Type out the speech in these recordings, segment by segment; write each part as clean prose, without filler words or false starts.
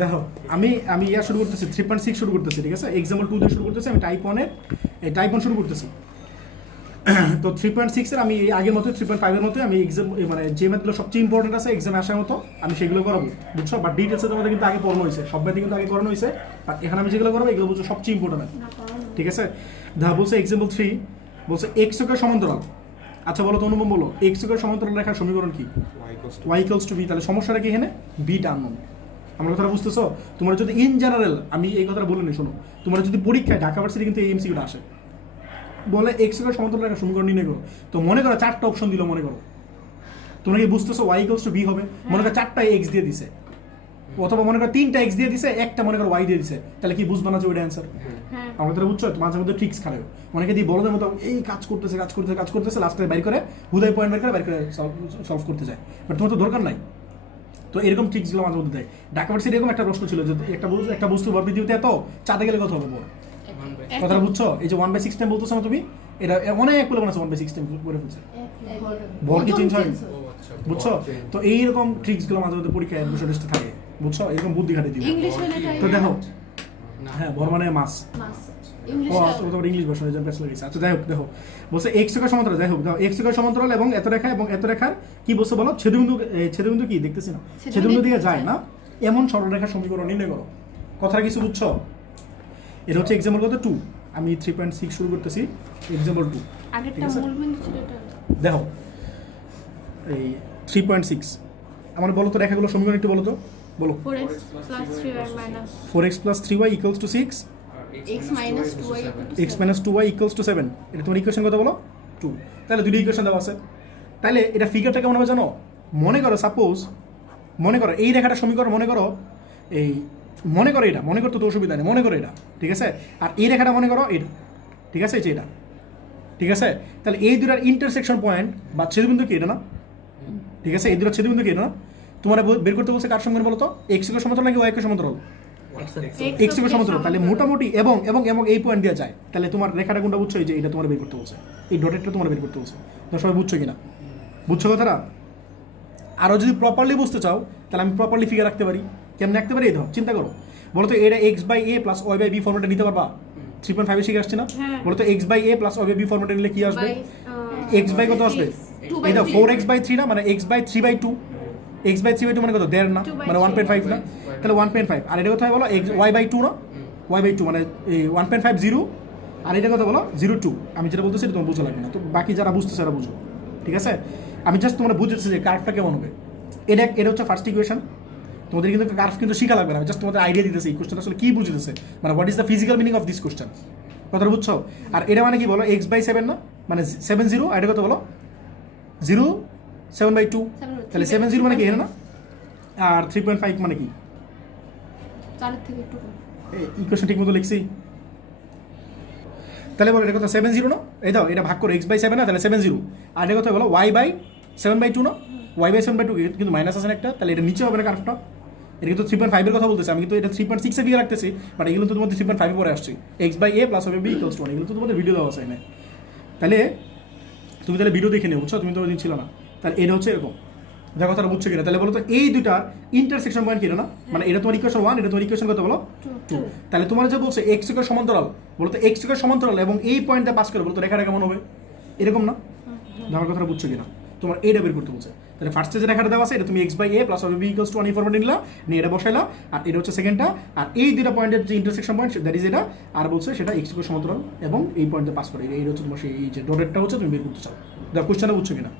দেখো আমি ইয়া শুরু করতেছি 3.6 শুরু করতেছি, ঠিক আছে? এক্সাম্পল 2 দিয়ে শুরু করতেছি, আমি টাইপ 1 এর টাইপ 1 শুরু করতেছি। তো 3.6 এর আমি এই আগের মতো 3.5 এর মতো আমি এক্সাম মানে যে ম্যাথগুলো সবচেয়ে ইম্পর্টেন্ট আছে এক্সামে আসার মতো আমি সেগুলো করাবো, বুঝছো? বাট ডিটেলসে তোমাদের কিন্তু আগে পড়ানো হয়েছে, সব ম্যাথই কিন্তু আগে করানো হয়েছে, বাট এখানে আমি যেগুলো করাবো এগুলো বলছো সবচেয়ে ইম্পর্টেন্ট, ঠিক আছে? দেখো বলছে এক্সাম্পল 3 বলছে এক্স অক্ষের সমান্তরাল। আচ্ছা বলো তো অনুপম, বলো এক্স অক্ষের সমান্তরাল রেখার সমীকরণ কি? y equals to b। তাহলে সমস্যাটা কি এখানে? Beta unknown. আমার কথাটা বুঝতেছো? তোমরা যদি ইন জেনারেল, আমি এই কথাটা বলে নি, শোনো, তোমরা যদি পরীক্ষায় ঢাকা ভার্সিটি কিন্তু এই এমসিকিউটা আসে, বলে এক্স অক্ষের সমান্তরাল রেখার সমীকরণ নির্ণয় করো, তো মনে করো 4টা অপশন দিল, মনে করো তোমরা কি বুঝতেছো y ইকুয়ালস টু b হবে? মনে করো 4টা x দিয়ে দিছে, অথবা মনে করো 3টা x দিয়ে দিছে, একটা মনে করো y দিয়ে দিছে, তাহলে কি বুঝবা না যে ওইটা অ্যান্সার? আমরা তো বুঝছো, মাঝে মধ্যে ট্রিক্স খারাপ, অনেকে দিয়ে বড়দের মতো এই কাজ করতেছে লাস্টে বাইর করে হুদায় পয়েন্ট বাইর করে সলভ করতে যায়, বাট তোমার তো দরকার নাই। তো এরকম ট্রিক্সগুলো মাঝে মধ্যে দেয়। ঢাকা ভার্সিটি এরকম একটা প্রশ্ন ছিল যে একটা বস্তু ভর পৃথিবীতে এত, চাঁদে গেলে কত হবে ভর? কথাটা বুঝছো? এই যে 1/6 টাইম বলতেছো না তুমি, এটা অনেক বলে মনে আছে 1/6 টাইম করে ফেলছে, ভর কি চেঞ্জ হয়? বুঝছো? তো এইরকম ট্রিক্সগুলো মাঝে মধ্যে পরীক্ষায় অ্যাডমিশন টেস্টে থাকে, বুঝছো? এরকম বুদ্ধি খাটিয়ে দিবে। তো দেখো, হ্যাঁ ভর মানে মাস, ইংলিশ ভাষা ব্যাচেলর গেছে। আচ্ছা যাই হোক, দেখো বলছে এক্স অক্ষের সমান্তরাল, যাই হোক দেখো এক্স অক্ষের সমান্তরাল এবং এত রেখার কি বলছে বলো? ছেদবিন্দু কি দেখতেছি না, ছেদবিন্দু দিয়ে যায় না এমন সরলরেখার সমীকরণ নির্ণয় করো। কথাটা কিছু বুঝছো? এটা হচ্ছে এক্সাম্পল কত 2, আমি 3.6 শুরু করতেছি, এক্সাম্পল 2। দেখো এই 3.6 আমার বলো তো রেখাগুলো সমীকরণ একটু বলো তো, বলো। 4x plus 3y equals to 6, x minus 2y equals to 7। এটা তোমার ইকুয়েশন কত বলো? 2। তাহলে দুটো ইকুয়েশন দেওয়া আছে। তাহলে এটা ফিগারটা কেমন হবে জানো? মনে করো সাপোজ, মনে করো এই রেখাটা সমীকরণ, মনে করো এটা, মনে করতে তো অসুবিধা নেই, মনে করো এটা, ঠিক আছে? আর এই রেখাটা মনে করো এটা, ঠিক আছে? এটা, ঠিক আছে? তাহলে এই দুটার ইন্টারসেকশন পয়েন্ট বা ছেদবিন্দু কি এটা না? ঠিক আছে, এই দুটার ছেদবিন্দু কি এটা না? তোমার বের করতে বলছে কার সঙ্গে বলো তো? এক্স এর সমান্তরাল নাকি ওয়াই এর সমান্তরাল? এক্স এর সমান্তরাল। তাহলে মোটামুটি এবং এবং এবং এই পয়েন্ট দেওয়া যায়, তাহলে তোমার রেখাটা কোনটা বুঝছো? এই যে এটা তোমার বের করতে বলছে, এই ডটেডটা তোমার বের করতে বলছে। তো সবাই বুঝছো কিনা? বুঝছো কথাটা? আরও যদি প্রপারলি বুঝতে চাও তাহলে আমি প্রপারলি ফিগার রাখতে পারি। কেমন রাখতে পারি? এই ধর চিন্তা করো, বলো তো এটা x by a plus y by b ফর্মেটে নিতে পারবা? 3.5 শিখে আসছে না? বলো তো x by a plus y by b ফর্মেটে নিলে কি আসবে? এক্স বাই কত আসবে? এটা 4x বাই 3 না, মানে এক্স বাই 3/2। এক্স বাই 3/2 মানে কত? 1.5 না, মানে 1.5 না? তাহলে 1.5। আর এটা কথা বলো ওয়াই বাই 2 না, ওয়াই বাই 2 মানে এই 1.5 0। আর এটা কথা বলো 0.2। আমি যেটা বলতেছি এটা তোমার বুঝতে লাগবে না, তো বাকি যারা বুঝতেছে তারা বুঝো, ঠিক আছে? আমি জাস্ট তোমরা বুঝতেছি যে কার্ভটা কেমন হবে। এটা হচ্ছে ফার্স্ট ইকুয়েশন। তোমাদের কিন্তু কার্ভ কিন্তু শিখা লাগবে না, আমি জাস্ট তোমাদের আইডিয়া দিতেছি এই কোশ্চেন আসলে কি বুঝতেছে, মানে what is the physical meaning of this question. কথাটা বুঝছো? আর এটা মানে কি বলো? এক্স বাই 7 না, মানে 7-0। আর এটা কত বলো? 0 7/2। তাহলে 7-0 মানে কি? না? আর 3.5 মানে কি? ইকুয়েশন ঠিক মতো লিখছি? তাহলে বলো এটা কথা 7-0 না? এই দাও এটা ভাগ করো, এক্স বাই 7 না, তাহলে 7-0। আর এটা কথা বলো ওয়াই বাই 7/2 না, ওয়াই বাই 7/2 কিন্তু মাইনাস আছে একটা, তাহলে এটা নিচে হবে না কার্ভটা? এটা কিন্তু 3.5 এর কথা বলতেছে, আমি কিন্তু এটা 3.6 এ ফিগার রাখতেছি, বাট এগুলো তো তোমাদের 3.5 এ পরে আসছে। X by a plus y b equals to 1, এগুলো তো তোমাদের ভিডিও দেওয়া আছে না। তাহলে তুমি তাহলে ভিডিও দেখে নিও, বুঝছো? তুমি তো ওই দিন ছিল না। তাহলে এটা হচ্ছে এরকম, যা কথাটা বুঝছো কিনা? তাহলে বলো তো এই দুটার ইন্টারসেকশন পয়েন্ট কিনা না, মানে এটা তোমার ইকুয়েশন 1, এটা তোমার ইকুয়েশন কত বলো? 2। তাহলে তোমার যে বলছে এক্স অক্ষের সমান্তরাল, বলো তো এক্স অক্ষের সমান্তরাল এবং এই পয়েন্টটা পাস করে বলো তো রেখাটা কেমন হবে? এরকম না? আমার কথাটা বুঝছো কিনা? তোমার এইটা বের করতে বলছে। তাহলে ফার্স্টে যে রেখাটা দেওয়া আছে এটা তুমি x by a plus y b equals to 1 এই ফর্মেটে নিলা, নিয়ে এটা বসাইলা। আর এটা হচ্ছে সেকেন্ডটা। আর এই দুটা পয়েন্টের যে ইন্টারসেকশন পয়েন্ট দ্যাট ইজ এটা, আর বলছে সেটা এক্স অক্ষের সমান্তরাল এবং এই পয়েন্টে পাস করে, এই হচ্ছে তোমার সেই যে ডটেডটা হচ্ছে তুমি বের করতে চাও। দেখো কোশ্চেনটা বুঝছো কিনা?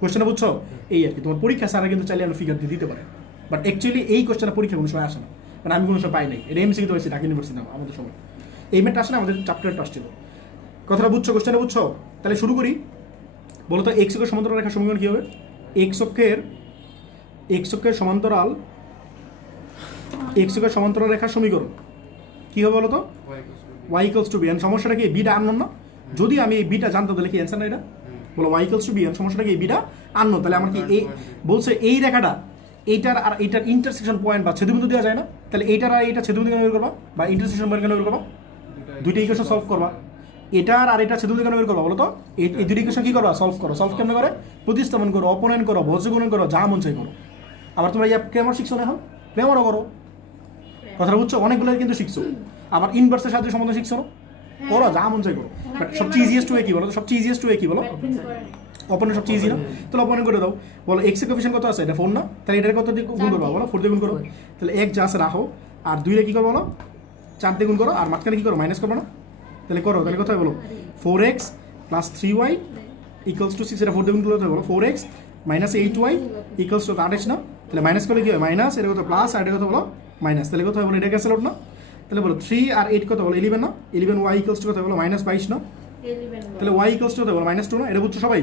কোশ্চেনটা বুঝছো? এই আর কি। তোমার পরীক্ষা সারা কিন্তু চাইলে আমি ফিগার দিয়ে দিতে পারে, বাট অ্যাকচুয়ালি এই কোশ্চেনটা পরীক্ষা কোনো সময় আসে না, মানে আমি কোনো সময় পাই নাই। এটা এমসিকিউ তো হয়েছে ঢাকা ইউনিভার্সিটি না আমাদের সময়, এই ম্যাটটা আসে না, আমাদের চ্যাপ্টারটা আসছিল। কথাটা বুঝছো? কোশ্চেনটা বুঝছো? তাহলে শুরু করি। বলো তো এক্স অক্ষের সমান্তরাল রেখার সমীকরণ কী হবে? এক্স অক্ষের সমান্তরাল রেখার সমীকরণ কী হবে বলো তো? Y equals to b. And সমস্যাটা কি? বিটা আননোন না? যদি আমি এই বিটা জানতাম তাহলে কি অ্যান্সার না এটা? বলো y equals to b. And সমস্যাটা কি? বিটা আননোন। তাহলে আমার কি এই বলছে এই রেখাটা এইটার আর এইটার ইন্টারসেকশন পয়েন্ট বা ছেদবিন্দু দেওয়া যায় না? তাহলে এইটার আর এইটা ছেদবিন্দু কেন বের করবা বা ইন্টারসেকশন পয়েন্ট কেন বের করবা? দুইটা ইকুয়েশন সলভ করবা। এটার আর এটা ছেদবিন্দু কেন বের করবা বলো তো? এই দুটো ইকুয়েশন কি করবা? সলভ করো। সলভ কেমন করে? প্রতিস্থাপন করো, অপনয়ন করো, ভোজ্যগুণন করো, যা মন চাই করো। আবার তোমরা ইয়া কেমন শিখছো না এখন? প্লেমারও করো, কথাটা বুঝছো? অনেকগুলো কিন্তু শিখছো, আবার ইনভার্সের সাহায্যে সমাধান শিখছো না, করো যা মন চাই করো। বাট সবচেয়ে ইজিয়েস্ট ওয়ে কি বলো? সবচেয়ে ইজিয়েস্ট ওয়ে কি বলো? অপনের সবচেয়ে ইজি না, তাহলে অপনের করে দাও। বলো এক্স এর কোএফিশিয়েন্ট কত আছে? এটা 4 না, তাহলে এটার কত দিয়ে গুণ করবো? বলো 4 দিয়ে গুণ করো। তাহলে এক যা আছে রাখো, আর 2 রে কি করবো বলো? 4 দিয়ে গুণ করো, আর মাঝখানে কি করো? মাইনাস করবো না? তাহলে করো, তাহলে কোথায় বলো? 4x plus 3y equals to 6, এটা 4 দিয়ে গুণ করলে কোথায় বলো? 4x minus 8y equals to 8h না? তাহলে মাইনাস করলে কি হয়? মাইনাস, এটা কত প্লাস, আর এটা কত বলো? মাইনাস। তাহলে কোথায় বলো? এটা ক্যান্সেল আউট না? তাহলে বলো 3 আর 8 কত বলো? 11 না? 11y ইকুয়ালস টু কত বলো? মাইনাস 22 না? তাহলে y ইকুয়ালস টু কত বলো? মাইনাস 2 না? এটা বুঝছো সবাই?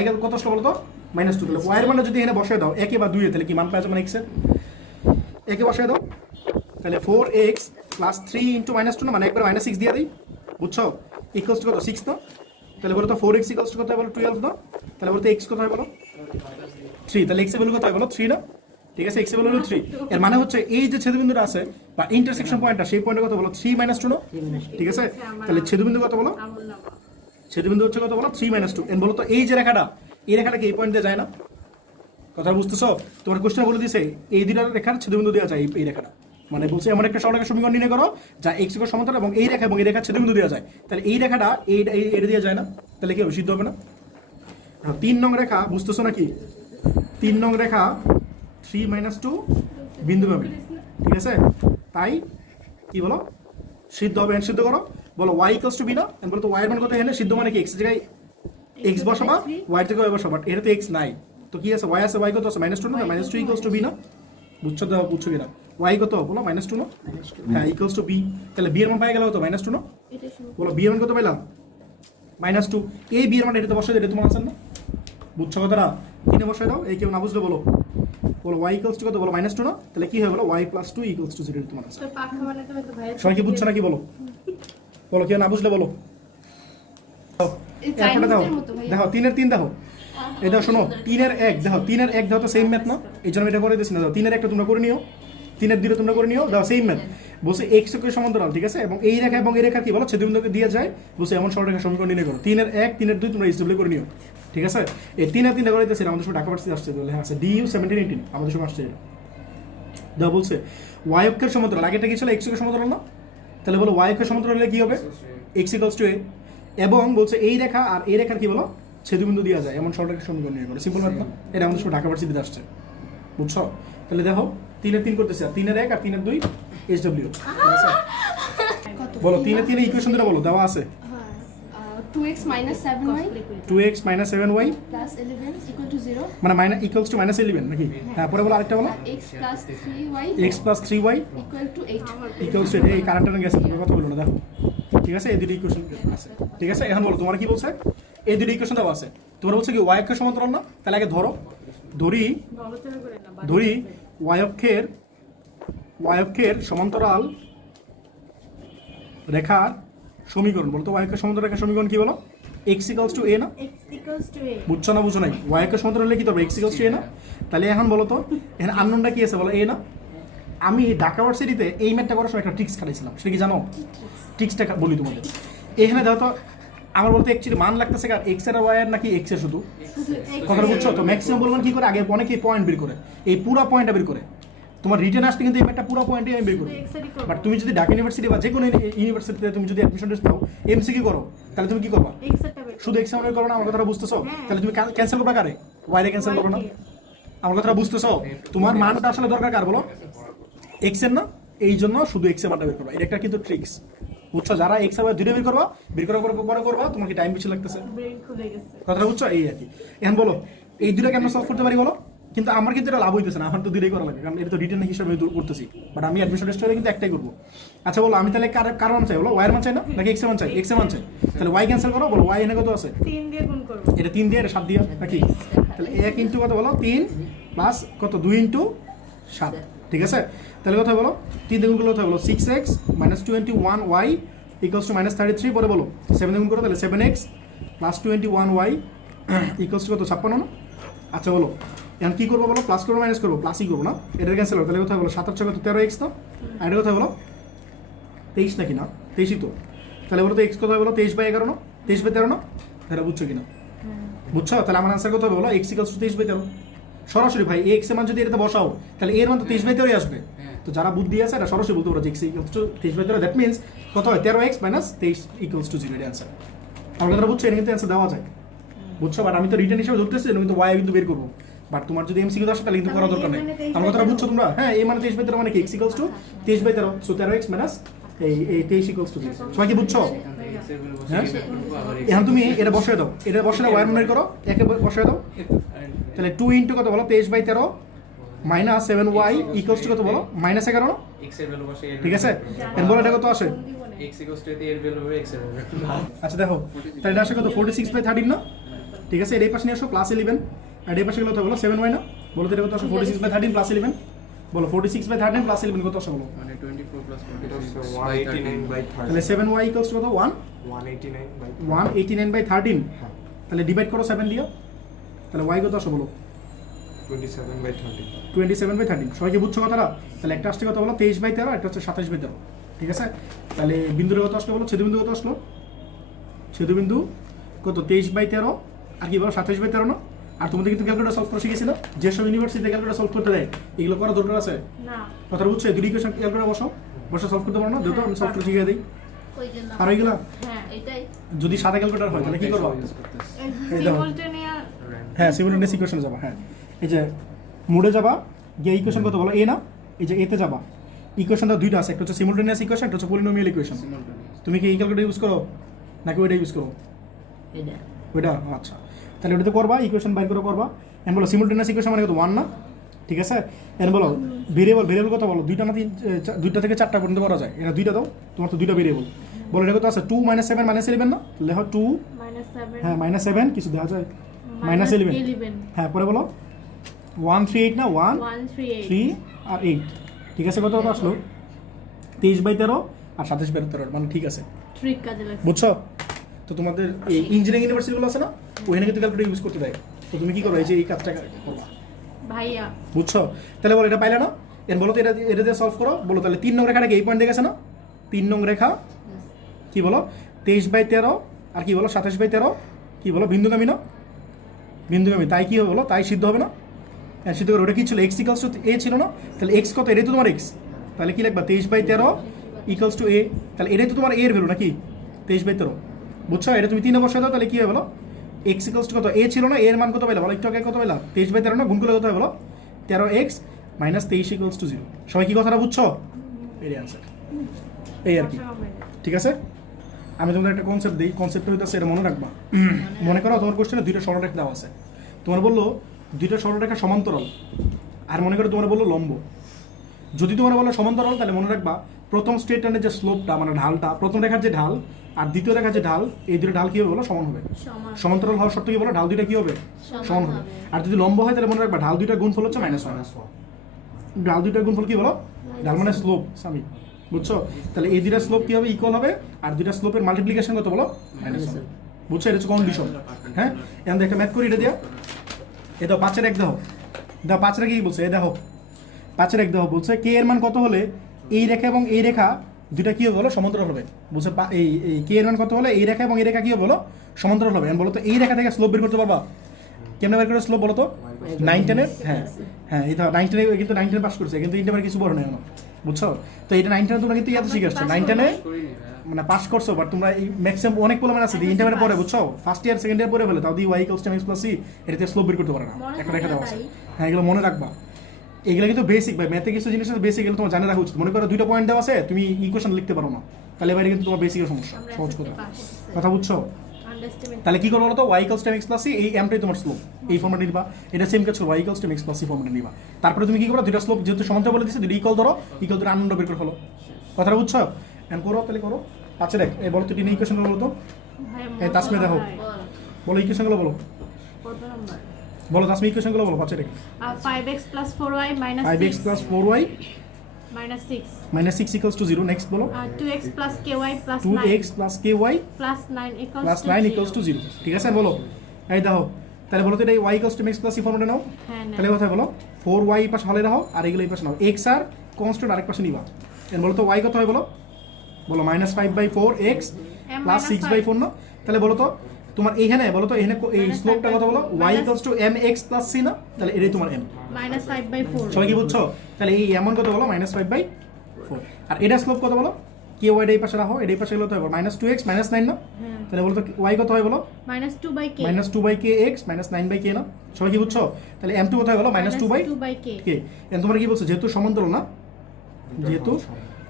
y কত আসলো বলো তো? মাইনাস 2। তাহলে y এর মানটা যদি এখানে বসায় দাও 1 বা 2 এ, তাহলে কি মান পাওয়া যাবে? মানে x এর 1 এ বসায় দাও, তাহলে 4x প্লাস 3 ইন্টু মাইনাস 2 না, মানে একবার মাইনাস 6 দিয়ে দিই, বুঝছো? ইকুয়ালস টু কত? 6 না? তাহলে বলো তো 4x ইকুয়ালস টু কত হয় বলো? 12 না? তাহলে বলো তো x কত হয় বলো? 3। তাহলে x এর ভ্যালু কত হয় বলো? 3 না? ঠিক আছে, x এর ভ্যালু হলো 3। এর মানে হচ্ছে এই যে ছেদবিন্দুটা আছে বা ইন্টারসেকশন পয়েন্টটা, সেই পয়েন্টে কত বলো? 3 - 2 না? ঠিক আছে, তাহলে ছেদবিন্দু কত বলো? ছেদবিন্দু হচ্ছে কত বলো? 3 - 2। এর বলো তো এই যে রেখাটা, এই রেখাটা কি এই পয়েন্ট দিয়ে যায় না? কথা বুঝতেছো? তোমার কোশ্চেন বলে দিছে এই দুইটা রেখার ছেদবিন্দু দেওয়া যায়, এই রেখাটা মানে বলছে এমন একটা সরলরেখার সমীকরণ নির্ণয় করো যা x এর সমান্তরাল এবং এই রেখা এবং এই রেখার ছেদবিন্দু দেওয়া যায়। তাহলে এই রেখাটা এটা দেওয়া যায় না, তাহলে কি হবে? সিদ্ধ হবে না? 3 নং রেখা বুঝতেছো নাকি? 3 নং রেখা 3 - 2 বিন্দু পাবে, ঠিক আছে? তাই কি বলো? সিদ্ধ হবে। সিদ্ধ করো, বলো y = b না? বলো তো y এর মান কত? এখানে সিদ্ধ মানে কি? x এর জায়গায় x বসাবা, y এর জায়গায় y বসাবা, এটা তো x নাই, তো কি আছে? y আছে, y কত আছে? -2 না? -2 = b না? বুঝছো? দাও, বুঝছো কিনা? y কত বলো? -2 না? হ্যাঁ, ইকুয়ালস টু b। তাহলে b এর মান পাই গেল কত? -2 না? বলো b এর মান কত পাইলাম? -2। এই b এর মান এটা তো বসাই দিলে তোমার আনসার না? বুঝছো কথাটা? কিনে বসাই দাও, এই কেউ না বুঝলে বলো y ইকুয়ালস টু কত বলো? -2 না? তাহলে কি হয় বলো? y + 2 = 0 তোমার আনসার। সবাই কি বুঝছো নাকি বলো? বলো, কেউ না বুঝলে বলো। এরপরে দাও, দেখো 3 এর 3 দেখো, এটা শোনো 3 এর 1 দেখো, 3 এর 1 দাও তো সেম ম্যাথ না? এই জন্য এটা করে দিছি না। দাও 3 এর 1টা তোমরা করে নিও, 3 এর 2টা তোমরা করে নিও, দাও সেম ম্যাথ। বলছে x এর সমান্তরাল, ঠিক আছে, এবং এই রেখা এবং এই রেখা কি বলো? ছেদবিন্দুকে দিয়ে যায়, বলছে এমন সরলরেখা সমীকরণ নির্ণয় করো। 3 এর 1 3 এর 2 তোমরা এসডব্লিউ করে নিও, ঠিক আছে? এই 3 আর 3টা করে দিতেছি, আমাদের সময় ঢাকা ভার্সিটি আসছে, বলে হ্যাঁ আছে DU 1718 আমাদের সময় আসছে। এটা দাও বলছে y অক্ষের সমান্তরাল, আগেটা কি ছিল? x এর সমান্তরাল না? তাহলে বলো y অক্ষের সমান্তরাল হলে কি হবে? x = a, এবং বলছে এই রেখা আর এই রেখার কি বলো? ছেদবিন্দু দেওয়া যায়, এমন সরলরেখার সমীকরণ নির্ণয় করো। সিম্পল ম্যাথ না? এটা আমাদের সময় ঢাকা ভার্সিটিতে আসছে, বুঝছো? তাহলে দেখো 3 এর 3 করতেছে, আর 3 এর 1 আর 3 এর 2 SW, ঠিক আছে? বলো 3 এর 3 ইকুয়েশন দিটা বলো, দেওয়া আছে 2x - 7y 2x - 7y plus 11 equal to 0 মানে ইকুয়ালস টু -11 নাকি? হ্যাঁ, পরে বলো আরেকটা বলো, x plus 3y x + 3y equal to 8 equals to, এই কারেন্টটা গেছে, তোমার কথা বলো না, দেখো, ঠিক আছে? এই দুটো ইকুয়েশন আছে, ঠিক আছে? এখন বলো তোমার কি বলছে? এই দুটো ইকুয়েশন দেওয়া আছে, তোমার বলছে কি y অক্ষের সমান্তরাল না? তাহলে আগে ধরি y অক্ষের সমান্তরাল রেখার সমীকরণ। বলতো y অক্ষের সমান্তরাল রেখার সমীকরণ কি বলো? x = a না? বুঝছো না? বুঝো নাই? y অক্ষের সমান্তরাল হলে কি হবে? x = a না? তাহলে এখন বলো তো এখানে আননোনটা কি আছে বলো? a না? আমি ঢাকা ভার্সিটিতে এই ম্যাথটা করার সময় একটা ট্রিক্স খাটাইছিলাম, সেটা কি জানো? ট্রিক্সটা বলি তোমাদের। এখানে দেখো তো আমার বলতে অ্যাকচুয়ালি মান লাগতেছে কার? x এর y এর নাকি x এর শুধু? কথাটা বুঝছো তো? ম্যাক্সিমাম বলবেন কি করে? আগে অনেকেই পয়েন্ট বের করে, এই পুরো পয়েন্টটা বের করে। তোমার রিটেন আসতে কিন্তু এই ম্যাথটা পুরো পয়েন্টই আমি বের করি। বাট তুমি যদি ঢাকা ইউনিভার্সিটি বা যে কোনো ইউনিভার্সিটিতে তুমি যদি অ্যাডমিশন টেস্ট দাও, এমসিকিউ করো, তাহলে তুমি কি করবা? শুধু এক্সাম করো না? আমার কথাটা বুঝতেছো? তাহলে তুমি ক্যান্সেল করবা কারে? ওয়াইরে ক্যান্সেল করো না? আমার কথাটা বুঝতেছো? তোমার মানটা আসলে দরকার কার বলো? এক্স এর না? এই জন্য শুধু এক্স এর মানটা বের করবা, এটা একটা কিন্তু ট্রিক্স, বুঝছো? যারা এক্স এর দুটো বের করবা, পরে করবা, তোমার কি টাইম বেশি লাগতেছে? কথাটা বুঝছো? এই আর কি। এখন বলো এই দুটো কেমন সলভ করতে পারি বলো? কিন্তু আমার কিন্তু এটা লাভ হইতেছে না, আমার তো দুটোই করা লাগে, কারণ এটা তো রিটেন হিসেবে করতেছি, বাট আমি অ্যাডমিশন টেস্ট হলে কিন্তু একটাই করবো। আচ্ছা বলো আমি তাহলে কার মান চাই বলো? ওয়াই এর মান চাই না নাকি এক্স এর মান চাই? এক্স এর মান চাই, তাহলে ওয়াই ক্যান্সেল করো, বলো ওয়াই এনে কত আছে? 3 দিয়ে গুণ করব। এটা 3 দিয়ে, এটা 7 দিয়ে নাকি? তাহলে 1 ইনটু কত বলো? 3 প্লাস কত? 2 ইনটু 7, ঠিক আছে? তাহলে কথা বলো 3 দিয়ে গুণ করলে কথা বলো 6x - 21y = -33, পরে বলো 7 দিয়ে গুণ করো, তাহলে 7x + 21y = কত? 56 না? আচ্ছা বলো এখন কি করবো বলো? প্লাস করবো মাইনাস করবো? প্লাসই করবো না? এটা ক্যান্সেল হবে, তাহলে কোথায় বলো 7 × 6 = 13x না? আর এটা কোথায় বলো 23 নাকি না? 23ই তো। তাহলে বলো তো x কোথায় বলো? 23/11 না? 23/13 না? এটা বুঝছো কিনা? বুঝছো? তাহলে আমার আনসার কত হবে বলো? x = 23/13। সরাসরি ভাই এক্স এর মান যদি এটাতে বসাও তাহলে এর মান তো 23/13 আসবে। তো যারা বুদ্ধি আছে এটা সরাসরি বলতে পারো যে x equals to 23/13, that means কত হয় 13x - 23 ইকুয়ালস টু 0 এর অ্যান্সার। আমরা যারা বুঝছো এটা কিন্তু অ্যান্সার দেওয়া যায়, বুঝছো? বাট আমি তো রিটার্ন হিসেবে ধরতেছি, এটা কিন্তু y কিন্তু বের করবো। বাট তোমার যদি এমসিকিউ আসে তাহলে কিন্তু করার দরকার নেই। আমার কথাটা বুঝছো তোমরা? হ্যাঁ, এই মানে 23/13 মানে কি x equals to 23/13, so 13x - এই 23 ইকুয়ালস টু 0। সবাই কি বুঝছো? হ্যাঁ, এখন তুমি এটা বসিয়ে দাও, এটা বসিয়ে দাও, y এর মান বের করো, একে বসিয়ে দাও, তাহলে 2 ইনটু কত বলো 23/13 মাইনাস 7y ইকুয়ালস টু কত বলো -11 না? x এর ভ্যালু বসে ঠিক আছে, এর বলো এটা কত আসে? x ইকুয়ালস টু এর ভ্যালু হবে x এর ভ্যালু। আচ্ছা দেখো, তাহলে এটা আসে কত 46/13 না? ঠিক আছে, এর এই পাশে নিয়ে আসো +11, আর এই পাশে গেলে কত বলো 7y না? বলো তো এটা কত আসে? 46/13 +11, বলো 46/13 +11 কত আসে বলো? মানে 24 প্লাস এটা হচ্ছে 189/13 তাহলে 7y ইকুয়ালস টু কত 189/13 189/13, হ্যাঁ তাহলে ডিভাইড করো 7 দিয়ে, তাহলে y কত আসে বলো? 27/13 27/13। সবাই কি বুঝছো কথাটা? তাহলে একটা আসছে কত বলো 23/13, একটা হচ্ছে 27/13। ঠিক আছে, তাহলে বিন্দুর কত আসলো বলো? ছেদবিন্দু কত আসলো? ছেদবিন্দু কত 23/13 আর কি বলো 27/13 না? আর তোমাদের কিন্তু ক্যালকুলেটর সলভ করা শিখেছিল, যেসব ইউনিভার্সিটিতে ক্যালকুলেটর সলভ করতে দেয় এগুলো করা দরকার আছে না কথা বুঝছো? দুই ইকুয়েশন ক্যালকুলেটর বসে সলভ করতে পারো না, যেহেতু আমি সলভ করে শিখিয়ে দিই। ওই জন্য আর ওইগুলা হ্যাঁ এটাই যদি সাদা ক্যালকুলেটর হয় তাহলে কি করবো? ইউজ করতেছে এই দেখো, সিমultaneous হ্যাঁ সিমুলেটেনিয়াস ইকুয়েশনে যাবা। হ্যাঁ, এই যে মুডে যাবা গিয়ে ইকুয়েশন কত বলো? এ না? এই যে এতে যাবা, ইকুয়েশনটা দুইটা আছে, একটা হচ্ছে সিমুলেটেনিয়াস ইকুয়েশন, একটা হচ্ছে পলিনোমিয়াল ইকুয়েশন। তুমি কি এই ক্যালকুলেটর ইউজ করো নাকি ওইটা ইউজ করো? এটা ওইটা, আচ্ছা তাহলে ওটাতে করবা, ইকুয়েশন বাইর করে করবা। এন বলো সিমুলেটেনিয়াস ইকুয়েশন মানে কত 1 না? ঠিক আছে, এন বলো ভেরিয়েবল কত বলো? দুইটা না দুইটা থেকে 4টা পর্যন্ত করা যায়, এটা দুইটা দাও, তোমার তো দুইটা ভেরিয়েবল। বলো এটা কত আছে? 2 - 7 - 11 না? লেখো 2, -7 হ্যাঁ -7 কিছু দেওয়া যায় -11, হ্যাঁ পরে বলো 138 না 1 138 3 আর 8, ঠিক আছে, কত কত আসলো? 23/13 আর 27/13, মানে ঠিক আছে, ট্রিক কাজে লাগছে বুঝছো? তো তোমাদের এই ইঞ্জিনিয়ারিং ইউনিভার্সিটিগুলো আছে না, ওখানে কিন্তু ক্যালকুলেটর ইউজ করতে দেয়। তো তুমি কি করবে? এই যে এই কাজটা করবা, ভাইয়া বুঝছো? তাহলে বলো এটা পাইলে না? এর বলো তো এটা দিয়ে সলভ করো, বলো তাহলে 3 নং রেখাটাকে এই পয়েন্ট দেখেছে না? 3 নং রেখা কি বলো 23/13 আর কি বলো 27/13, কি বলো বিন্দুগামী না? বিন্দুগামী, তাই কি হবে বলো? তাই সিদ্ধ হবে না? হ্যাঁ সিদ্ধ করে। ওটা কি ছিল? x ইকুয়ালস টু a ছিল না? তাহলে x কত? এটাই তো তোমার x, তাহলে কি লিখবা 23/13 ইকুয়ালস টু a, তাহলে এটাই তো তোমার a এর ভ্যালু নাকি 23/13, বুঝছো? এটা তুমি 3 বসায় দাও, তাহলে কি হবে বলো? x ইকুয়ালস টু কত? a ছিল না, a এর মান কত পাইলা বলো? একটু আগে কত পাইলা? 23/13 না? গুণ করলে কত হবে বলো? 13x - 23 equals to 0। সবাই কি কথাটা বুঝছো? এই অ্যান্সার, এই আর কি, ঠিক আছে। আমি তোমাদের একটা কনসেপ্ট দিই, কনসেপ্টটা হইতেছে এটা মনে রাখবা। মনে করো তোমার কোশ্চেনে দুইটা সরলরেখা দেওয়া আছে, তোমার বললো দুইটা সরলরেখা সমান্তরাল, আর মনে করো তোমার বললো লম্ব। যদি তোমার বলো সমান্তরাল তাহলে মনে রাখবা প্রথম স্ট্রেট লাইনের যে স্লোপটা মানে ঢালটা, প্রথম রেখার যে ঢাল আর দ্বিতীয় রেখার যে ঢাল, এই দুটো ঢাল কি হবে বলো? সমান হবে। সমান্তরাল হওয়ার শর্ত কি বলো? ঢাল দুইটা কি হবে? সমান হবে। আর যদি লম্ব হয় তাহলে মনে রাখবা ঢাল দুইটার গুণফল হচ্ছে -1। ঢাল দুইটার গুণফল কি বলো? ঢাল মানে স্লোপ, স্বামী, বুঝছো? তাহলে এই দুইটা স্লোপ কি হবে? ইকুয়াল হবে, আর দুইটা স্লোপের মাল্টিপ্লিকেশন কত বলো? -1, বুঝছো? এটা হচ্ছে কন্ডিশন। হ্যাঁ, এখন একটা ম্যাথ করি, এটা দিয়া এ দাও 5 এর 1 দাও, 5 এর কি বলছে? এ দেখো 5 এর 1 দাও বলছে কে এর মান কত হলে এই রেখা এবং এই রেখা দুইটা কি হবে বলো? সমান্তরাল হবে। বলছে এই কে এর মান কত হলে এই রেখা এবং এই রেখা কি হবে বলো? সমান্তরাল হবে। এখন বলো তো এই রেখা থেকে স্লোপ বের করতে পারবা? কেমনে বের করে স্লোপ বলো তো? 9 10 হ্যাঁ হ্যাঁ, এই ধর 9 10 কিন্তু 9 10 পাস করছে, কিন্তু ইন্টারমিডিয়েট কিছু বড় না এখন, বুঝছো? তো এটা 9 10 তোমরা কিন্তু ইয়াতে শিখে আসছো, 9 10 মানে পাস করছো, বাট তোমরা এই ম্যাক্সিমাম অনেক পোলামেন আছে ইন্টারমিডিয়েট পরে, বুঝছো? ফার্স্ট ইয়ার সেকেন্ড ইয়ার পরে ফেলে তাও দিয়ে y = mx + c, এটাতে স্লোপ বের করতে পারে না, একটা রেখা দেওয়া আছে। হ্যাঁ, এগুলো মনে রাখবা, এগুলো কিন্তু বেসিক ভাই, ম্যাথে কিছু জিনিস আছে বেসিক, এগুলো তোমার জানা রাখা উচিত। মনে করো দুইটা পয়েন্ট দেওয়া আছে, তুমি ইকুয়েশন লিখতে পারো না, তাহলে এবারে কিন্তু তোমার বেসিকের সমস্যা, সহজ কথা বুঝছো? তাহলে কি করবো বলো তো? y = mx + c, এই এমটাই তোমার স্লোপ, এই ফর্মেটে নিবা। এটা সেম কাজ করো, y = mx + c ফর্মেটে নিবা। তারপরে তুমি কি করো? দুইটা স্লোপ যেহেতু সমান্তরাল বলে দিচ্ছে, দুটো ইকুয়াল ধরো, ইকুয়াল ধরে আনন্দ বের করে ফেলো, কথাটা বুঝছো? এখন করো, তাহলে করো 5 এর 1। এই বলো তো তিন ইকুয়েশনগুলো বলো তো, এই তাসমিয়া দেখো, বলো ইকুয়েশনগুলো বলো, কত নাম্বার? বলো তাসমিয়া ইকুয়েশনগুলো বলো 5 এর 1। 5x + 4y - 5x + 4y - 6 - 6 = 0। Next বলো 2x + ky + 2x + ky + 9 + 9 = 0, ঠিক আছে? বলো এই দেখো, তাহলে বলো তো এটা y = mx + c ফর্মেটে নাও, হ্যাঁ না তাহলে কথা বলো 4y এই পাশে হলে রাখো, আর এগুলো এই পাশে নাও, x আর কনস্ট্যান্ট আরেক পাশে নিবা। এর বলো তো y কত হয় বলো? বলো -5/4x + 6/4 না? তাহলে বলো তো তোমার এইখানে বলো তো এখানে এই Minus স্লোপটা 5 কথা বলো by y 4 equals to mx plus c না, তাহলে এটাই তোমার m। মাইনাস 5/4 সবাই কি বুঝছো? তাহলে এই এমন কত বলো -5/4। আর এটা স্লোপ কত বলো? কে ওয়াই এই পাশে রাখো, এই পাশে গেলে তো হবে -2x -9 না, হ্যাঁ তাহলে বলো তো y কত হয় বলো? -2/k -2/kx -9/k না, সবাই কি বুঝছো? তাহলে m2 কত হয় বলো? -2/k। 2/k এখন তোমরা কি বলছো যেহেতু সমান্তরাল না, যেহেতু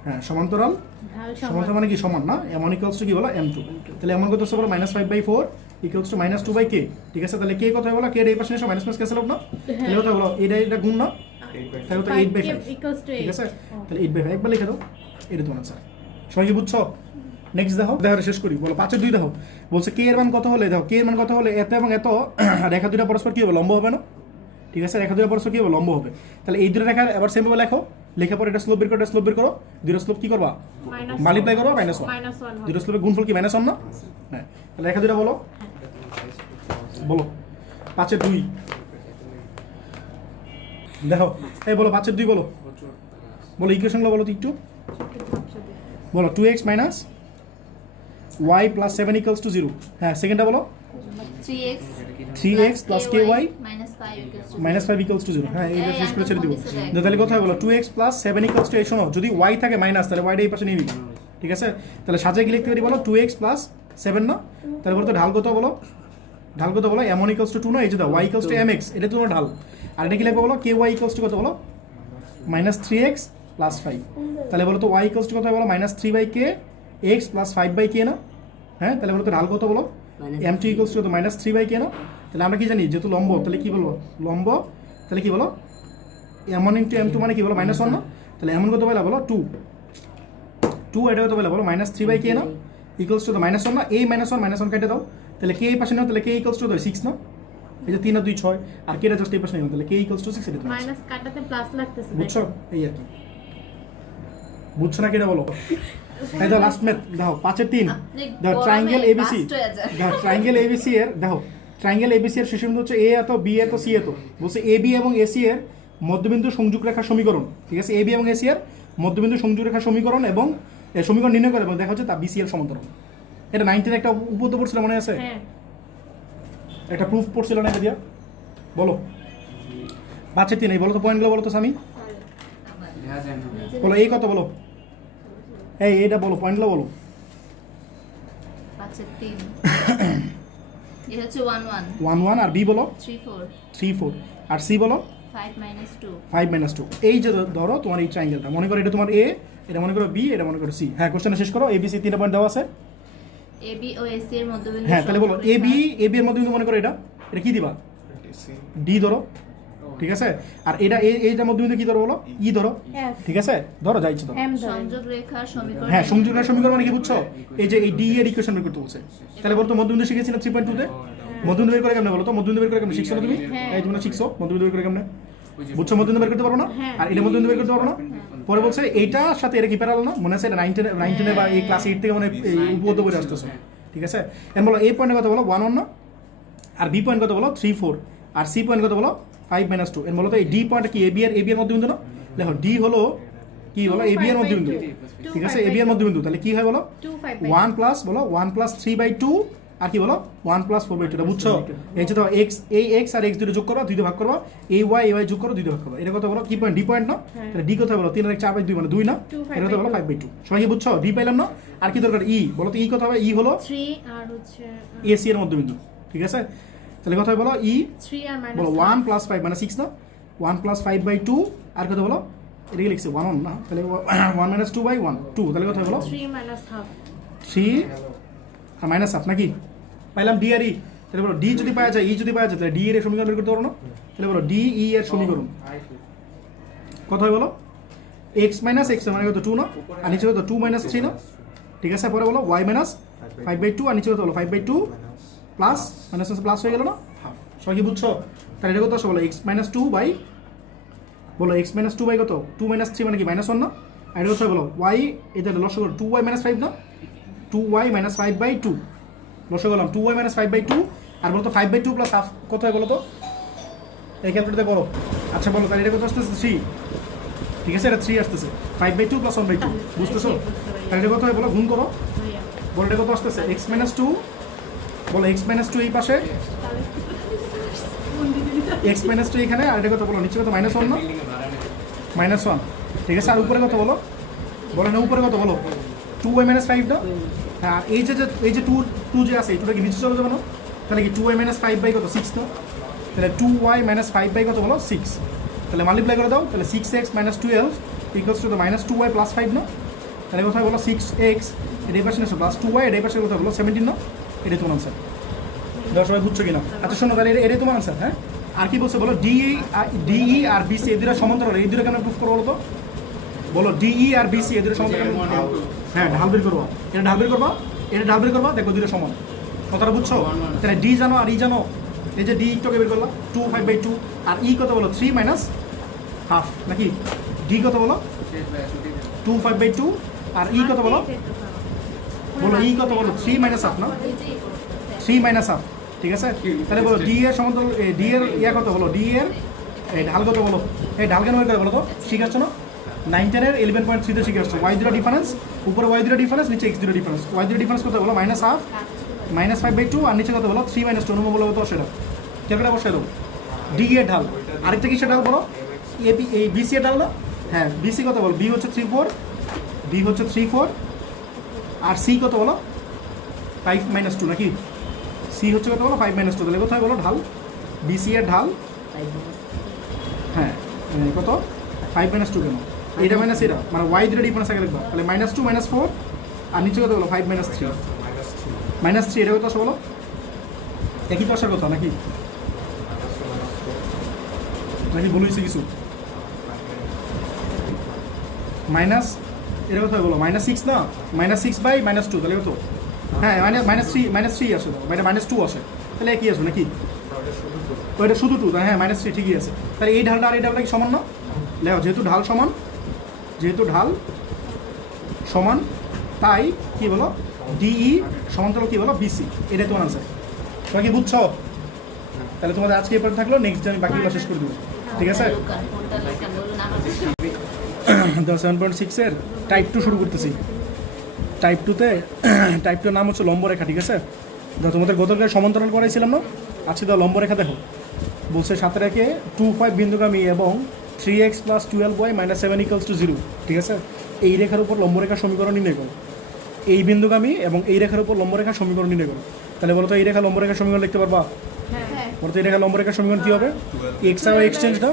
হ্যাঁ সমান্তরাল, ঢাল সমান্তরাল সমান মানে কি সমান না, m1 ইকুয়ালস টু কি বলো m2, তাহলে এমন কত হচ্ছে বলো -5/4 ইকুয়ালস টু -2/k। ঠিক আছে, তাহলে k কত হয় বলো? k এর এই পাশে এসে মাইনাস মাইনাস ক্যান্সেল হবে না, তাহলে কত বলো? এটা গুণ না, তাহলে তো 8/5, equals to 8 ঠিক আছে, তাহলে 8/5 একবার লিখে দাও, এটা তোমার আনসার। সবাই কি বুঝছো? নেক্সট দেখো, শেষ করি, বলো 5/2 দেখো, বলছে কে এর মান কত হলে, দেখো কে এর মান কত হলে এত এবং এত রেখা দুটো পরস্পর কি হবে? লম্ব হবে না, ঠিক আছে, রেখা দুটো পরস্পর কি হবে? লম্ব হবে। তাহলে এই দুটো রেখা এবার সেম ভাবে লেখো, লেখার পর এটা স্লোপ বের করো, স্লোপ বের করো, দুটো স্লোপ কি করবা? মাল্টিপ্লাই করো, -1 -1 দুটো স্লোপের গুণফল কি -1 না? হ্যাঁ, তাহলে রেখা দুটো বলো, বলো 5/2 দেখো, এই বলো 5/2 বলো, বলো ইকুয়েশনগুলো বলো তো একটু, বলো 2x minus y plus 7 equals to 0। হ্যাঁ, সেকেন্ডটা বলো 3x plus ky -5 equals to 0। হ্যাঁ, এইটা শেষ করে ছেড়ে দিব। তাহলে কথা বলো 2x plus 7 equals to 8। শোনো, যদি y থাকে মাইনাস, তাহলে y টা এই পাশে নিয়ে নিবি, ঠিক আছে। তাহলে সাজায় কি লিখতে পারি বলো? 2x plus 7 না, তাহলে বলো তো ঢাল কত বলো? ঢাল কত বলো? m1 equals to 2 না, এই যে দাও y equals to mx, এটা তোমার ঢাল। আর এটা কি লিখবো বলো? ky equals to কত বলো? -3x plus 5। তাহলে বলো তো y equals to কত বলো? -3/k x plus 5/k না। হ্যাঁ, তাহলে বলো তো ঢাল কত বলো? m2 equals to -3/k না। তাহলে আমরা কি জানি যেহেতু লম্ব, তাহলে কি বলবো? লম্ব, তাহলে কি বলো? m1 into m2 মানে কি বলো? -1 না, তাহলে m1 কত বলো? 2 এটা কত বলো? -3/k না, equals to -1 না, এই -1 কেটে দাও, তাহলে k এই পাশে নাও, তাহলে k equals to 6 না, এই যে 3 আর 2 6, আর k টা জাস্ট এই পাশে নাও, তাহলে k equals to 6। এটা তোমার মাইনাস কাটাতে প্লাস লাগতেছে, বুঝছো? এই আর কি, বুঝছো না? কেটা বলো? এই দাও লাস্ট ম্যাথ, দেখো 5/3, দেখো ট্রায়াঙ্গেল এবিসি, দেখো ট্রায়াঙ্গেল এবিসি এর, দেখো ট্রায়াঙ্গেল এবিসি এর শীর্ষবিন্দু হচ্ছে এ এত, বি এত, সি এত। বলছে এবি এবং এসি এর মধ্যবিন্দু সংযোগ রেখার সমীকরণ, ঠিক আছে, এবি এবং এসি এর মধ্যবিন্দু সংযোগ রেখার সমীকরণ এবং সমীকরণ নির্ণয় করে এবং দেখা হচ্ছে তা বিসি এর সমান্তরাল। এটা 19 একটা উপপাদ্য পড়ছিল, মনে আছে? হ্যাঁ একটা প্রুফ পড়ছিল না এটা দিয়া, বলো 5/3। এই বলো তো পয়েন্টগুলো বলো তো স্বামী, দেখা যায় না। বলো এই কত বলো, এইটা বলো পয়েন্টগুলো বলো। 5/3 এটা হচ্ছে 1 1 আর বি বলো 3 4 3 4 আর সি বলো 5 - 2 5 - 2। এই যে ধরো তোমার এই ট্রায়াঙ্গেলটা, মনে করো এটা তোমার এ, এটা মনে করো বি, এটা মনে করো সি। হ্যাঁ, কোশ্চেনটা শেষ করো। এ বি সি 3 পয়েন্ট দেওয়া আছে। AB ও AC এর মধ্যবিন্দু হ্যাঁ, তাহলে বলো এ বি এর মধ্যবিন্দু মনে করো এটা কি দিবা? ডি ধরো, ঠিক আছে। আর এটা এইটার মধ্যবিন্দু কি ধরো বলো? ই ধরো, F ঠিক আছে, ধরো যা ইচ্ছে ধরো। M ধরেন সংযোগ রেখার সমীকরণ। হ্যাঁ, সংযোগ রেখার সমীকরণ মানে কি বুঝছো? এই যে এই ডি এর ইকুয়েশন বের করতে বলছে। তাহলে বলো তো মধ্যবিন্দু শিখেছিলাম 3.2 তে, মধ্যবিন্দু বের করে কেমনে বলো তো? মধ্যবিন্দু বের করে কেমনে শিখছো না তুমি? হ্যাঁ। এই তোমরা শিখছো মধ্যবিন্দু বের করে কেমনে, বুঝছো? মধ্যবিন্দু বের করতে পারো না, হ্যাঁ। আর এটা মধ্যবিন্দু বের করতে পারো না। পরে বলছে এইটার সাথে এটা কি প্যারালাল না, মনে আছে? এটা 9 বা এই ক্লাস 8 থেকে মানে উপপাদ্য করে আসতেছে, ঠিক আছে। এখন বলো এই পয়েন্টের কথা বলো 1 1 না, আর বি পয়েন্ট কত বলো 3 4, আর সি পয়েন্ট কত বলো 5 - 2। এর বলো তো এই ডি পয়েন্ট কি এবি এর মধ্যবিন্দু না? দেখো ডি হলো কি বলো? এবি এর মধ্যবিন্দু, ঠিক আছে, এবি এর মধ্যবিন্দু। তাহলে কি হয় বলো? 2 5 1 প্লাস বলো 1 প্লাস 3/2 আর কি বলো 1 প্লাস 4/2। এটা বুঝছো? এই যে তো এক্স, এই এক্স আর এক্স দুটো যোগ করবা, 2 দিয়ে ভাগ করবা, এই ওয়াই যোগ করো, 2 দিয়ে ভাগ করবা। এটা কত বলো? কি পয়েন্ট? ডি পয়েন্ট না? তাহলে ডি কত বলো? 3 আর 4/2 মানে 2 না? এটা কত বলো 5/2। সবাই কি বুঝছো? ডি পাইলাম না? আর কি দরকার? ই বলো তো, ই কত হবে? ই হলো 3 আর হচ্ছে এসি এর মধ্যবিন্দু, ঠিক আছে। তাহলে কথা বলো ই 3 আর মাইনাস বলো 1 প্লাস 5 মানে 6 না? 1 প্লাস 5/2 আর কত বলো? এদিকে লিখছে 1 1 না, তাহলে 1 - 2/1 2। তাহলে কথা বলো 3 মাইনাস হাফ 3 আর মাইনাস হাফ নাকি? পাইলাম ডি আর ই। তাহলে বলো ডি যদি পাওয়া যায়, ই যদি পাওয়া যায়, তাহলে ডি এর সমীকরণ বের করতে পারো না? তাহলে বলো ডি ই এর সমীকরণ কত হয় বলো? x - x মানে কত 2 না, আর নিচে কত 2 - 3 না, ঠিক আছে। পরে বলো y - 5/2 আর নিচে কত বলো 5/2 প্লাস মাইনাস প্লাস হয়ে গেল না, হাফ। সবাই কি বুঝছো? তাহলে এটা কত আসে বলো? x - 2 বাই বলো x - 2 বাই কত 2 - 3 মানে কি -1 না, আর এটা কত বলো y, এটা লসগু 2y - 5 না, 2y - 5/2 লসগু করলাম 2y - 5/2। আর বলো তো 5/2 প্লাস হাফ কত হয় বলো তো? এই ক্যালকুলেটর করো। আচ্ছা বলো তাহলে এটা কত আসতেছে? 3, ঠিক আছে, এটা 3 আসতেছে। 5/2 প্লাস 1/2 বুঝতেছো? তাহলে এটা কত হয় বলো? গুণ করো, ভাইয়া বলো এটা কত আসতেছে? x - 2 বলো এক্স মাইনাস টু এই পাশে, এক্স মাইনাস টু এখানে, আর এটা কত বলো নিচে কত -1 না, -1, ঠিক আছে। আর উপরে কত বলো, বলো না উপরে কত বলো, 2y - 5 না। হ্যাঁ, আর এই যে টু যে আছে, এই টুটা কি নিচে চলে যাবে না, তাহলে কি 2y - 5 বাই কত 6 না, তাহলে 2y - 5 বাই কত বলো 6, তাহলে মাল্টিপ্লাই করে দাও, তাহলে 6x - 12 equals to the -2y + 5 না, তাহলে কোথায় বলো 6x এটা এই পাশে প্লাস 2y এটা এই পাশে কোথায় বলো 17 না, এটাই তোমার আনসার। দাও সবাই বুঝছো কিনা? আচ্ছা শোনো, তাহলে এটাই তোমার আনসার। হ্যাঁ, আর কি বলছে বলো, ডিই আর বিসি এদের সমান্তরাল, এই দুটো কেন প্রুফ করো বলো তো, বলো ডিই আর বিসি এদের সমান্তরাল। হ্যাঁ, ঢাল বের করবা, এটা ঢাল বের করবা, এটা ঢাল বের করবা, দেখো দুটো সমান। কথাটা বুঝছো? তাহলে ডি জানো আর ই জানো, এই যে ডি একটুকে বের করলাম 2/5/2, আর ই কত বলো 3 - ½ নাকি, ডি কত বলো 2/5/2, আর ই কত বলো, বলো ই কত বলো 3 - ½ না, 3 - ½ ঠিক আছে। তাহলে বলো ডি এর সমান্তরাল, ডি এর ইয়া কত বলো, ডি এর এই ঢাল কত বলো, এই ঢাল কেন বের করে বলো তো, ঠিক আছে না 9-10 এর 11.3 শিখে আসছো। ওয়াই দুটো ডিফারেন্স, উপরে ওয়াই দুটো ডিফারেন্স, নিচে এক্স দুটো ডিফারেন্স। ওয়াই দুটো ডিফারেন্স কত বলো -½ -5/2, আর নিচে কত বলো 3 - 2 অনুমান বলো তো সেটা ক্যালকুলেট বসে দাও। ডি এর ঢাল, আরেকটা কি সেটা বলো, এবি এই বিসি এর ঢাল না। হ্যাঁ, বিসি কত বলো, বি হচ্ছে 3 4, বি হচ্ছে 3 4, আর সি কত বলো 5 - 2 নাকি, সি হচ্ছে কত বলো 5 - 2, তাহলে কোথায় বলো ঢাল, বিসি এর ঢাল, হ্যাঁ কত 5 - 2 কেন, এটা মাইনাস এটা মানে ওয়াই দুটো ডিফারেন্স আগে লিখবা, তাহলে -2 -4, আর নিচে কত বলো 5 - 3, -3 এটা কত আসে বলো, একই তো আসার কথা নাকি, নাকি বলেছি কিছু, মাইনাস এটা কোথায় বলো -6 না, -6/-2, তাহলে কত, হ্যাঁ -3 আসে, মানে -2 আসে, তাহলে একই আসবে নাকি, ওইটা শুধু 2, হ্যাঁ -3 ঠিকই আছে। তাহলে এই ঢালটা আর এই ঢালটা কি সমান না, লেখো যেহেতু ঢাল সমান, যেহেতু ঢাল সমান, তাই কি বলো ডিই সমান্তরাল কি বলো বিসি, এটাই তোমার আনসার। তোমরা কি বুঝছো? তাহলে তোমাদের আজকে এরপর থাকলো, নেক্সট আমি বাকিগুলো শেষ করে দেবো, ঠিক আছে। 7.6 এর টাইপ 2 শুরু করতেছি। টাইপ 2তে টাইপ 2 নাম হচ্ছে লম্বরেখা, ঠিক আছে। তোমাদের গতকাল সমান্তরাল করাইছিলাম না, আজকে তো লম্বরেখা দেখো, বলছে 7 রেখে 2, 5 বিন্দুগামী এবং 3x + 12y - 7 = 0, ঠিক আছে। এই রেখার উপর লম্বরেখার সমীকরণ নির্ণয় করো, এই বিন্দুগামী এবং এই রেখার উপর লম্বরেখার সমীকরণ নির্ণয় করো। তাহলে বলো তো এই রেখা লম্বরেখার সমীকরণ লিখতে পারবা, বলো তো এই রেখা লম্বরেখার সমীকরণ কী হবে, এক্স আর ওয়াই এক্সচেঞ্জ না,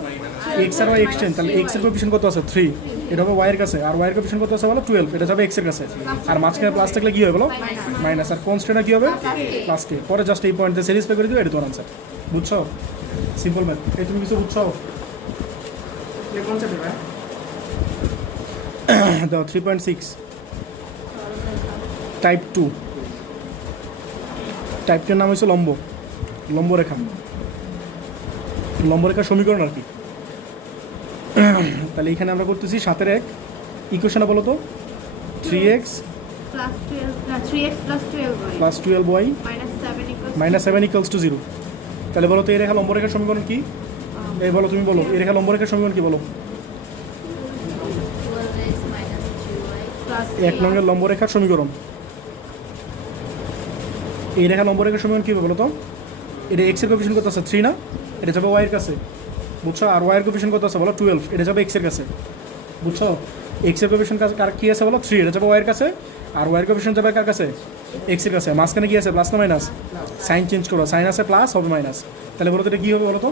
এক্স আর ওয়াই এক্সচেঞ্জ, তাহলে এক্স এর কোএফিশিয়েন্ট কত আছে 3, এটা হবে ওয়াই এর কাছে, আর ওয়াই এর কোএফিশিয়েন্ট কত আছে বলো 12, এটা যাবে এক্স এর কাছে, আর মাঝখানে প্লাস থাকলে কী হবে বলো মাইনাস, আর কনস্ট্যান্টটা কী হবে প্লাস কে, পরে জাস্ট এই পয়েন্টে সিরিজ পে করে দিও, এটা তোমার আনসার। বুঝছো? Simple math. এই তুমি কিছু বুঝছো? দাও 3.6 টাইপ 2, টাইপ 2 এর নাম হচ্ছে লম্বরেখা, লম্বরেখার সমীকরণ আর কি। তাহলে এখানে আমরা করতেছি 7 1 ইকুয়েশনটা বলো তো, 3x + 12y - 7 = 0। তাহলে বলো তো এই রেখা লম্বরেখার সমীকরণ কি, এই বলো তুমি বলো, এই রেখা লম্বরেখার সমীকরণ কি বলো, 1 নং এর লম্বরেখার সমীকরণ, এই রেখা লম্বরেখার সমীকরণ কী হবে বলো তো, এটা এক্স এর কোএফিশিয়েন্ট কত আছে 3 না, এটা যাবে ওয়াই এর কাছে, বুঝছো, আর ওয়াই এর কোএফিশিয়েন্ট কত আছে বলো 12, এটা যাবে এক্স এর কাছে, বুঝছো, এক্স এর কোএফিশিয়েন্ট কার কী আছে বলো 3, এটা যাবে ওয়াই এর কাছে, আর ওয়াই এর কোএফিশিয়েন্ট যাবে কার কাছে এক্স এর কাছে, মাঝখানে কী আছে প্লাস না মাইনাস, সাইন চেঞ্জ করো, সাইন আছে প্লাস হবে মাইনাস, তাহলে বলো তো এটা কী হবে বলো তো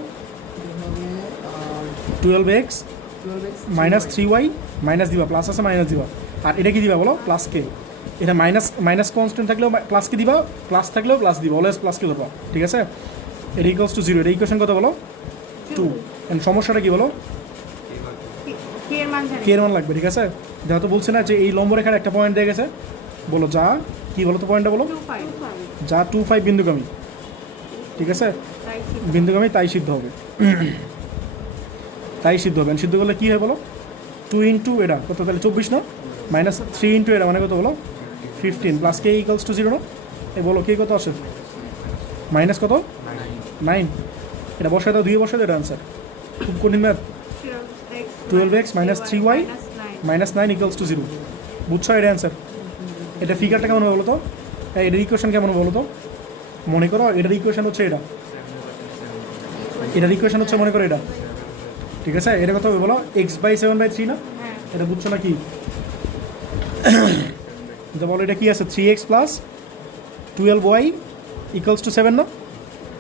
12x - 3y মাইনাস দিবা, প্লাস আছে মাইনাস দিবা, আর এটা কি দিবা বলো প্লাস কে, এটা মাইনাস কনস্ট্যান্ট থাকলেও প্লাস কে দিবা, প্লাস থাকলেও প্লাস দিবা, অলওয়েজ প্লাস কে ধরবা, ঠিক আছে। এটা ইকুয়ালস টু 0, এটা ইকুয়েশন কত বলো 2, এন্ড সমস্যাটা কি বলো কে এর মান লাগবে, ঠিক আছে। যেহেতু বলছে না যে এই লম্বরেখার একটা পয়েন্ট দিয়ে গেছে, বলো যা কি বলো তো পয়েন্টটা বলো, যা 2, 5 বিন্দুগামী, ঠিক আছে, বিন্দুগামী তাই সিদ্ধ হবে, তাই সিদ্ধ হবে, সিদ্ধ করলে কী হয় বলো 2 × এটা কত, তাহলে 24 না, -3 × এটা মানে কত বলো 15, প্লাস কে = 0 না, এই বলো কে কত আসে মাইনাস কত 9, এটা বসায় দাও, 2 বসায় দাও, এটা আনসার। খুব কঠিন ম্যাথ, 12x - 3y - 9 = 0, বুঝছো, এটা অ্যান্সার। এটা ফিগারটা কেমন হবে বলো তো, এটার ইকুয়েশন কেমন হবে বলো তো, মনে করো এটার ইকুয়েশন হচ্ছে এটা, এটার ইকুয়েশন হচ্ছে মনে করো এটা, ঠিক আছে? এটা কত হবে বলো? x/7/3 না? হ্যাঁ এটা বুঝছো না কি? তো বলো এটা কি আছে? 3x plus 12y equals to 7 না?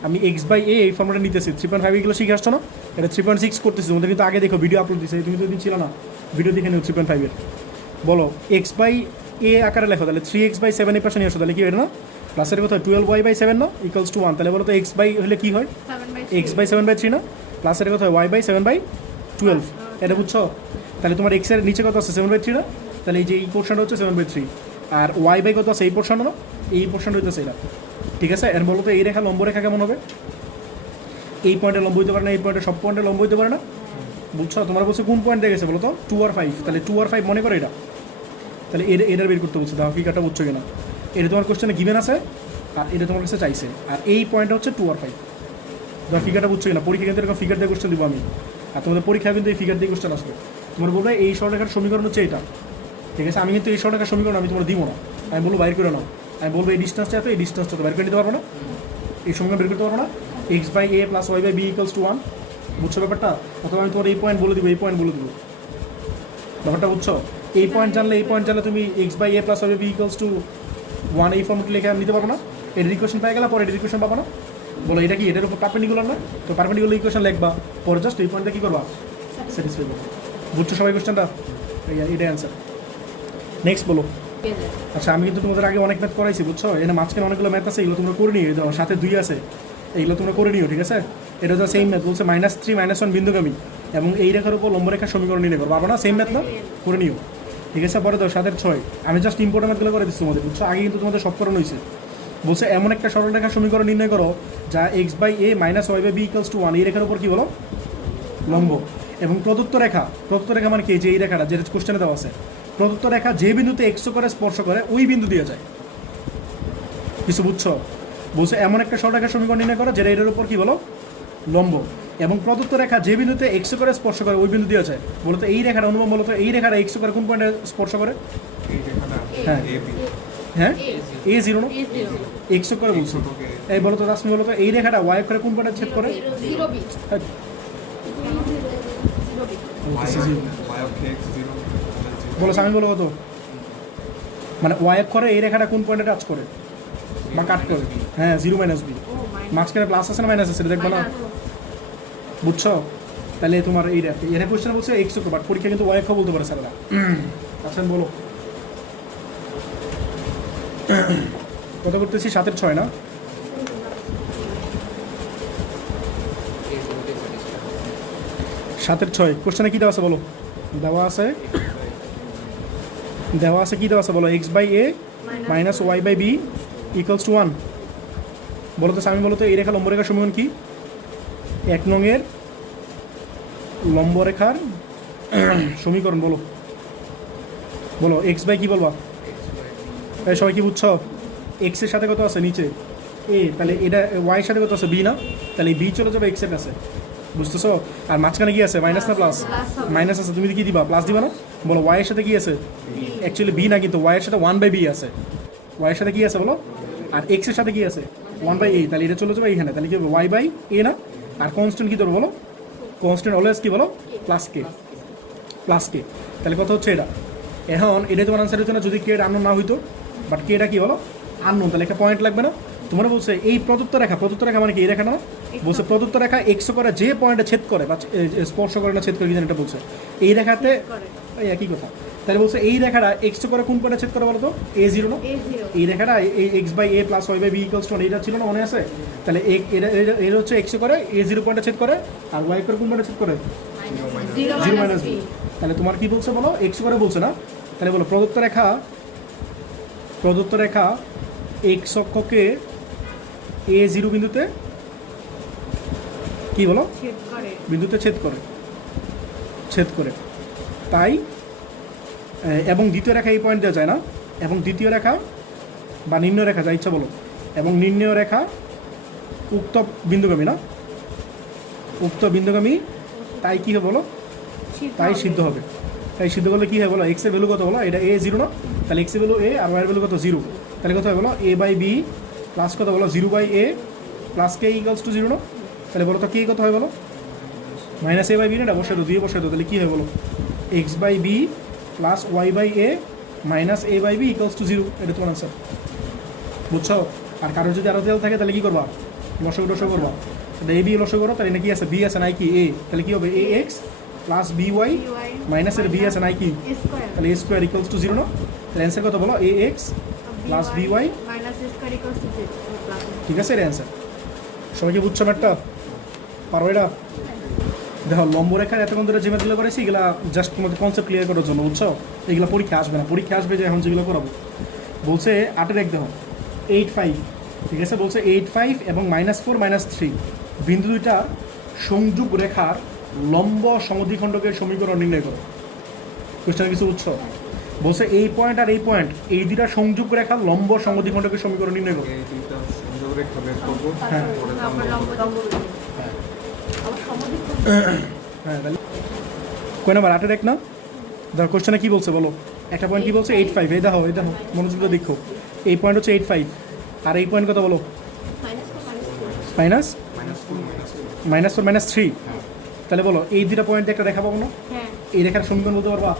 আমি x/a এই ফর্মুলাটা নিতেছি। 3.5 এগুলো শিখে আসছো না? এটা 3.6 করতেছি তোমাদের, কিন্তু আগে দেখো ভিডিও আপলোড দিচ্ছে, তুমি তো দিন ছিল না, ভিডিও দেখে নিও 3.5 এর। বলো x/a আকারে লেখো, তাহলে 3x/7 এই পাশে নিয়ে আসো, তাহলে কি হয় না? প্লাসের কথা 12y/7 না ইকুয়ালস টু 1, তাহলে বলো তো x/ হলে কি হয়? 7/3 x/7/3 না? প্লাসের কথা y/7/12, এটা বুঝছো? তাহলে তোমার x এর নিচে কত আছে? 7/3 না? তাহলে এই যে এই পোর্শনটা হচ্ছে 7/3, আর y/ কত আছে? এই পোর্শন না? এই পোর্শনটা হইতেছে এটা, ঠিক আছে? এর বলো তো এই রেখা লম্ব রেখা কেমন হবে? এই পয়েন্টে লম্ব হইতে পারে না, এই পয়েন্টে সব পয়েন্টে লম্ব হইতে পারে না, বুঝছো? তোমার বলছে কোন পয়েন্ট দেখেছে বলো তো? 2 আর 5, তাহলে 2 আর 5 মনে করো এটা, তাহলে এটার বের করতে বলছে, দেখো ফিগারটা বুঝছো কিনা? এটা তোমার কোশ্চেনে গিভেন আছে, আর এটা তোমার কাছে চাইছে, আর এই পয়েন্টটা হচ্ছে 2 আর 5, তোমার ফিগারটা বুঝছো কিনা? পরীক্ষা কিন্তু এরকম ফিগার দিয়ে কোশ্চেন দিব আমি, আর তোমাদের পরীক্ষায় কিন্তু এই ফিগার দিয়ে কোশ্চেন আসবে। তোমার বলবে এই সরলরেখার সমীকরণ হচ্ছে এটা, ঠিক আছে? আমি কিন্তু এই সরলরেখার সমীকরণ আমি তোমার দিব না, আমি বলবো বাইর করে নাও, আমি বলবো এই ডিস্টেন্সটা এত, এই ডিস্টেন্সটা তো বাইর করে নিতে পারবো না, এই সমীকরণ বের করতে পারবো না? x/a plus y/b equals to 1, বুঝছো ব্যাপারটা? অথবা আমি তোমার এই পয়েন্ট বলে দিব, এই পয়েন্ট বলে দিব, ব্যাপারটা বুঝছো? এই পয়েন্ট জানলে, এই পয়েন্ট জানলে তুমি x/a plus y/b equals to 1 এই ফর্মুলা লিখে আমি নিতে পারবো না? এর ইকুয়েশন পেয়ে গেলে পরে এর ইকুয়েশন পাবো না? বলো এটা কি এটার উপর পারপেন্ডিকুলার না? তো পারপেন্ডিকুলার ইকুয়েশন লিখবা, পরে জাস্ট এই পয়েন্টটা কী করবা? স্যাটিসফাই করবা, বুঝছো সবাই কোয়েশ্চেনটা? এটাই অ্যান্সার। নেক্সট বলো। আচ্ছা আমি কিন্তু তোমাদের আগে অনেক ম্যাথ করাইছি, বুঝছো? এখানে মাঝখানে অনেকগুলো ম্যাথ আছে, এগুলো তোমরা করে নিও, এই সাথে 2 আছে, এইগুলো তোমরা করে নিও, ঠিক আছে? এটা হচ্ছে সেম ম্যাথ, বলছে -3 -1 বিন্দুগামী এবং এই রেখার উপর লম্ব রেখার সমীকরণ নির্ণয় করো, পারবো না? সেম ম্যাথ না? করে নিও, ঠিক আছে? পরে দাও 7 6, আমি জাস্ট ইম্পর্টেন্ট ম্যাথগুলো করে দিচ্ছি তোমাদের, বুঝছো? আগে কিন্তু তোমাদের সব করানো হয়েছে। বলছে এমন একটা সরলরেখার সমীকরণ নির্ণয় করো যা x/a minus y/b equals to 1, এই রেখার উপর কি বলো? লম্ব, এবং প্রদত্ত রেখা মানে কি? যে এই রেখাটা যেটা কোশ্চেনে দেওয়া আছে, প্রদত্ত রেখা যে বিন্দুতে x করে স্পর্শ করে ওই বিন্দু দিয়ে যায়, কিছু বুঝছো? বলছে এমন একটা সরলরেখার সমীকরণ নির্ণয় করো যেটা এটার উপর কি বলো? লম্ব, এবং প্রদত্ত রেখা যে বিন্দুতে x করে স্পর্শ করে ওই বিন্দু দিয়ে যায়। বলতো এই রেখাটা অনুমান, বলতো এই রেখাটা x করে কোন পয়েন্টে স্পর্শ করে? এই রেখাটা হ্যাঁ AB হ্যাঁ a0 না? A0 x করে বলছো। এই বলো তো রাসমি, বলো তো এই রেখাটা y করে কোন পয়েন্টে ছেদ করে? 0b হ্যাঁ, y of x 0 বলো আমি বলো কত? মানে y করে এই রেখাটা কোন পয়েন্টে টাচ করে বা কাট করে? হ্যাঁ 0 - b, মাঝখানে প্লাস আছে না মাইনাস আছে দেখবা না? বুঝছো? তাহলে তোমার এই এটা কোশ্চেন বলছে x অক্ষ, বাট পরীক্ষা কিন্তু y অক্ষ বলতে পারে স্যাররা। আচ্ছা বলো কত করতেছি? 7 6 না? 7 6 কোশ্চেনে কী দেওয়া আছে বলো? দেওয়া আছে কি দেওয়া আছে বলো? x/a minus y/b equals to 1, বলো তো আমি, বলো তো এই রেখা লম্ব রেখার সমীকরণ কি? 1 নংয়ের লম্ব রেখার সমীকরণ বলো, বলো x/, কি বলবা? এই সবাই কি বুঝছো? x এর সাথে কত আছে নিচে? a, তাহলে এটা y এর সাথে কত আছে? b না? তাহলে b চলে যাবে x এর কাছে, বুঝতেছো? আর মাঝখানে কি আছে? মাইনাস না প্লাস? মাইনাস আছে, তুমি কি দিবা? প্লাস দিবা না? বলো y এর সাথে কি আছে? অ্যাকচুয়ালি b না, কিন্তু y এর সাথে 1/b আছে, y এর সাথে কি আছে বলো? আর x এর সাথে কি আছে? 1/a, তাহলে এটা চলে যাবে এইখানে, তাহলে কি হবে? y/a না? আর কনস্ট্যান্ট কি ধরবো বলো? কনস্ট্যান্ট অলওয়েজ কি বলো? প্লাস কে, তাহলে কথা হচ্ছে এটা। এখন এটা তোমার আনসার হতো না যদি কে এটা আননোন না হইতো, বাট কে এটা কি বলো? আননোন, তাহলে একটা পয়েন্ট লাগবে না? তোমার বলছে এই প্রদত্ত রেখা মানে কি? এই রেখা না? বলছে প্রদত্ত রেখা এক্স করে যে পয়েন্টে ছেদ করে বা স্পর্শ করে না ছেদ করে, কি জানি এটা বলছে এই রেখাতে, এই একই কথা। তাহলে বলছে এই রেখাটা এক্স করে কোন পয়েন্টে ছেদ করে বলো তো? a0 না? এই রেখাটা x/a plus y/b equals to 1, এটা ছিল না? মনে আছে? তাহলে এর হচ্ছে এক্স করে a0 পয়েন্টে ছেদ করে, আর y করে কোন পয়েন্টে ছেদ করে? 0 - b। তাহলে তোমার কি বলছে বলো? এক্স করে বলছে না? তাহলে বলো প্রদত্ত রেখা এক্স অক্ষকে a0 বিন্দুতে কি বলো? বিন্দুতে ছেদ করে, তাই এবং দ্বিতীয় রেখা এই পয়েন্ট দেওয়া যায় না, এবং দ্বিতীয় রেখা বা নির্ণয় রেখা যা ইচ্ছা বলো, এবং নির্ণয় রেখা উক্ত বিন্দুগামী না? উক্ত বিন্দুগামী, তাই কি হবে বলো? তাই সিদ্ধ হবে। তাই সিদ্ধ করলে কী হয় বলো? এক্সের ভ্যালু কত বলো? এটা a0 না? তাহলে এক্সের ভ্যালু a আর ওয়াইয়ের ভ্যালু কত? 0, তাহলে কত হয় বলো? a/b প্লাস কত বলো 0/a plus k equals to 0 না? তাহলে বলো তো কে কত হয় বলো? মাইনাস a বাই বি না বসে তো দিয়ে বসে তো তাহলে কী হয় বলো? x/b plus y/a minus a by b equals to 0। এটা তোমার আনসার, বুঝছো? আর কারোর যদি আরও তেল থাকে তাহলে কী করবা? লসগু টসগু করবা। তাহলে এ বি লসগু করো, তাহলে কি আছে? বি আছে নাই কি এ, তাহলে কী হবে? A x plus b y minus এর বি আছে নাই কি, স্কয়ার তাহলে এ স্কোয়ার ইকুয়ালস টু 0 না? তাহলে অ্যান্সার কত বলো? A x plus b y, minus square equals to 0 plus. ঠিক আছে? এর অ্যান্সার সবাই কি বুঝছো ম্যাটটা? পারো এটা? দেখো লম্ব রেখার এতক্ষণ ধরে যে ম্যাথগুলো করেছি এগুলো জাস্ট তোমাদের কনসেপ্ট ক্লিয়ার করার জন্য, বুঝছো? এগুলো পরীক্ষা আসবে না, পরীক্ষা আসবে যে এখন যেগুলো করাবো। বলছে 8 এক দেখো 8/5, ঠিক আছে? বলছে 8/5 এবং -4 -3 বিন্দু দুইটা সংযোগ রেখার লম্ব সমদ্বিখণ্ডকের সমীকরণ নির্ণয় করো। কোয়েশ্চেন কিছু বুঝছো? বলছে এই পয়েন্ট আর এই পয়েন্ট, এই দুইটা সংযোগ রেখার লম্ব সমদ্বিখণ্ডকের সমীকরণ নির্ণয় করো। এই দুইটা সংযোগ রেখা বের করবো। হ্যাঁ। পরে আমরা লম্ব হ্যাঁ তাহলে কয় নাম্বার? 8 এক না? ধর কোয়েশ্চেনে কী বলছে বলো? একটা পয়েন্ট কী বলছে? 8/5। এই দেখো মনোযোগ দিয়ে দেখো, এই পয়েন্ট হচ্ছে 8/5 আর এই পয়েন্ট কত বলো? মাইনাস -4 -3। তাহলে বলো এই দুটা পয়েন্টে একটা রেখা পাবো না? হ্যাঁ এই রেখার সমীকরণ বলতে পারবা?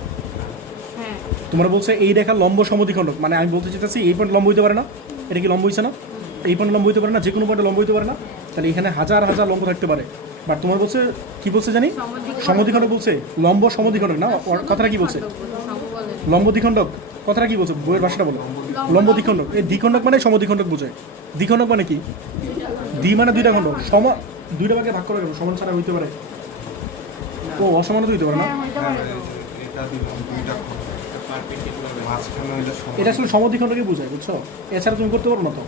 হ্যাঁ তোমরা বলছে এই রেখার লম্ব সমদ্বিখণ্ডক, মানে আমি বলতে চাইতেছি এই পয়েন্ট লম্ব হইতে পারে না? এটা কি লম্ব হইছে না? এই পয়েন্ট লম্ব হইতে পারে না? যে কোনো পয়েন্টে লম্ব হইতে পারে না? তাহলে এখানে হাজার হাজার লম্ব থাকতে পারে, বাট তোমার বলছে কি বলছে জানি? সমদ্বিখণ্ডক বলছে, লম্ব সমদ্বিখণ্ডক না? কথাটা কি বলছে? লম্ব দ্বিখণ্ডক। কথাটা কি বলছে? বইয়ের ভাষাটা বলো। লম্ব দ্বিখণ্ডক। এই দ্বিখণ্ডক মানে সমদ্বিখণ্ডক বোঝায়। দ্বিখণ্ডক মানে কি? দ্বি মানে দুইটা খণ্ড, দুইটা ভাগে ভাগ করা গেল, সমান ছাড়া হইতে পারে? ও অসমানও তো হইতে পারে না? হ্যাঁ হইতে পারে তো। এটা দিলাম দুইটা খন্ড, মাঝখানে হইলে এটা আসলে সমদ্বিখণ্ডকে বোঝায়, বুঝছো? এছাড়া তুমি করতে পারো না তো।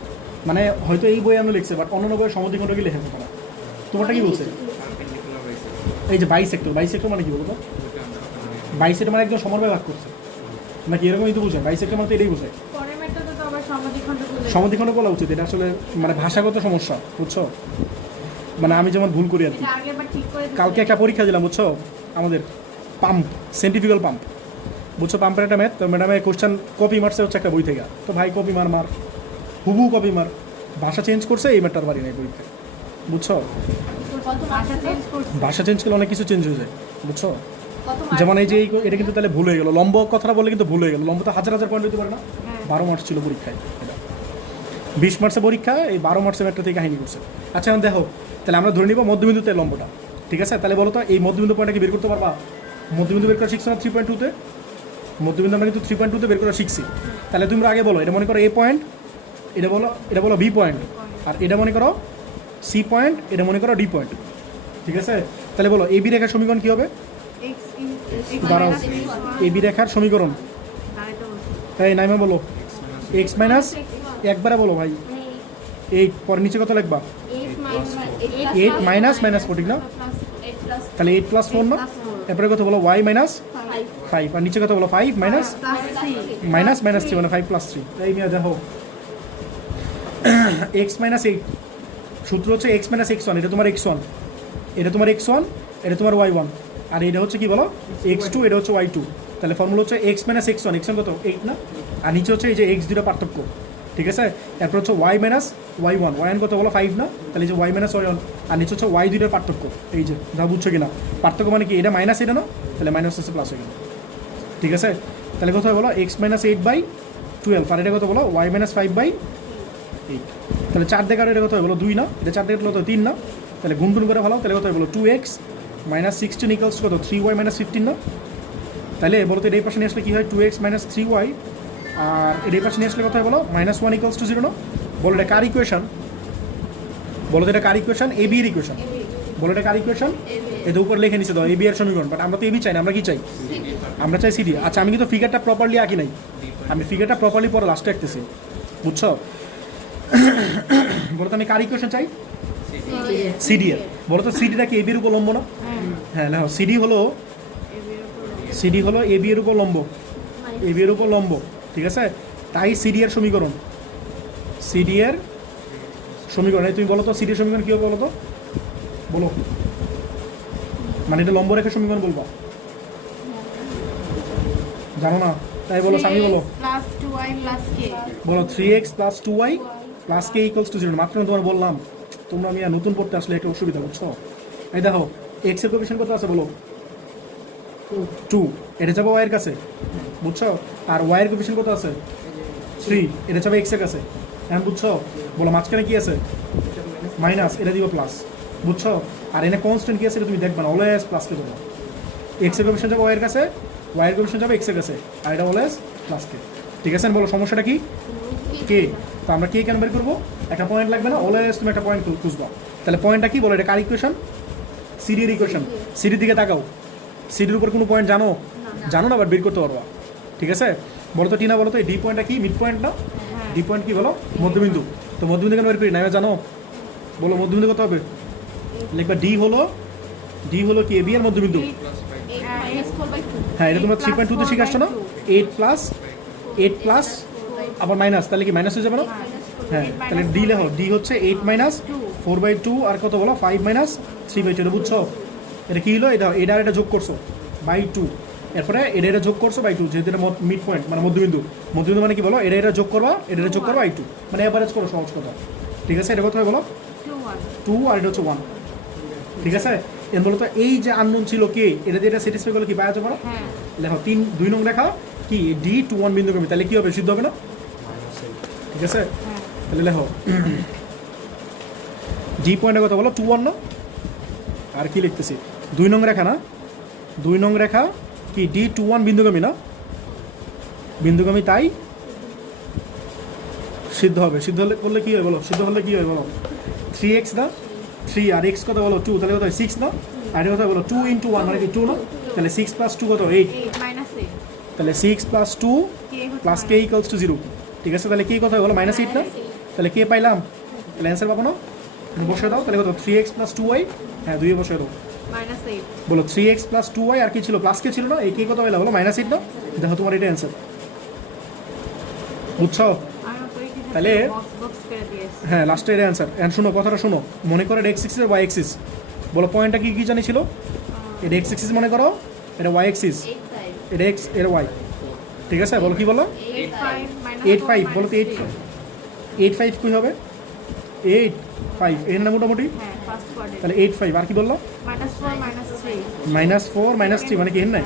মানে হয়তো এই বই আমি লিখছে, বাট অন্য বইয়ে সমদ্বিখণ্ডকে লেখা থাকে না। তোমারটা কি বলছে? এই যে বাইসেক্টর, বাইসেক্টর মানে কি বলতো? বাইসেক্টর মানে একদম সমানভাবে ভাগ করছে নাকি এরকমই তো বোঝায়? বাইসেক্টর মানে তো এটাই বোঝায়। পরের ম্যাথটা তো আবার সমদ্বিখণ্ড বলে। সমদ্বিখণ্ড বলা উচিত, এটা আসলে মানে ভাষাগত সমস্যা, বুঝছো? মানে আমি যেমন ভুল করি আর কি। এটা আগে আবার ঠিক করে দিতে কালকে একটা পরীক্ষা দিলাম, বুঝছো? আমাদের পাম্প, সেন্ট্রিফিউগাল পাম্প, বুঝছো? পাম্পের একটা ম্যাথ, তো ম্যাডামে কোশ্চেন কপি মারছে হচ্ছে একটা বই থেকে। তো ভাই কপি মার হুবু কপি মার, ভাষা চেঞ্জ করছে, এই ম্যাটটার বাড়ি নেই পরীক্ষায়, বুঝছো? ভাষা চেঞ্জ করছে। ভাষা চেঞ্জ করলে অনেক কিছু চেঞ্জ হয়ে যায়, বুঝছো? কত যেমন এই যে এটা কিন্তু তাহলে ভুল হয়ে গেল, লম্ব কথাটা বলে কিন্তু ভুল হয়ে গেল। লম্ব তো হাজার হাজার পয়েন্ট হতে পারে না? 12 মার্চ ছিল পরীক্ষায়, এটা 20 মার্চের পরীক্ষা, এই 12 মার্চের একটা থেকে কাহিনী করছে। আচ্ছা এখন দেখো, তাহলে আমরা ধরে নিব মধ্যবিন্দুতে লম্বটা, ঠিক আছে? তাহলে বলো তো এই মধ্যবিন্দু পয়েন্টটা কি বের করতে পারবা? মধ্যবিন্দু বের করা শিখছো না 3.2-তে? মধ্যবিন্দু আমরা কিন্তু 3.2-তে বের করা শিখছি। তাহলে তোমরা আগে বলো, এটা মনে করো এ পয়েন্ট, এটা বলো বি পয়েন্ট, আর এটা মনে করো সি পয়েন্ট, এটা মনে করো ডি পয়েন্ট, ঠিক আছে? তাহলে বলো এ বি রেখার সমীকরণ কী হবে? x দাঁড়াও, এ বি রেখার সমীকরণ, তাই নাইমা বলো এক্স মাইনাস, একবারে বলো ভাই, 8 পরে নিচে কত লিখবা? 8 মাইনাস -4, ঠিক না? তাহলে 8 + 4 না? এরপরে কত বলো? y - 5, আর নিচে কত বলো? 5 মাইনাস -3 মানে 5 + 3। এই মিয়া দেখো x - 8 সূত্র হচ্ছে x - x1, এটা তোমার x1, এটা তোমার x1, এটা তোমার y1, আর এটা হচ্ছে কি বলো? x2, এটা হচ্ছে y2। তাহলে ফর্মুলা হচ্ছে x - x1, x1 কত? 8 না? আর নিচে হচ্ছে এই যে x দুটো পার্থক্য, ঠিক আছে? এরপর হচ্ছে y - y1, y1 কত বলো? 5 না? তাহলে এই যে y - y1, আর নিচে হচ্ছে y দুটোর পার্থক্য, এই যে যা বুঝছো কিনা? পার্থক্য মানে কি? এটা মাইনাস, এটা না? তাহলে মাইনাস হচ্ছে প্লাস হয়ে গেল, ঠিক আছে? তাহলে কত হয় বলো? x - 8/12, আর এটা কত বলো? y - 5/8। তাহলে 4 দেখে, আর এটা কত হয় বলো? 2 না? এটা 4 দেখে কত? 3 না? তাহলে গুণ করে ভালো, তাহলে কত হয় বলো? 2x - 16 ইকুয়ালস কত? 3y - 15 না? তাহলে বলো তো এই পাশে নিয়ে আসলে কী হয়? 2x - 3y, আর এই পাশে নিয়ে আসলে কত হয় বলো? -1 ইকুয়ালস টু 0 না? বলো এটা কার ইকুয়েশন? বলো তো এটা কার ইকুয়েশন? এ বি এর ইকুয়েশন। বলো এটা কার ইকুয়েশন? এদের উপর লিখে নিচ্ছে দাও এ বি এর সমীকরণ, বাট আমরা তো এ বি চাই না, আমরা কি চাই? আমরা চাই সিডি। আচ্ছা আমি কিন্তু ফিগারটা প্রপারলি আঁকি নাই, আমি ফিগারটা প্রপারলি পরে লাস্টে আঁকতেছি, বুঝছো? বলো তো আমি কার ইকুয়েশন চাই? সিডি এর। বলো তো সিডিটা কি এ বির উপর লম্ব না? হ্যাঁ দেখো, সিডি হলো এ বি এর উপর লম্ব, এ বি এর উপর লম্ব, ঠিক আছে? তাই সিডি এর সমীকরণ, সিডি এর সমীকরণ, তুমি বলো তো সিডি এর সমীকরণ কী হবে বলো তো? বলো, মানে এটা লম্ব রেখার সমীকরণ বলবো, জানো না? তাই বলো, স্বামী বলো। +2y + k বলো 3x + 2y plus k equals to 0 মাত্র আমি তোমার বললাম তোমরা আমি আর নতুন পড়তে আসলে একটা অসুবিধা বুঝছো এই দেখো এক্স এর কোএফিশিয়েন্ট কত আছে বলো 2 এটা যাবে ওয়াই এর কাছে বুঝছো আর ওয়াই এর কোএফিশিয়েন্ট কত আছে 3 এটা যাবে এক্স এর কাছে এখন বুঝছো বলো মাঝখানে কি আছে মাইনাস এটা দিব প্লাস বুঝছো আর এনে কনস্ট্যান্ট কি আছে এটা তুমি দেখবা না অলওয়েজ প্লাস কে দেবো এক্স এর কোএফিশিয়েন্ট যাবে ওয়াই এর কাছে ওয়াই এর কোএফিশিয়েন্ট যাবে এক্স এর কাছে আর এটা অলওয়েজ প্লাস কে ঠিক আছে বলো সমস্যাটা কি কে তো আমরা কে কেন বের করবো একটা পয়েন্ট লাগবে না অলওয়েজ তুমি একটা পয়েন্ট খুঁজবা তাহলে পয়েন্টটা কি বলো এটা কার ইকুয়েশন সিডির ইকুয়েশন সিডির দিকে তাকাও সিডির উপর কোনো পয়েন্ট জানো জানো না বাট বের করতে পারবা ঠিক আছে বলো তো টিনা বলো তো এই ডি পয়েন্টটা কি মিড পয়েন্ট না ডি পয়েন্ট কি বলো মধ্যবিন্দু তো মধ্যবিন্দু কেন বের করি না জানো বলো মধ্যবিন্দু কত হবে লিখবা ডি হলো কি বি এর মধ্যবিন্দু হ্যাঁ এটা তোমরা 3.2 তে শিখে আসছো না 8 প্লাস আবার মাইনাস তাহলে কি মাইনাস হয়ে যাবে না হ্যাঁ তাহলে ডি লেখো ডি হচ্ছে 8 মাইনাস 4/2 আর কত বলো 5 মাইনাস 3/2 এটা বুঝছো এটা কি হলো এটা এটা যোগ করছো বাই 2 এরপরে এটা যোগ করছো বাই 2 যেহেতু এটা মিড পয়েন্ট মানে মধ্যবিন্দু মানে কি বলো এটা যোগ করবা এটা যোগ করবা বাই 2 মানে এভারেজ করো সহজ কথা ঠিক আছে এটা কত হয় বলো 2 আর এটা হচ্ছে 1 ঠিক আছে এর বলো তো এই যে আননোন ছিল কে এটা দিয়ে এটা স্যাটিসফাই করলে কি পাওয়া যাবে না লেখো 2 নং লেখা কি ডি 2 1 বিন্দুগামী তাহলে কি হবে সিদ্ধ হবে না ঠিক আছে তাহলে লেখো ডি পয়েন্টের কথা বলো 2 1 না আর কি লিখতেছি 2 নং রেখা না 2 নং রেখা কি ডি 2 1 বিন্দুগামী না বিন্দুগামী তাই সিদ্ধ হবে সিদ্ধ হলে করলে কি হয় বলো সিদ্ধ হলে কি হয় বলো 3x না 3 আর x কত বলো 2 তাহলে কত হয় 6 না আর এটা কত বলো 2 ইন্টু 1 মানে কি 2 না তাহলে 6 প্লাস 2 কত 8 তাহলে 6 plus 2 plus k equals to 0 ঠিক আছে তাহলে কে কত হয় বলো -8 না তাহলে কে পাইলাম তাহলে অ্যান্সার পাবো না বসে দাও তাহলে কত 3x প্লাস 2y হ্যাঁ 2 এ বসে দাও বলো 3x প্লাস 2y আর কি ছিল প্লাস কে ছিল না এই কে কত হলো বলো -8 না দেখো তোমার এটা অ্যান্সার বুঝছো তাহলে হ্যাঁ লাস্টে এর অ্যান্সার এখন শুনো কথাটা শুনো মনে করো এটা x এক্সিস আর y এক্সিস বলো পয়েন্টটা কি কি জানি ছিল এটা x এক্সিস মনে করো এটা y এক্সিস এটা x এর y ঠিক আছে বলো কি বলো 8 5 বলো তো 8 5 কি হবে 8 5 এর না মোটামুটি তাহলে 8 5 আর কি বললো -4 -3 মানে কি এর নাই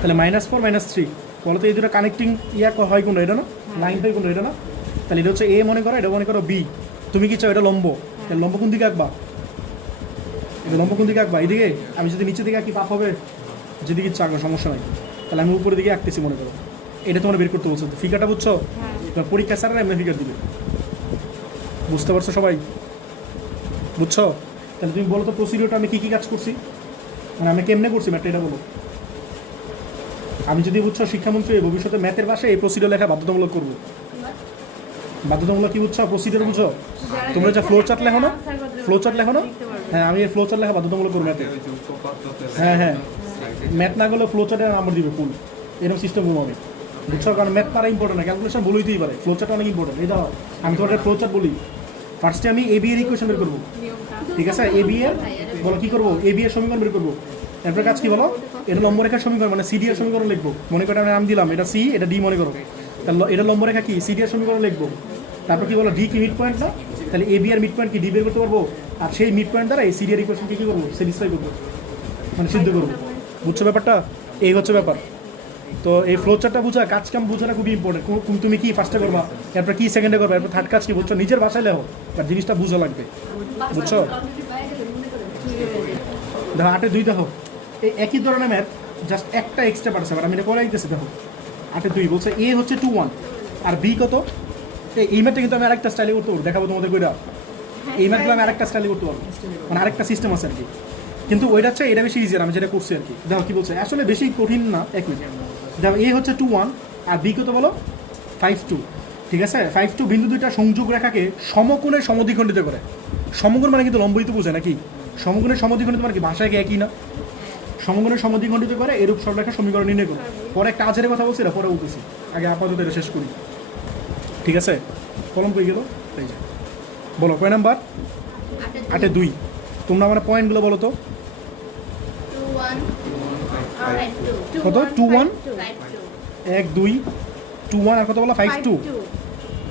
তাহলে -4 -3 বলো তো এই দুটো কানেক্টিং ইয়া হয় কোনটা এটা না লাইন হয় কোনটা এটা না তাহলে এটা হচ্ছে এ মনে করো এটা মনে করো বি তুমি কি চাও এটা লম্ব তাহলে লম্ব কোন দিকে আঁকবা এটা লম্ব কোন দিকে আঁকবা এইদিকে আমি যদি নিচের দিকে আঁকি পাপ হবে যেদিকে ইচ্ছা আঁকবা সমস্যা নাই তাহলে আমি উপরের দিকে আঁকতেছি মনে করো এটা তোমরা বের করতে বলছো ফিগারটা বুঝছো পরীক্ষা স্যাররা এমনি ফিগার দিবে বুঝতে পারছো সবাই বুঝছো তাহলে তুমি বলো তো প্রসিডিওরটা আমি কী কী কাজ করছি মানে আমি কেমনে করছি ম্যাথটা এটা বলো আমি যদি বুঝছো শিক্ষামন্ত্রী ভবিষ্যতে ম্যাথের ভাষায় এই প্রসিডিওর লেখা বাধ্যতামূলক করবো বাধ্যতামূলক কি বুঝছো প্রসিডিওর বুঝো তোমরা যে ফ্লো চার্ট লেখো না হ্যাঁ আমি এই ফ্লো চার্ট লেখা বাধ্যতামূলক করবো ম্যাথে হ্যাঁ ম্যাথ না গেলেও ফ্লো চার্টে নাম্বার দিবে ফুল এরকম সিস্টেম করবো আমি বুঝছো কারণ ম্যাথ পারা ইম্পর্টেন্ট না ক্যালকুলেশন বলতেই পারে ফ্লো চার্ট অনেক ইম্পর্টেন্ট এই দাও আমি তোমাদের ফ্লো চার্ট বলি ফার্স্টে আমি এ বি এর ইকুয়েশন বের করবো ঠিক আছে এ বি এর বলো কী করবো এ বি এর সমীকরণ বের করবো এরপরে কাজ কি বলো এটা লম্ব রেখার সমীকরণ মানে সিডি এর সমীকরণ লিখবো মনে করে আমি নাম দিলাম এটা সি এটা ডি মনে করো তাহলে এটা লম্ব রেখা কি সিডি এর সমীকরণ লিখবো তারপর কি বলো ডি কি মিড পয়েন্ট না তাহলে এ বি এর মিড পয়েন্ট কি ডি বের করতে পারবো আর সেই মিড পয়েন্ট দ্বারা এই সিডি এর ইকুয়েশনকে কী করবো স্যাটিসফাই করবো মানে সিদ্ধ করবো বুঝছো ব্যাপারটা এই হচ্ছে ব্যাপার তো এই ফ্লো চার্টটা বোঝা কাজ কাম বোঝাটা খুবই ইম্পর্টেন্ট তুমি কি ফার্স্টে করবা এরপর কি সেকেন্ডে করবা এরপর থার্ড কাজ কি বুঝছো নিজের ভাষায় লেখো আর জিনিসটা বোঝা লাগবে বুঝছো দেখো 8 এ 2 দেখো এই একই ধরনের ম্যাথ জাস্ট একটা এক্সট্রা পার্টস আমি এটা করে দিতেছি দেখো 8 এ 2 বলছে এ হচ্ছে 2 1 আর বি কত এই ম্যাথটা কিন্তু আমি আরেকটা স্টাইলে করতে পারবো দেখাবো তোমাদের কইরা এই ম্যাথগুলো আমি আরেকটা স্টাইলে করতে পারবো মানে আরেকটা সিস্টেম আছে আর কি কিন্তু ওইটা হচ্ছে এটা বেশি ইজিয়ার আমি যেটা করছি আর কি দেখো কি বলছে আসলে বেশি কঠিন না একই দেখো এ হচ্ছে 2 1 আর বি কত বলো 5 2 ঠিক আছে 5 2 বিন্দু দুইটা সংযোগ রেখাকে সমকোণে সমদ্বিখণ্ডিত করে সমকোণ মানে কিন্তু লম্বই তো বোঝে নাকি সমকোণের সমদ্বিখণ্ডিত মানে কি ভাষায় কি একই না সমকোণের সমদ্বিখণ্ডিত করে এরূপ সরলরেখার সমীকরণ নির্ণয় করে পরে একটা কাজের কথা বলছি এটা পরে বলতেছি আগে আপাতত এটা শেষ করি ঠিক আছে কলম কই গেল এই যে বলো কয় নাম্বার 8 এ 2 তোমরা আমার পয়েন্টগুলো বলো তো 2 1 কত 2 1 1 2 2 1 আর কত বলো 5 2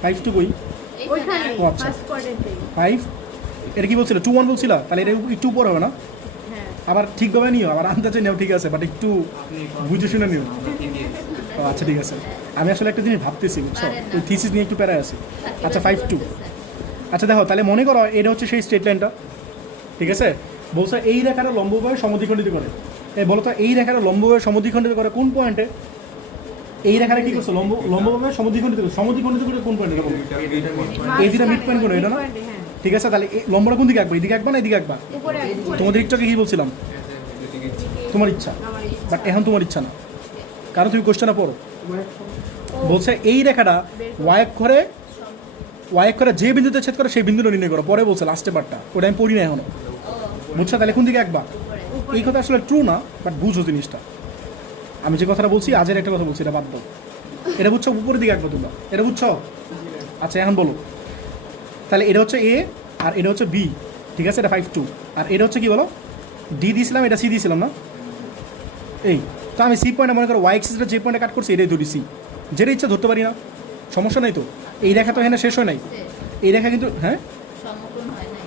5 2 কই ওইখানে ও আচ্ছা। ফার্স্ট কোয়ার্টারটাই 5 এটা কি বলছিল 2 1 বলছিল তাহলে এটা একটু উপর হবে না হ্যাঁ আবার ঠিকভাবে নিও আবার আন্দাজে নেও ঠিক আছে বাট একটু বুঝে শুনে নিও ও আচ্ছা ঠিক আছে আমি আসলে একটা জিনিস ভাবতেছি বুঝছো ওই থিসিস নিয়ে একটু প্যারায় আছি আচ্ছা 5 2 আচ্ছা দেখো তাহলে মনে করো এটা হচ্ছে সেই স্ট্রেট লাইনটা ঠিক আছে বলছে এই রেখাটা লম্বভাবে সমদ্বিখণ্ডিত করে এই বলো তো এই রেখাটা লম্বভাবে সমদ্বিখণ্ডিত করে কোন পয়েন্টে এই রেখাটা কি করছে লম্বভাবে সমদ্বিখণ্ডিত করে কোন পয়েন্টে বলো এই দুটা মিড পয়েন্ট কোন এটা না হ্যাঁ ঠিক আছে তাহলে এই লম্বটা কোন দিকে আঁকবা এদিকে আঁকবা না এদিকে আঁকবা উপরে তোমাদের একটু আগে কি বলছিলাম তোমার ইচ্ছা আমার ইচ্ছা। বাট এখন তোমার ইচ্ছা না কারণ তুমি কোশ্চেনটা পড়ো বলছে এই রেখাটা ওয়াই করে যে বিন্দুতে ছেদ করে সেই বিন্দুটা নির্ণয় করো পরে বলছে লাস্টে পার্টটা ওটা আমি পড়ি না এখনো বুঝছো তাহলে কোন দিকে একবার এই কথা আসলে ট্রু না বাট বুঝো জিনিসটা আমি যে কথাটা বলছি আজের একটা কথা বলছি এটা বাদ দাও এটা বুঝছো উপরের দিকে একবার তোমরা এটা বুঝছো আচ্ছা এখন বলো তাহলে এটা হচ্ছে এ আর এটা হচ্ছে বি ঠিক আছে এটা 5 2 আর এটা হচ্ছে কি বলো ডি দিয়েছিলাম এটা সি দিয়েছিলাম না এই তো আমি সি পয়েন্টে মনে করো ওয়াই এক্সিসটা যে পয়েন্টে কাট করছি এটাই ধরি সি যেটা ইচ্ছা ধরতে পারি না সমস্যা নেই তো এই রেখা তো এখানে শেষ হয় নাই এই রেখা কিন্তু হ্যাঁ সমকোণ হয় নাই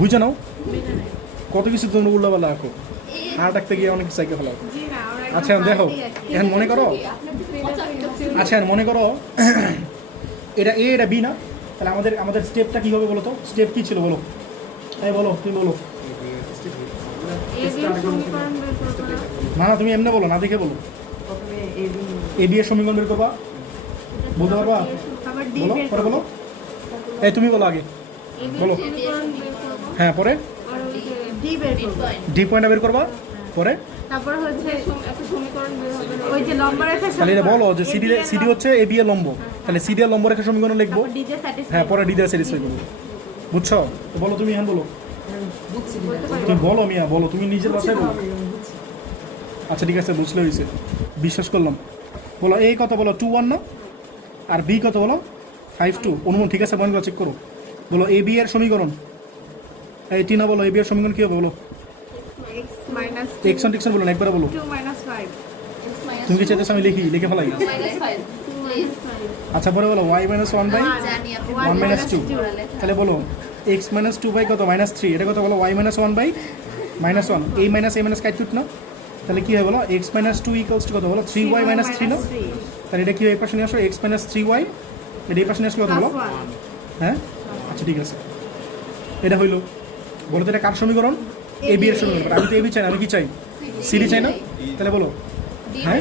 বুঝে নাও কত কিছু তোমরা উল্লাপাল্লা রাখো হার্ট ডাকতে গিয়ে অনেক কিছু সাইকেল ফেলাও জি না আমরা আচ্ছা এখন দেখো এখন মনে করো আচ্ছা এখন মনে করো এটা এ এটা বি না তাহলে আমাদের স্টেপটা কী হবে বলো তো স্টেপ কী ছিল বলো এই বলো তুমি বলো এই যে সমীকরণ বের করব না না তুমি এমনি বলো না দেখে বলো এ বি এর সমীকরণ বের করবা বলতে পারবা আবার ডি বলো বের পরে করব বলো এই তুমি বলো আগে এই যে বলো। সমীকরণ বের করব হ্যাঁ পরে আর ওই যে ডি বের করব ডি পয়েন্টটা বের করবা পরে তারপর হচ্ছে একটা সমীকরণ বের হবে ওই যে লম্বা রেখা তাহলে এটা বলো যে সিডি হচ্ছে এ বি এর লম্ব তাহলে সিডি এর লম্ব রেখা সমীকরণ লিখবো ডি যে স্যাটিসফাই হ্যাঁ পরে ডি দিয়ে স্যাটিসফাই করবো বুঝছো তো বলো তুমি এখন বলো তুমি বলো মিয়া বলো তুমি নিজের ভাষায় বলো আচ্ছা ঠিক আছে বুঝলে হয়েছে বিশ্বাস করলাম বলো এই কত বলো 2 1 না আর বি কত বলো 5 2 অনুমান ঠিক আছে পয়েন্টগুলো চেক করো বলো এ বি এর সমীকরণ এই টিনা বলো এ বি এর সমীকরণ কী হবে বলো x মাইনাস এক্সন টিকশন বলো না একবারে বলো 2 মাইনাস 5 তুমি কি চাইতেছো আমি লিখে ফেলাই -5 প্লিজ আচ্ছা পরে বলো y মাইনাস 1 বাই জানি আপনি 1 মাইনাস 2 তাহলে বলো x মাইনাস 2 বাই কত মাইনাস 3 এটা কত বলো y মাইনাস 1 বাই মাইনাস 1 এই মাইনাস এ মাইনাস কাটুট না তাহলে কি হয় বলো x মাইনাস 2 ইকুয়ালস টু কত বলো 3y মাইনাস 3 না তাহলে এটা কি হয় এই পাশে নিয়ে আসো x মাইনাস 3y এটা এই পাশে নিয়ে আসলে কত বলো হ্যাঁ আচ্ছা ঠিক আছে এটা হইলো বলো তো এটা কার সমীকরণ এ বি এর সমীকরণ আমি তো এ বি চাই না আমি কি চাই সিডি চাই না তাহলে বলো হ্যাঁ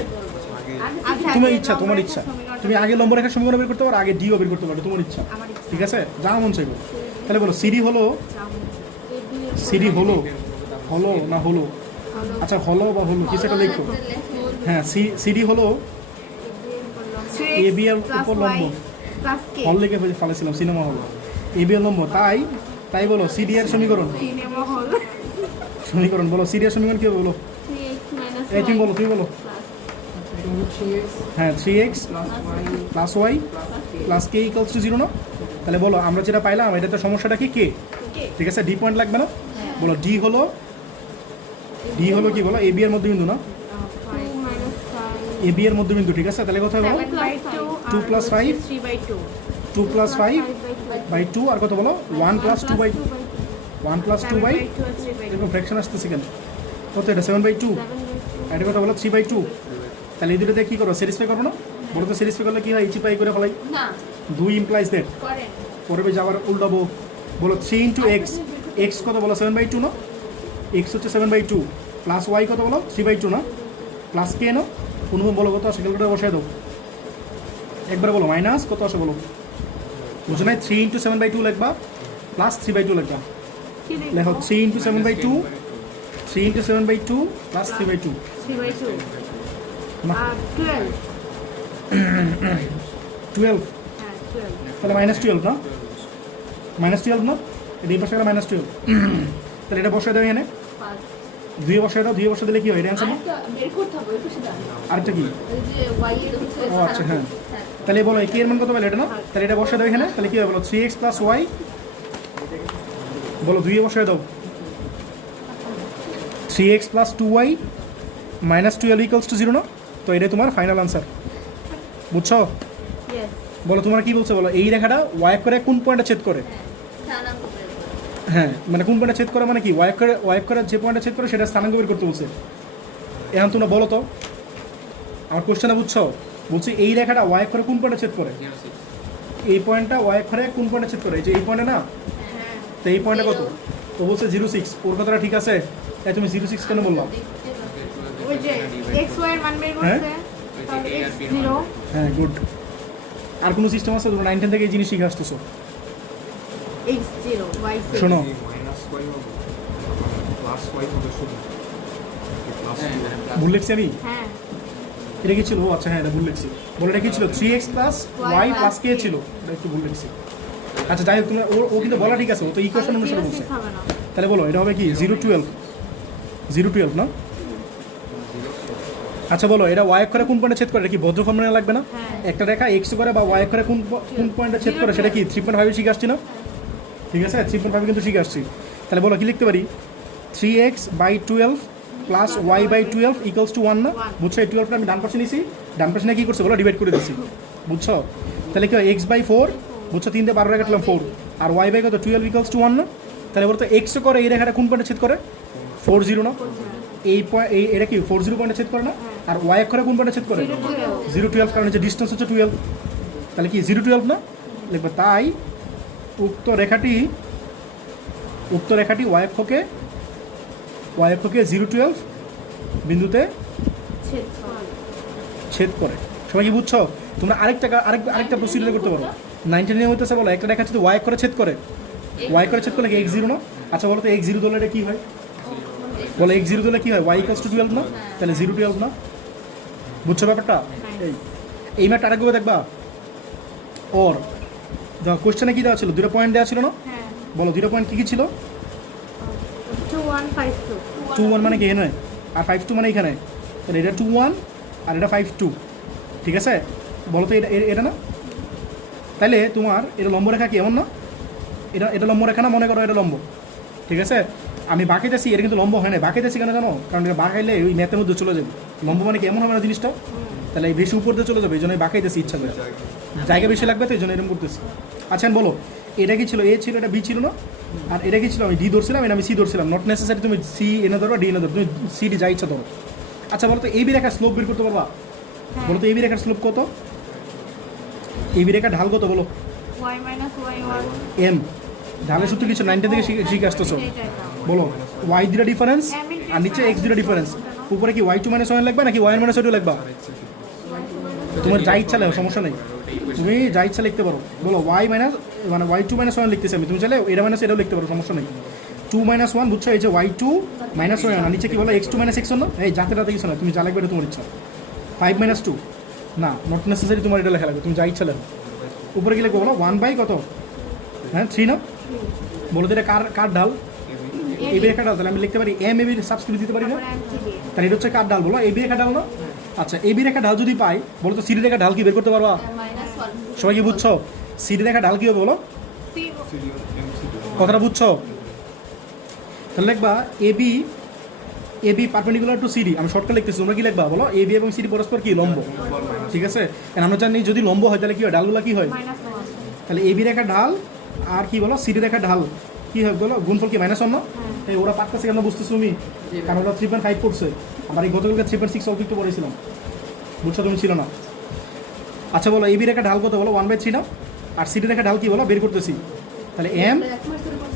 তোমার ইচ্ছা তোমার ইচ্ছা তুমি আগে লম্ব রেখার সমীকরণ বের করতে পারো আগে ডিও বের করতে পারো তোমার ইচ্ছা ঠিক আছে যা মন চাইবো তাহলে বলো সিডি হলো হলো না হলো আচ্ছা হলো বা হলো কিছু একটা লিখো হ্যাঁ সিডি হলো এ বি এর উপর লম্ব প্লাস কে হল লিখে ফেলেছিলাম সিনেমা হল এ বি এর লম্ব তাই বলো সিডি এর সমীকরণ সিনেমা হল বলো সিডি এর সমীকরণ কি হবে বলো 3x মাইনাস এই তুমি বলো হ্যাঁ 3x plus y plus k equals to 0 না তাহলে বলো আমরা যেটা পাইলাম এটাতে সমস্যাটা কি কে ঠিক আছে ডি পয়েন্ট লাগবে না বলো ডি হলো কি বলো এ বি এর মধ্যবিন্দু না 2 মাইনাস 5 এ বি এর মধ্যবিন্দু ঠিক আছে তাহলে কথা বলো 2 plus 5 3/2 2 প্লাস 5 বাই 2 আর কত বলো 1 প্লাস 2 বাই 1 প্লাস 2 বাই এরকম ফ্র্যাকশন আসতেছে কেন কত এটা 7/2 এটা কত বলো 3/2 তাহলে এই দুটোতে কি করো স্যাটিসফাই করবো না বলো তো স্যাটিসফাই করলে কি হয় ইচি পাই করে ফেলাই না 2 ইমপ্লাইজ দ্যাট করেন পরে যাবার উল্টাবো বলো 3 ইন্টু এক্স এক্স কত বলো 7/2 না এক্স হচ্ছে 7/2 প্লাস ওয়াই কত বলো 3/2 না প্লাস কে না অনুমান বলো কত আসে ক্যালকুলেটার বসাই দাও একবার বলো মাইনাস কত আসে বলো বুঝো নাই 3 ইন্টু 7/2 লিখবা প্লাস 3/2 লিখবা লেখো 3 ইন্টু 7/2 3 ইন্টু 7/2 প্লাস 3/2 3/2 না। আর 12 12 হ্যাঁ 12 তাহলে মাইনাস 12 না মাইনাস 12 না এটা এই পাশে মাইনাস 12 তাহলে এটা বসাই দাও এখানে 5 দুই বসাই দাও দুই বসাই দিলে কি হয় এটা অ্যান্সার না আরেকটা বের করতে হবে ওই পাশে দাও আরেকটা কি ওই যে y এর হচ্ছে ও আচ্ছা হ্যাঁ তাহলে বলো কে এর মান কত পেলে এটা না তাহলে এটা বসাই দাও এখানে তাহলে কি হবে বলো 3x প্লাস ওয়াই বলো দুইয়ে বসাই দাও 3x plus 2y minus 12 equals to 0 না তো এটাই তোমার ফাইনাল আনসার বুঝছো ইয়েস বলো তোমার কি বলছে বলো, এই রেখাটা ওয়াই করে কোন পয়েন্টে ছেদ করে? স্থানাঙ্ক বের করো। হ্যাঁ মানে কোন পয়েন্টে ছেদ করে মানে কি, ওয়াই করে যে পয়েন্টে ছেদ করে সেটা স্থানাঙ্ক বের করতে বলছে। এখন তোমরা বলো তো আমার কোশ্চেনটা বুঝছো? বলছি এই রেখাটা ওয়াই করে কোন পয়েন্টে ছেদ করে? 06 এই পয়েন্টটা ওয়াই করে কোন পয়েন্টে ছেদ করে? এই যে এই পয়েন্টে না, হ্যাঁ। তো এই পয়েন্টে কত? তো বলছে 06। ওর কথাটা ঠিক আছে, তাই তুমি 06 কেন বললাম? ওই যে এক্স ওয়াই এর মান বের হ্যাঁ? করছে তাহলে ওই যে এক্স ARP 0 হ্যাঁ গুড। আর কোনো সিস্টেম আছে? তোমরা 9-10 থেকে এই জিনিস শিখে আসতেছো। এক্স 0 ওয়াই 6 শোনো মাইনাস ওয়াই হবে প্লাস ওয়াই হবে শুধু প্লাস হ্যাঁ, হ্যাঁ, ভুল লিখছি আমি? হ্যাঁ এটা কি ছিল? ও আচ্ছা হ্যাঁ এটা ভুল লিখছি। বলে এটা কি ছিল? 3x plus y plus k ছিল, এটা একটু ভুল লিখছি। আচ্ছা যাই হোক, তোমরা ও কিন্তু বলা ঠিক আছে, ও তো ইকুয়েশন অনুসারে বলছে। 06 হবে না তাহলে বলো এটা হবে কি 0-12 না? আচ্ছা বলো এটা y অক্ষরে কোন পয়েন্টে ছেদ করে? এটা কি ভদ্র ফর্মুলা লাগবে না? হ্যাঁ। একটা রেখা x করে বা y অক্ষরে কোন পয়েন্টে ছেদ করে সেটা কি 3.5 এ শিখে আসছি না? ঠিক আছে 3.5 কিন্তু শিখে আসছি। তাহলে বলো কি লিখতে পারি? 3x/12 plus y/12 equals to 1 না? বুঝছো? এই 12টা আমি ডান পাশে নিছি, ডান পাশে নিয়ে কি করছে বলো ডিভাইড করে দিচ্ছি। বুঝছো? তাহলে কি হয় x/4, বুঝছো 3 দিয়ে 12 রেখে কাটলাম 4, আর y/কত 12 ইকুয়ালস টু 1 না? তাহলে বলো তো x করে এই রেখাটা কোন পয়েন্টে ছেদ করে? 40 না? এই এটা কি 40 পয়েন্টে ছেদ করে না? আর y অক্ষরে কোন পয়েন্টে ছেদ করে? 0-12, কারণ এই যে ডিসটেন্স হচ্ছে 12, তাহলে কি 0-12 না লিখবে। তাই উক্ত রেখাটি y অক্ষকে 0-12 বিন্দুতে ছেদ ছেদ করে। সবাই কি বুঝছো? তোমরা আরেকটা প্রসিডিউর করতে পারো। 9 নিয়ে হইতেছে বলো একটা রেখা যদি y করে ছেদ করে, y করে ছেদ করলে কি x0 না? আচ্ছা বলো তো x0 দিলে এটা কি হয়? বলো x0 দিলে কি হয়? y = 12 না? তাহলে 0-12 না? বুঝছো ব্যাপারটা? এই ম্যাটটা আরেকভাবে দেখবা। ওর কোশ্চেনে কি দেওয়া ছিল? 2টা পয়েন্ট দেওয়া ছিল না? হ্যাঁ বলো 2টা পয়েন্ট কি ছিল? 2152 2-1 মানে কি এখানে, আর 5-2 মানে এখানে। তাহলে এটা 2-1 আর এটা 5-2, ঠিক আছে? বলো তো এটা না? তাহলে তোমার এটা লম্ব রেখা কি এমন না? এটা লম্ব রেখা না? মনে করো এটা লম্ব, ঠিক আছে? আমি বাঁকাইতেছি, এটা কিন্তু লম্ব হয় না। বাঁকাইতেছি কেন জানো? কারণ এটা বাঁকাইলে ওই ম্যাথের মধ্যে চলে যাবে। লম্ব মানে কি এমন হবে না জিনিসটা? তাহলে এই বেশি উপর দিয়ে চলে যাবে, এই জন্য বাঁকাইতেছি ইচ্ছা করে, জায়গা বেশি লাগবে তো এই জন্য এরকম করতেছি। আচ্ছা বলো এটা কি ছিল? এ ছিল, এটা বি ছিল না? আর এটা কি ছিল? আমি ডি ধরছিলাম, এটা আমি সি ধরছিলাম। নট নেসেসারি তুমি সি এনে ধরো, ডি এনে ধরো, তুমি সি ডি যা ইচ্ছা ধরো। আচ্ছা বলো তো এই বি রেখার স্লোপ বের করতে পারবা? বলো তো এই বি রেখার স্লোপ কত? এই বি রেখার ঢাল কত বলো? y y1 m. ঢালের সূত্র কিছু 9 থেকে শিখে আসতেছো। বলো y দুটা ডিফারেন্স আর নিচে x দুটা ডিফারেন্স। উপরে কি y2 - 1 লাগবে নাকি y1 - 2 লাগবে? তোমার যা ইচ্ছা লেখো, সমস্যা নেই, তুমি যা ইচ্ছা লিখতে পারো। বলো y2 - 1 লিখতেছি আমি, তুমি চাইলে এটা মাইনাস এটাও লিখতে পারো, সমস্যা নেই। 2 - 1 বুঝছো? এই যে y2 - 1 আর নিচে কি বলো x2 - x1 না? এই যাতে কিছু না, তুমি যা লিখবে এটা তোমার ইচ্ছা। 5 - 2 না, নট নেসেসারি তোমার এটা লেখা লাগবে, তুমি যা ইচ্ছা লেখো। উপরে কি লিখবো বলো? 1 কত? হ্যাঁ 3 না? বলো তো এটা কার ঢাল? এই বি রেখা ঢাল। তাহলে আমি লিখতে পারি এম এবি সাবস্ক্রিপ্ট দিতে পারি না? তাহলে এটা হচ্ছে কার ঢাল বলো? এই বি রেখা ঢাল না? আচ্ছা এই বি রেখা ঢাল যদি পাই, বলো তো সিডি রেখা ঢাল কি বের করতে পারবা? -1 সবাই কি বুঝছো? সিডি রেখা ঢাল কি হবে বলো? কথাটা বুঝছো? তাহলে লিখবা এবি পারপেন্ডিকুলার টু সিডি। আমি শর্টকাট লিখতেছি, তোমরা কি লিখবা বলো? এবি এবং সিডি পরস্পর কি লম্ব, ঠিক আছে? কারণ আমরা জানি যদি লম্ব হয় তাহলে কি হয়? ডালগুলো কি হয়? -1 তাহলে এবি রেখা ঢাল আর কি বলো সিডি রেখা ঢাল কি হয় বলো? গুণফল কি -1 না? এই ওরা পারতেছে কেন বুঝতেছো তুমি? কারণ ওরা 3.5 পড়ছে, আমার এই গতকালকে 3.6 অল্প একটু পড়েছিলাম, বুঝছো? তুমি ছিল না। আচ্ছা বলো এবি রেখা ঢাল কত বলো? 1/3 না? আর সিডি রেখা ঢাল কি বলো? বের করতেছি। তাহলে এম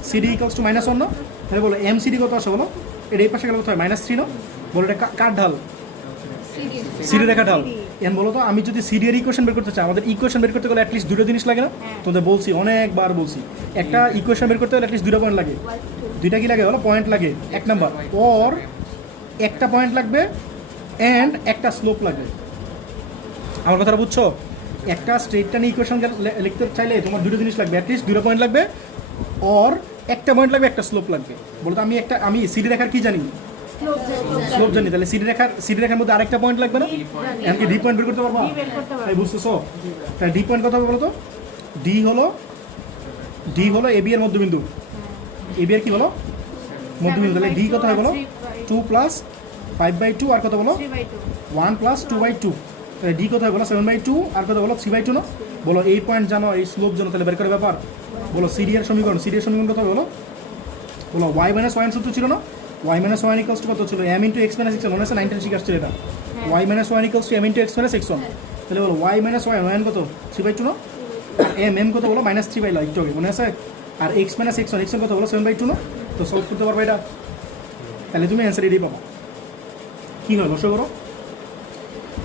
সিডি = -1 না? তাহলে বলো এম সিডি কত আসে বলো? এটা এই পাশে গেলে কত হয়? -3 না? বলো এটা কার ঢাল? সিডি রেখা ঢাল। এন বলো তো আমি যদি সিডি এর ইকুয়েশন বের করতে চাই, আমাদের ইকুয়েশন বের করতে গেলে অ্যাটলিস্ট দুটো জিনিস লাগে না? তোদের বলছি, অনেকবার বলছি, একটা ইকুয়েশন বের করতে গেলে অ্যাটলিস্ট 2টা পয়েন্ট লাগে। 2টা কি লাগে বলো? পয়েন্ট লাগে। 1 নাম্বার ওর একটা পয়েন্ট লাগবে অ্যান্ড একটা স্লোপ লাগবে। আমার কথাটা বুঝছো? একটা স্ট্রেট টানি ইকুয়েশন লিখতে চাইলে তোমার 2টো জিনিস লাগবে, অ্যাটলিস্ট 2টা পয়েন্ট লাগবে, ওর একটা পয়েন্ট লাগবে, একটা স্লোপ লাগবে। বলো তো আমি সিডি রেখার কি জানি? স্লোপ জানি। তাহলে সিডি রেখার মধ্যে আরেকটা পয়েন্ট লাগবে না? এমনকি ডি পয়েন্ট বের করতে পারবা? তাই বুঝতেছো? তাই ডি পয়েন্ট কত হবে বলো তো? ডি হলো এবি এর মধ্যবিন্দু। এবি এর কি বলো? মধ্যবিন্দু। তাহলে ডি কত হয় বলো? 2 + 5/2 আর কত বলো? 1 + 2/2। তাহলে ডি কত হয় বলো? 7/2 আর কত বলো? 3/2 না? বলো এই পয়েন্ট জানো, এই স্লোপ জানো, তাহলে বের করে ব্যাপার। বলো সিরিয়ার সমীকরণ কত হবে বলো? বলো y মাইনাস ওয়ান সূত্র ছিল না? y minus one equals to কত ছিল? m into x minus x1, মনে আছে 9 শিখে আসছিল এটা। y minus one equals to m into x minus x1, তাহলে বলো y মাইনাস ওয়ান কত? 3/2 না? আর m কত বলো? মাইনাস 3 বাই ল, একটু আগে মনে আছে? আর x মাইনাস x1 কত বলো? 7/2 না? তো সলভ করতে পারবে এটা, তাহলে তুমি অ্যান্সার এটাই পাবা। কী হয় লসগু করো?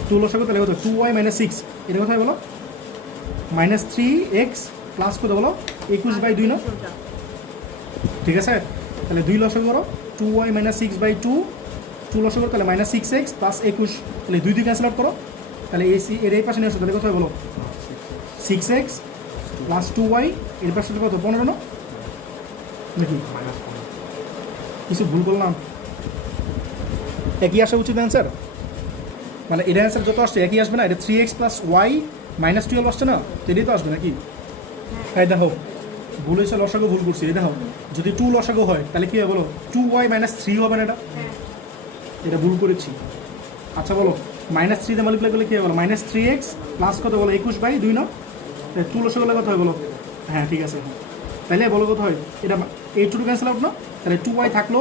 2 লসগু, তাহলে কত? 2y মাইনাস 6, এটা কোথায় বলো? মাইনাস 3x প্লাস কত বলো? 21/2 না? ঠিক আছে, তাহলে 2 লসগু করো, 2y মাইনাস 6/2, 2 লসগু করো, তাহলে মাইনাস 6x প্লাস 21, তাহলে 2 ক্যান্সেল আউট করো, তাহলে এর এই পাশে নিয়ে আসো, তাহলে কোথায় বলো? 6x প্লাস 2y, এর পাশে কত? 15 না? নাকি কিছু ভুল করলাম? একই আসা উচিত অ্যান্সার, মানে এর অ্যান্সার যত আসছে একই আসবে না? এটা 3x প্লাস y মাইনাস 12 আসছে না, এটাই তো আসবে নাকি? হ্যাঁ দেখো, ভুল হয়েছে, লসাগু ভুল করছি। এই দেখো, যদি 2 লসাগু হয় তাহলে কী হয় বলো? 2y মাইনাস 3 হবে না? এটা ভুল করেছি। আচ্ছা বলো, মাইনাস 3 দিয়ে মাল্টিপ্লাই করলে কী হয় বলো? মাইনাস 3x প্লাস কত বলো? 21/2 না? 2 লসাগু হলে কত হয় বলো? হ্যাঁ ঠিক আছে, তাহলে বলো কত হয়? এটা এই 2 ক্যান্সেল আউট না? তাহলে 2y থাকলো,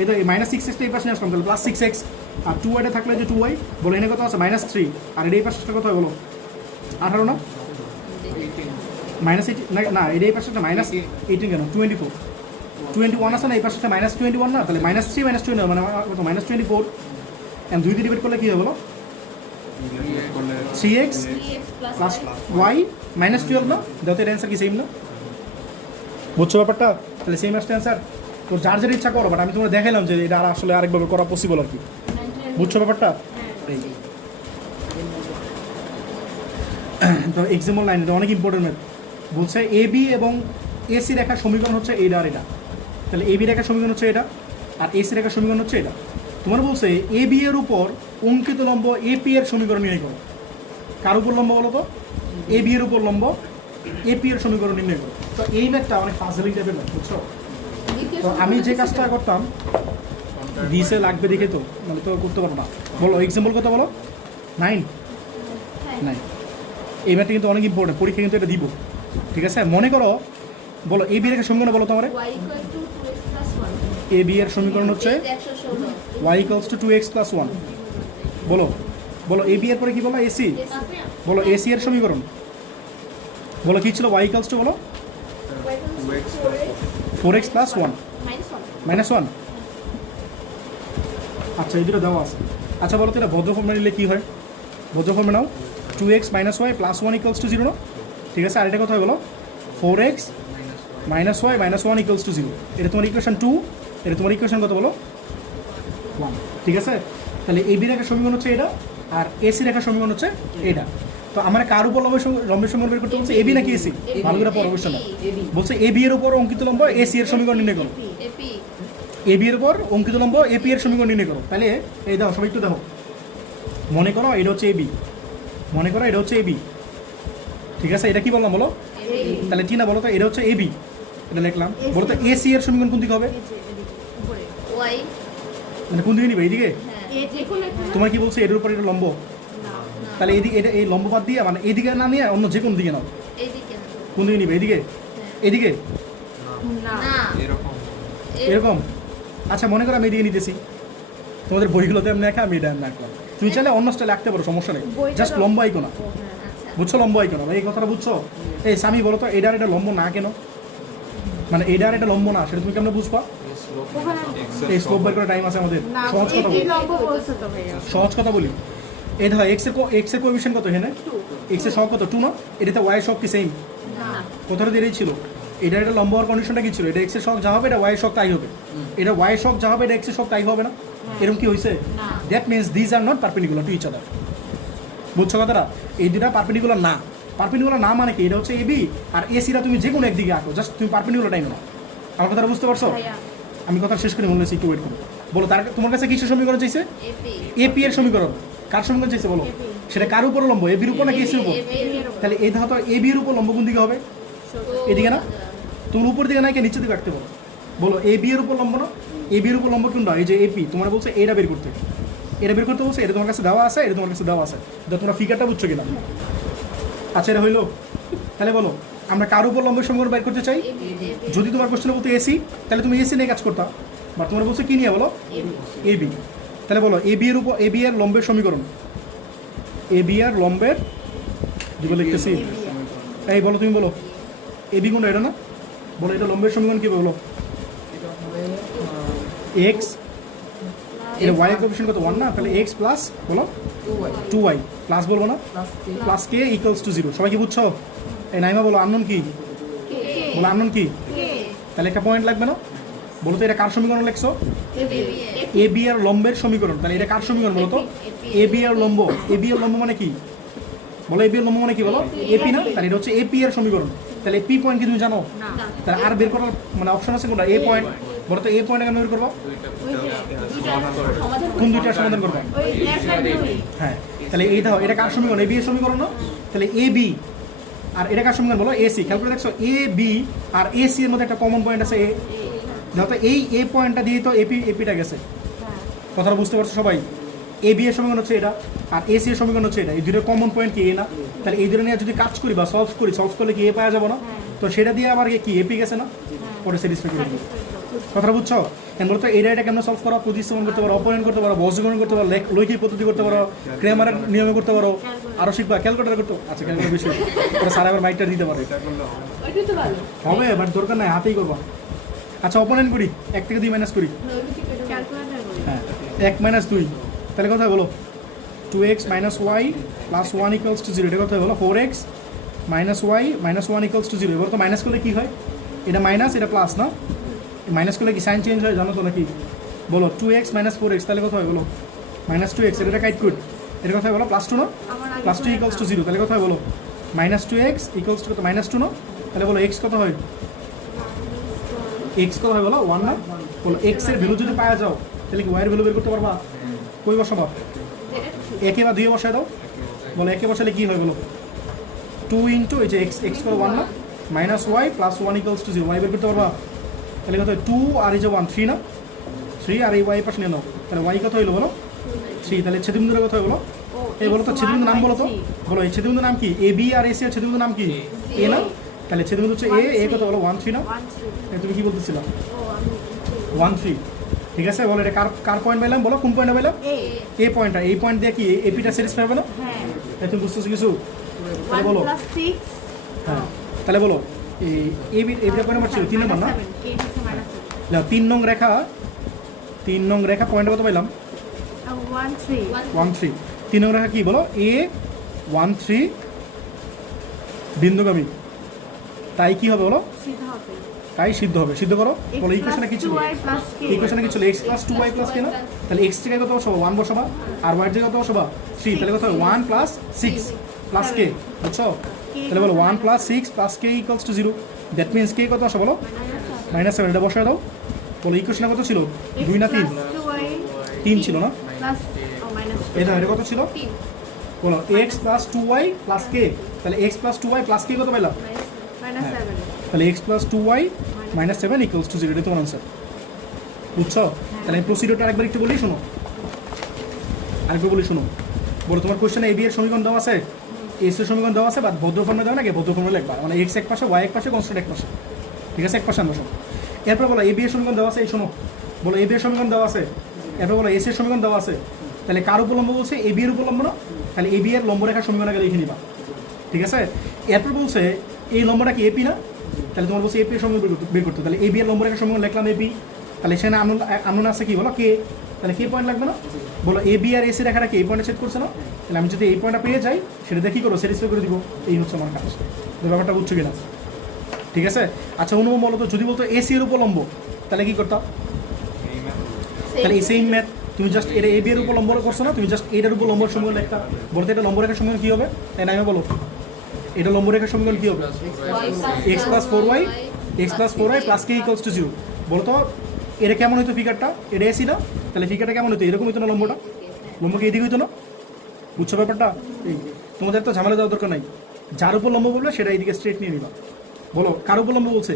এই তো মাইনাস 6x এই পাশে নিয়ে আসলাম, তাহলে প্লাস 6x, আর 2yটা থাকলে যে 2y, বলো এনে কত আছে? মাইনাস 3, আর এই পাশটা কত হয় বলো? 18 না? মাইনাস 8 না, এই পাশটা মাইনাস 18 কেন? 24, 21 আছে না? এই পাশটা মাইনাস 21 না? তাহলে মাইনাস 3 মাইনাস 20 মানে কত? মাইনাস 24, এন্ড 2 দিয়ে ডিভাইড করলে কী হয় বলো? 3x প্লাস y মাইনাস 12 না? দেখো এর অ্যান্সার কি সেম না? বুঝছো ব্যাপারটা? তাহলে সেম আসছে অ্যান্সার। তো যার যার ইচ্ছা করো, বাট আমি তোমরা দেখাইলাম যে এটা আর আসলে আরেকভাবে করা পসিবল আর কি। বুঝছো ব্যাপারটা? তো এক্সাম্পল 9, এটা অনেক ইম্পর্টেন্ট ম্যাথ। বলছে এ বি এবং এসি রেখার সমীকরণ হচ্ছে এটা আর এটা, তাহলে এ বি রেখার সমীকরণ হচ্ছে এটা, আর এসি রেখার সমীকরণ হচ্ছে এটা। তোমার বলছে এ বি এর উপর অঙ্কিত লম্ব এপি এর সমীকরণ নির্ণয় করো। কার উপর লম্ব বলো তো? এ বি এর উপর লম্ব এপি এর সমীকরণ নির্ণয় করো। তো এই ম্যাথটা অনেক পাজলিং টাইপের ম্যাথ, বুঝছো? তো আমি যে কাজটা করতাম, দিসে লাগবে দেখে তো, মানে তো করতে পারবো না। বলো এক্সাম্পল কত বলো? 9। এই ম্যাথটা কিন্তু অনেক ইম্পর্টেন্ট, পরীক্ষা কিন্তু এটা দিব, ঠিক আছে? মনে করো, বলো এ বি রেখার সমীকরণ বলো তো আমার। y equal to 2x plus 1 A B এর সমীকরণ হচ্ছে 116 y equals to 2x plus 1। বলো বলো এ বি এর পরে কি বলো? এসি। বলো এসি এর সমীকরণ বলো কি ছিল? y equals to বলো 4x plus 1 minus 1। আচ্ছা, এই দুটো দেওয়া আছে। আচ্ছা বলো তো এটা বদ্ধ ফর্মে নিলে কী হয়? বদ্ধ ফর্মে নাও, 2x minus y plus 1 equals to 0 না? ঠিক আছে, আর এটা কত হয় বলো? 4x minus y minus 1 equals to 0। এটা তোমার ইকুয়েশন 2, এটা তোমার ইকুয়েশন কত বলো? 1। ঠিক আছে, তাহলে এ বি রেখার সমীকরণ হচ্ছে এটা, আর এসি রেখার সমীকরণ হচ্ছে এটা। তো আমরা কার উপর লম্বের সমীকরণ বের করতে বলছে? এ বি নাকি এসি? ভালো করে পড়ো কোশ্চেন। বলছে এ বি এর উপর অঙ্কিত লম্ব এসি এর সমীকরণ নির্ণয় করো। এ বি এর উপর অঙ্কিত লম্ব এপি এর সমীকরণ নির্ণয় করো। তাহলে এই দেখো, সবাই একটু দেখো, মনে করো এটা হচ্ছে এ বি, মনে করো এটা হচ্ছে এ বি, ঠিক আছে? এটা কি বললাম বলো? তাহলে কি না বলো তো? এটা হচ্ছে এ বি, এটা লিখলাম। বলো তো এসি এর সমীকরণ কোন দিকে হবে? y মানে কোন দিকে নিবে? এইদিকে? হ্যাঁ তোমার কি বলছে এটার উপর এটা লম্ব? তাহলে এদিকে, এটা এই লম্ব বাদ দিয়ে মানে এইদিকে না নিয়ে অন্য যে কোনো দিকে নাও। এইদিকে কোন দিকে নিবে? এদিকে? এদিকে? না এরকম এরকম? আচ্ছা মনে করো আমি এদিকে নিতেছি, তোমাদের বইগুলোতে এমনি দেখা, আমি এটা এমনি আঁকলাম। তুমি চাইলে অন্য স্টাইলে আঁকতে পারো, সমস্যা নেই, জাস্ট লম্ব আইকো না। আচ্ছা বুঝছো লম্ব আইকো না? এই কথাটা বুঝছো? এই স্বামী বলো তো এটার এটা লম্ব না কেন? মানে এটার এটা লম্ব না, সেটা তুমি কেমন বুঝবা? এই স্লোপ বাই করে টাইম আছে আমাদের। সহজ কথা বলি, সহজ কথা বলি। এই ধর এক্স এর কোএফিশিয়েন্ট কত এখানে? এক্স এর সহগ কত? 2 না? এটাতে ওয়াই এর সহগ কি সেম? কথাটা তো এটাই ছিল। এটা এটা লম্ব হওয়ার কন্ডিশনটা কি ছিল? এটা এক্স এর সহগ যা হবে এটা ওয়াই এর সহগ তাই হবে। এটা ওয়াই এর সহগ যা হবে এটা এক্স এর সহগ তাই হবে না? এরকম কি হয়েছে? That means these are not perpendicular to each other. বুঝছো কথাটা? এই দুটা পারপেন্ডিকুলার না। পারপেন্ডিকুলার না মানে কি? এটা হচ্ছে এবি, আর এসিটা তুমি যে কোনো একদিকে আঁকো, জাস্ট তুমি পারপেন্ডিকুলার টাইম না। আমার কথাটা বুঝতে পারছো? আমি কথা শেষ করে বলেছি, একটু ওয়েট করো। বলো তার তোমার কাছে কিসের সমীকরণ চাইছে? এপি এর সমীকরণ। কার সমীকরণ চাইছে বলো? সেটা কার উপর লম্ব? এবির উপর নাকি এসির উপর? তাহলে এই ধাতো এবির উপর লম্ব কোন দিকে হবে? এদিকে না? তোমার উপর দিকে না, কে নিচের দিকে রাখতে বলো। বলো এ বি এর উপর লম্ব না? এ বি এর উপর লম্ব কোনটা? এই যে এপি, তোমার বলছে এটা বের করতে, এটা বের করতে বলছে। এটা তোমার কাছে দেওয়া আছে, এটা তোমার কাছে দেওয়া আছে। তোমরা ফিগারটা বুঝছো কিনা? আচ্ছা এটা হইলো। তাহলে বলো আমরা কার উপর লম্বের সমীকরণ বের করতে চাই? যদি তোমার কোশ্চেনে বলতো এসি, তাহলে তুমি এসি নিয়ে কাজ করতা, বা তোমার বলছো কি নিয়ে বলো? এবি। তাহলে বলো এবি এর উপর এবি এর লম্বের সমীকরণ, এবি এর লম্বের দিব লিখতেছি। এই বলো, তুমি বলো এবি কোনটা? এটা না, বলো এটা লম্বের সমীকরণ কি বলো? এক্স, এটা ওয়াই কোএফিশিয়েন্ট কত 1 না, তাহলে এক্স প্লাস বলো 2y প্লাস বলবো না, প্লাস কে ইকুয়ালস টু 0। সবাই কি বুঝছো? এই নাইমা বলো আননোন কি? বলো আননোন কি? তাহলে একটা পয়েন্ট লাগবে না? বলো তো এটা কার সমীকরণ লিখছো? এ বি এর লম্বের সমীকরণ। তাহলে এটা কার সমীকরণ বলো তো? এ বি এর লম্ব। এ বি এর লম্ব মানে কি বলো? এ বি এর লম্ব মানে কি বলো? এপি না? তাহলে এটা হচ্ছে এপি এর সমীকরণ। তাহলে পি পয়েন্ট কি তুমি জানো? তাহলে আর বের করার মানে অপশন আছে কোনটা? এ পয়েন্ট। বলো তো এ পয়েন্ট কেন বের করবো? কোন দুইটার সমাধান করবো? হ্যাঁ, তাহলে এই দাও, এটা কার সমীকরণ? এ বি এর সমীকরণ না? তাহলে এ বি আর এটা কার সমীকরণ বলো? এসি। খেয়াল করে দেখছো এ বি আর এসি এর মধ্যে একটা কমন পয়েন্ট আছে এ। দেখো তো এই এ পয়েন্টটা দিয়ে তো এপিটা গেছে। কথাটা বুঝতে পারছো সবাই? এ বি এর সমীকরণ হচ্ছে এটা আর এসি এর সমীকরণ হচ্ছে এটা। এই দুটোর কমন পয়েন্ট কি? এ না? তাহলে এই দুটো নিয়ে যদি কাজ করি বা সলভ করলে কি এ পাওয়া যাবো না? তো সেটা দিয়ে আবার কি এপি গেছে না? পরে স্যাটিসফাই করে দেবো। কথাটা বুঝছো? এখন বলতো এটা কেমন সলভ করা? প্রতিস্থাপন করতে পারো, অপনয়ন করতে পারো, বর্গীকরণ করতে পারো, লৈখিক পদ্ধতি করতে পারো, ক্রেমারের নিয়মে করতে পারো, আরো শিখবা ক্যালকুলেটার করতে। আচ্ছা, ক্যালকুলেটার বিষয় স্যার আবার মাইকটা দিতে পারে হবে, বাট দরকার নাই, হাতেই করবা। আচ্ছা, অপনয়ন করি, 1 থেকে 2 মাইনাস করি। হ্যাঁ, 1 মাইনাস 2, তাহলে কথা বলো 2x minus y plus 1 equals to 0। এটা কথা বলো 4x minus y minus 1 equals to 0। এবার তো মাইনাস করলে কি হয়? এটা মাইনাস, এটা প্লাস না? মাইনাস করলে কি সাইন চেঞ্জ হয় জানো তো নাকি? বলো 2x মাইনাস 4x, তাহলে কথা হয় বলো মাইনাস 2x। এটা কাইট কুট, এটা কথা বলো প্লাস 2 না? প্লাস 2 ইকুয়ালস টু 0, তাহলে কথা বলো মাইনাস 2x ইকুয়ালস টু কত? মাইনাস 2 না? তাহলে বলো x কত হয়? x কত হয় বলো? 1 না? বলো x এর ভ্যালু যদি পাওয়া যাও তাহলে কি y এর ভ্যালু বের করতে পারবা? কই বসাবা? একে বা 2 বসায় দাও। বলো একে বসালে কি হয় বলো? 2 ইন্টু এই যে x করে 1 না, minus y plus 1 equals to 0। y বের করতে পারবা? তাহলে কত হয়? 2 আর এই যে 1 3 না? 3 আর এই y পাশে নিয়ে নাও, তাহলে y কত হইলো বলো? 3। তাহলে ছেদবিন্দুর কত হয় বলো? এই বলো তো ছেদবিন্দুর নাম বলো তো? বলো এই ছেদবিন্দুর নাম কি? এ বি আর এসি এর ছেদবিন্দুর নাম কি? এ না? তাহলে ছেদবিন্দু হচ্ছে এ কত বলো? 1 3 না? তুমি কি বলতেছিলা? 1 3। ঠিক আছে, বলো এটা কার পয়েন্ট পাইলাম? বলো কোন পয়েন্টে পাইলাম? এ পয়েন্টটা। এই পয়েন্ট দিয়ে কি এপিটা স্যাটিসফাই হবে না? তুমি বুঝতেছো কিছু? তাহলে বলো হ্যাঁ, তাহলে বলো এইটা পয়েন্ট আমার ছিল 3 নম্বর না? 3 নং রেখা, 3 নং রেখা পয়েন্ট কত পাইলাম? 1 3। 3 নং রেখা কি বলো? এ 1 3 বিন্দুগামী, তাই কি হবে বলো? তাই সিদ্ধ হবে। সিদ্ধ করো। বলো ইকুয়েশনে কি ছিল? ইকুয়েশনে কি ছিল? x প্লাস 2y প্লাস কে না? তাহলে x থেকে কত বসাবো? 1 বসাবা, আর y থেকে কত বসাবা? 3। তাহলে কত হবে? 1 প্লাস 6 প্লাস কে। বুঝছো? তাহলে বলো 1 plus 6 plus k equals to 0। That means k কত আসে বলো? -7। এটা বসায় দাও। বলো ইকুয়েশনে কত ছিল? 2 না 3? 3 ছিল না? এটা কত ছিল? বলো x প্লাস 2y প্লাস কে। তাহলে x প্লাস 2y প্লাস কে কত পাইলাম? তাহলে x plus 2y minus 7 equals to 0। এটা তোমার আনসার। বুঝছো? তাহলে আমি প্রসিডিওরটা আরেকবার একটু বলি, শোনো। আরেকবার বলি শোনো। বলো তোমার কোশ্চেনে এবি এর সমীকরণ দেওয়া আছে, এস এর সমীকরণ দেওয়া আছে, বা ভদ্র ফর্মে দেওয়া নাকি? ভদ্র ফর্মে লিখবা, মানে x এক পাশে, y এক পাশে, কনস্ট্যান্ট এক পাশে। ঠিক আছে, এক পাশে আনবো। এরপর বলো এবি এর সমীকরণ দেওয়া আছে, এই শোনো। বলো এবি এর সমীকরণ দেওয়া আছে, এরপর বলো এস এর সমীকরণ দেওয়া আছে। তাহলে কার উপলম্ব বলছে? এবি এর উপলম্ব না? তাহলে এবি এর লম্ব রেখার সমীকরণ আগে লিখে নিবা। ঠিক আছে, এরপর বলছে এই লম্বটা কি এপি না? তাহলে তোমার বলছে এপি এর সমীকরণ বের করতে। তাহলে এবি এর লম্ব রেখার সমীকরণ লিখলাম এপি। তাহলে সেখানে আননোন আছে কি বলো? কে। তাহলে কে পয়েন্ট লাগবে না? বলো এবি আর এসি রেখাটা কি এই পয়েন্টে ছেদ করছে না? তাহলে আমি যদি এই পয়েন্টটা পেয়ে যাই, সেটা দিয়ে কী করো? স্যাটিসফাই করে দিব। এই হচ্ছে আমার কাজ। তো ব্যাপারটা বুঝছো কিনা? ঠিক আছে। আচ্ছা, অনুভব বলো তো, যদি বলতো এসি এর উপলম্ব, তাহলে কি করতাম? তাহলে এই সেম ম্যাথ, তুমি জাস্ট এটা এবি এর উপলম্ব করছো না, তুমি জাস্ট এটার উপর লম্বর সমীকরণ লিখতা। বলতে এটা লম্ব রেখার সমীকরণ কী হবে? তাই না? আমি বলো এটা লম্ব রেখার সমীকরণ কী হবে? x plus 4y plus k equals to 0। বলতো এটা কেমন হইতো ফিগারটা? এটা এসি না? তাহলে ফিগারটা কেমন হইতো? এরকম হইতো না লম্বটা? লম্বকে এদিকে হইতো না? বুঝছো ব্যাপারটা? এই তোমাদের তো ঝামেলা যাওয়ার দরকার নাই। যার উপর লম্ব বলবে সেটা এইদিকে স্ট্রেট নিয়ে নিবা। বলো কার উপর লম্ব বলছে?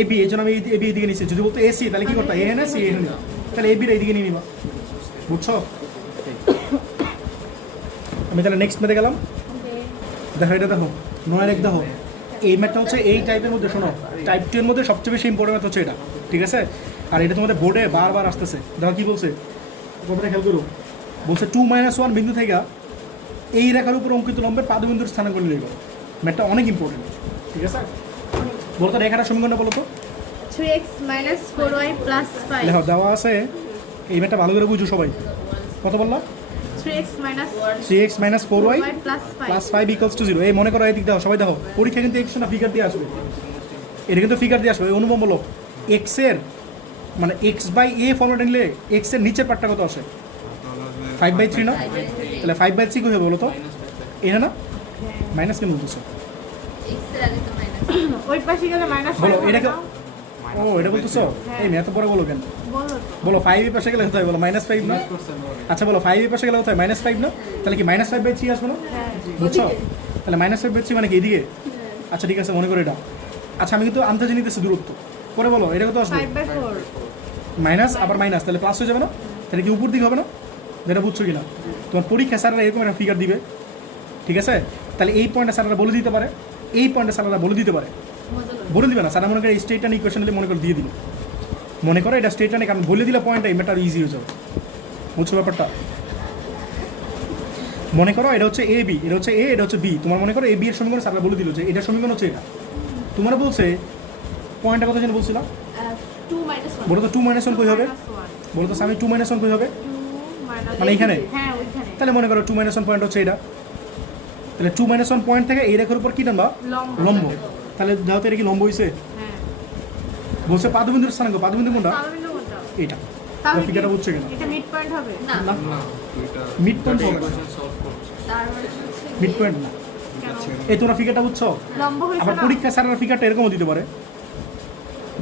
এবি, এই জন্য আমি এবি এইদিকে নিচ্ছি। যদি বলতো এসি, তাহলে কি করতা? এ না সি এ নিবা। তাহলে এবিটা এইদিকে নিয়ে নিবা। বুঝছো? আমি তাহলে নেক্সট মেতে গেলাম। দেখো এটা দেখো, 9 আর 1 দেখো। এই ম্যাথটা হচ্ছে এই টাইপের মধ্যে, শোনো, টাইপ 2 এর মধ্যে সবচেয়ে বেশি ইম্পর্টেন্ট ম্যাথ হচ্ছে এটা, ঠিক আছে? আর এটা তোমাদের বোর্ডে বারবার আসতেছে। দেখো কী বলছে, কথাটা খেয়াল করো, বলছে 2 - 1 বিন্দু থেকে এই রেখার উপর অঙ্কিত লম্বের পাদবিন্দুর স্থানাঙ্ক নির্ণয় করো। ম্যাথটা অনেক ইম্পর্টেন্ট, ঠিক আছে? বলো তো রেখাটা সমীকরণটা বলো তো। 3x - 4y + 5 দেখো দেওয়া আছে, এই ম্যাথটা ভালো করে বুঝো সবাই। কত বললা? 3x - 3x - 4y + 5 + 5 = 0। এই মনে করো এই দিক দেখো, সবাই দেখো, পরীক্ষা কিন্তু এক্স না ফিগার দিয়ে আসবে, এটা কিন্তু ফিগার দিয়ে আসবে। এই অনুমান বলো, এক্স এর মানে x/a ফর্মেট নিলে এক্স এর নিচের পার্টটা কত আসে? 5/3 না? তাহলে 5/3 কী হবে বলো তো? এটা না মাইনাস কেন বলতেছো? x এর আগে তো মাইনাস ওই পাশে গেলে মাইনাস বলো এটাকে, ও এটা বলতেছো? এই ম্যাথ পরে বলো কেন? বলো তো। বলো 5 এর পাশে গেলে কোথায় বলো? -5 না? আচ্ছা বলো 5 এর পাশে গেলে কোথায়? -5 না? তাহলে কি -5/3 আসবে না? হ্যাঁ বুঝছো? তাহলে -5/3 মানে কি এদিকে? আচ্ছা ঠিক আছে, মনে করো এটা। আচ্ছা আমি কিন্তু আন্দাজে নিতেছি দূরত্ব, পরে বলো এটা কত আসবে? 5/4 মাইনাস আবার মাইনাস, তাহলে প্লাস হয়ে যাবে না? তাহলে কি উপর দিকে হবে না? যেটা বুঝছো কিনা? তোমার পরীক্ষা স্যাররা এরকম একটা ফিগার দিবে, ঠিক আছে? তাহলে এই পয়েন্টটা স্যাররা বলে দিতে পারে, এই পয়েন্টটা স্যাররা বলে দিতে পারে, বলে দিবে না স্যাররা মনে করে স্টেট অ্যান্ড ইকুয়েশন দিলে মনে করে দিয়ে দিল, মনে করো এটা স্টেট অ্যান্ড, কারণ বলে দিলে পয়েন্টটা এটা আরও ইজি হয়ে যাবে। বুঝছো ব্যাপারটা? মনে করো এটা হচ্ছে এ বি, এটা হচ্ছে এ, এটা হচ্ছে বি। তোমার মনে করো এ বি এর সমীকরণ স্যাররা বলে দিল যে এটার সমীকরণ হচ্ছে এটা। তোমার বলছে পয়েন্টটা কত যেন বলছিলাম, 2 - 1 বলো তো 2 - 1 কই হবে? -1 বলো তো স্বামী 2 - 1 কই হবে? 2 মানে এইখানে? হ্যাঁ ওইখানে তাহলে মনে করো 2 - 1 পয়েন্ট হচ্ছে এটা। তাহলে 2 - 1 পয়েন্ট থেকে এই রেখার উপর কি টানবা? লম্ব লম্ব। তাহলে দাও তো এটা কি লম্ব হইছে? হ্যাঁ বলছে পাদবিন্দুর স্থানাঙ্ক, পাদবিন্দু কোনটা? তাহলে কোনটা এইটা। তাহলে ফিগারটা বুঝছো কিনা? এটা মিড পয়েন্ট হবে না না, না দুইটা মিড পয়েন্ট হবে না, সলভ করছে তার মানে হচ্ছে মিড পয়েন্ট না। কেন এই তোমরা ফিগারটা বুঝছো? লম্ব হইছে আবার না পরীক্ষা স্যাররা ফিগারটা এরকমও দিতে পারে,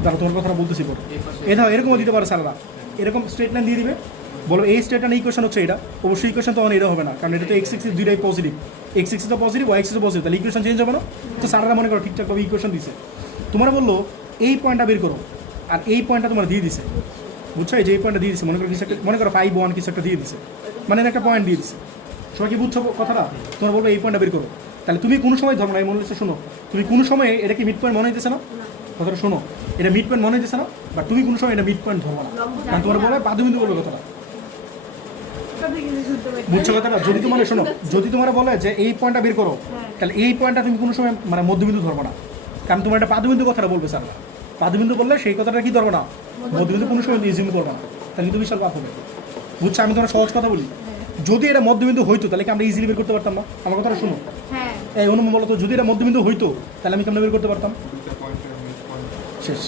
তারা তোমার কথাটা বলতেছি পরে। এই পাশে এই দাও এরকমও দিতে পারে স্যাররা, এরকম স্ট্রেট লাইন দিয়ে দিবে, বলো এই স্ট্রেট লাইন ইকুয়েশন হচ্ছে এটা, অবশ্যই ইকুয়েশন তো এটা হবে না, কারণ এটা তো x এক্সিস দুইটাই পজিটিভ, x এক্সিস তো পজিটিভ, y এক্সিস পজিটিভ, তাহলে ইকুয়েশন চেঞ্জ হবে না। তো স্যাররা মনে করো ঠিকঠাকভাবে ইকুয়েশন দিছে, তোমরা বললো এই পয়েন্টটা বের করো, আর এই পয়েন্টটা তোমার দিয়ে দিছে, বুঝছো? এই যে এই পয়েন্টটা দিয়ে দিছে, মনে করো কিছু একটা, মনে করো 5 1 কিছু একটা দিয়ে দিছে, মানে একটা পয়েন্ট দিয়ে দিছে। সবাই কি বুঝছো কথাটা? তোমরা বলবো এই পয়েন্টটা বের করো, তাহলে তুমি কোনো সময় ধরো না, এই মনে হচ্ছে শোনো, তুমি কোনো সময় এটা কি মিড পয়েন্ট মনে হইতেছে না? কথাটা শোনো, এটা মিড পয়েন্ট মনে হইতেছে না, বা তুমি কোনো সময় এটা মিড পয়েন্ট ধরবো না, কারণ তোমার বলে পাদবিন্দু বলবে কথাটা। কবে গেলে শুনতে পাই বুঝছো কথাটা? যদি তোমার শোনো, যদি তোমার বলে যে এই পয়েন্টটা বের করো, তাহলে এই পয়েন্টটা তুমি কোনো সময় মানে মধ্যবিন্দু ধরবো না, কারণ তোমার একটা পাদবিন্দু কথাটা বলবে স্যার। পাদবিন্দু বললে সেই কথাটা কি ধরবো না, মধ্যবিন্দু কোনো সময় ইজিম করবো না, তাহলে কিন্তু বিশাল পাপ হবে। বুঝছো? আমি তোমার সহজ কথা বলি, যদি এটা মধ্যবিন্দু হইতো তাহলে কি আমরা ইজিলি বের করতে পারতাম না? আমার কথাটা শোনো, হ্যাঁ এই অনুমান বলো তো, যদি এটা মধ্যবিন্দু হইতো তাহলে আমি কেমন বের করতে পারতাম? দুইটা পয়েন্টের মিড পয়েন্ট শেষ।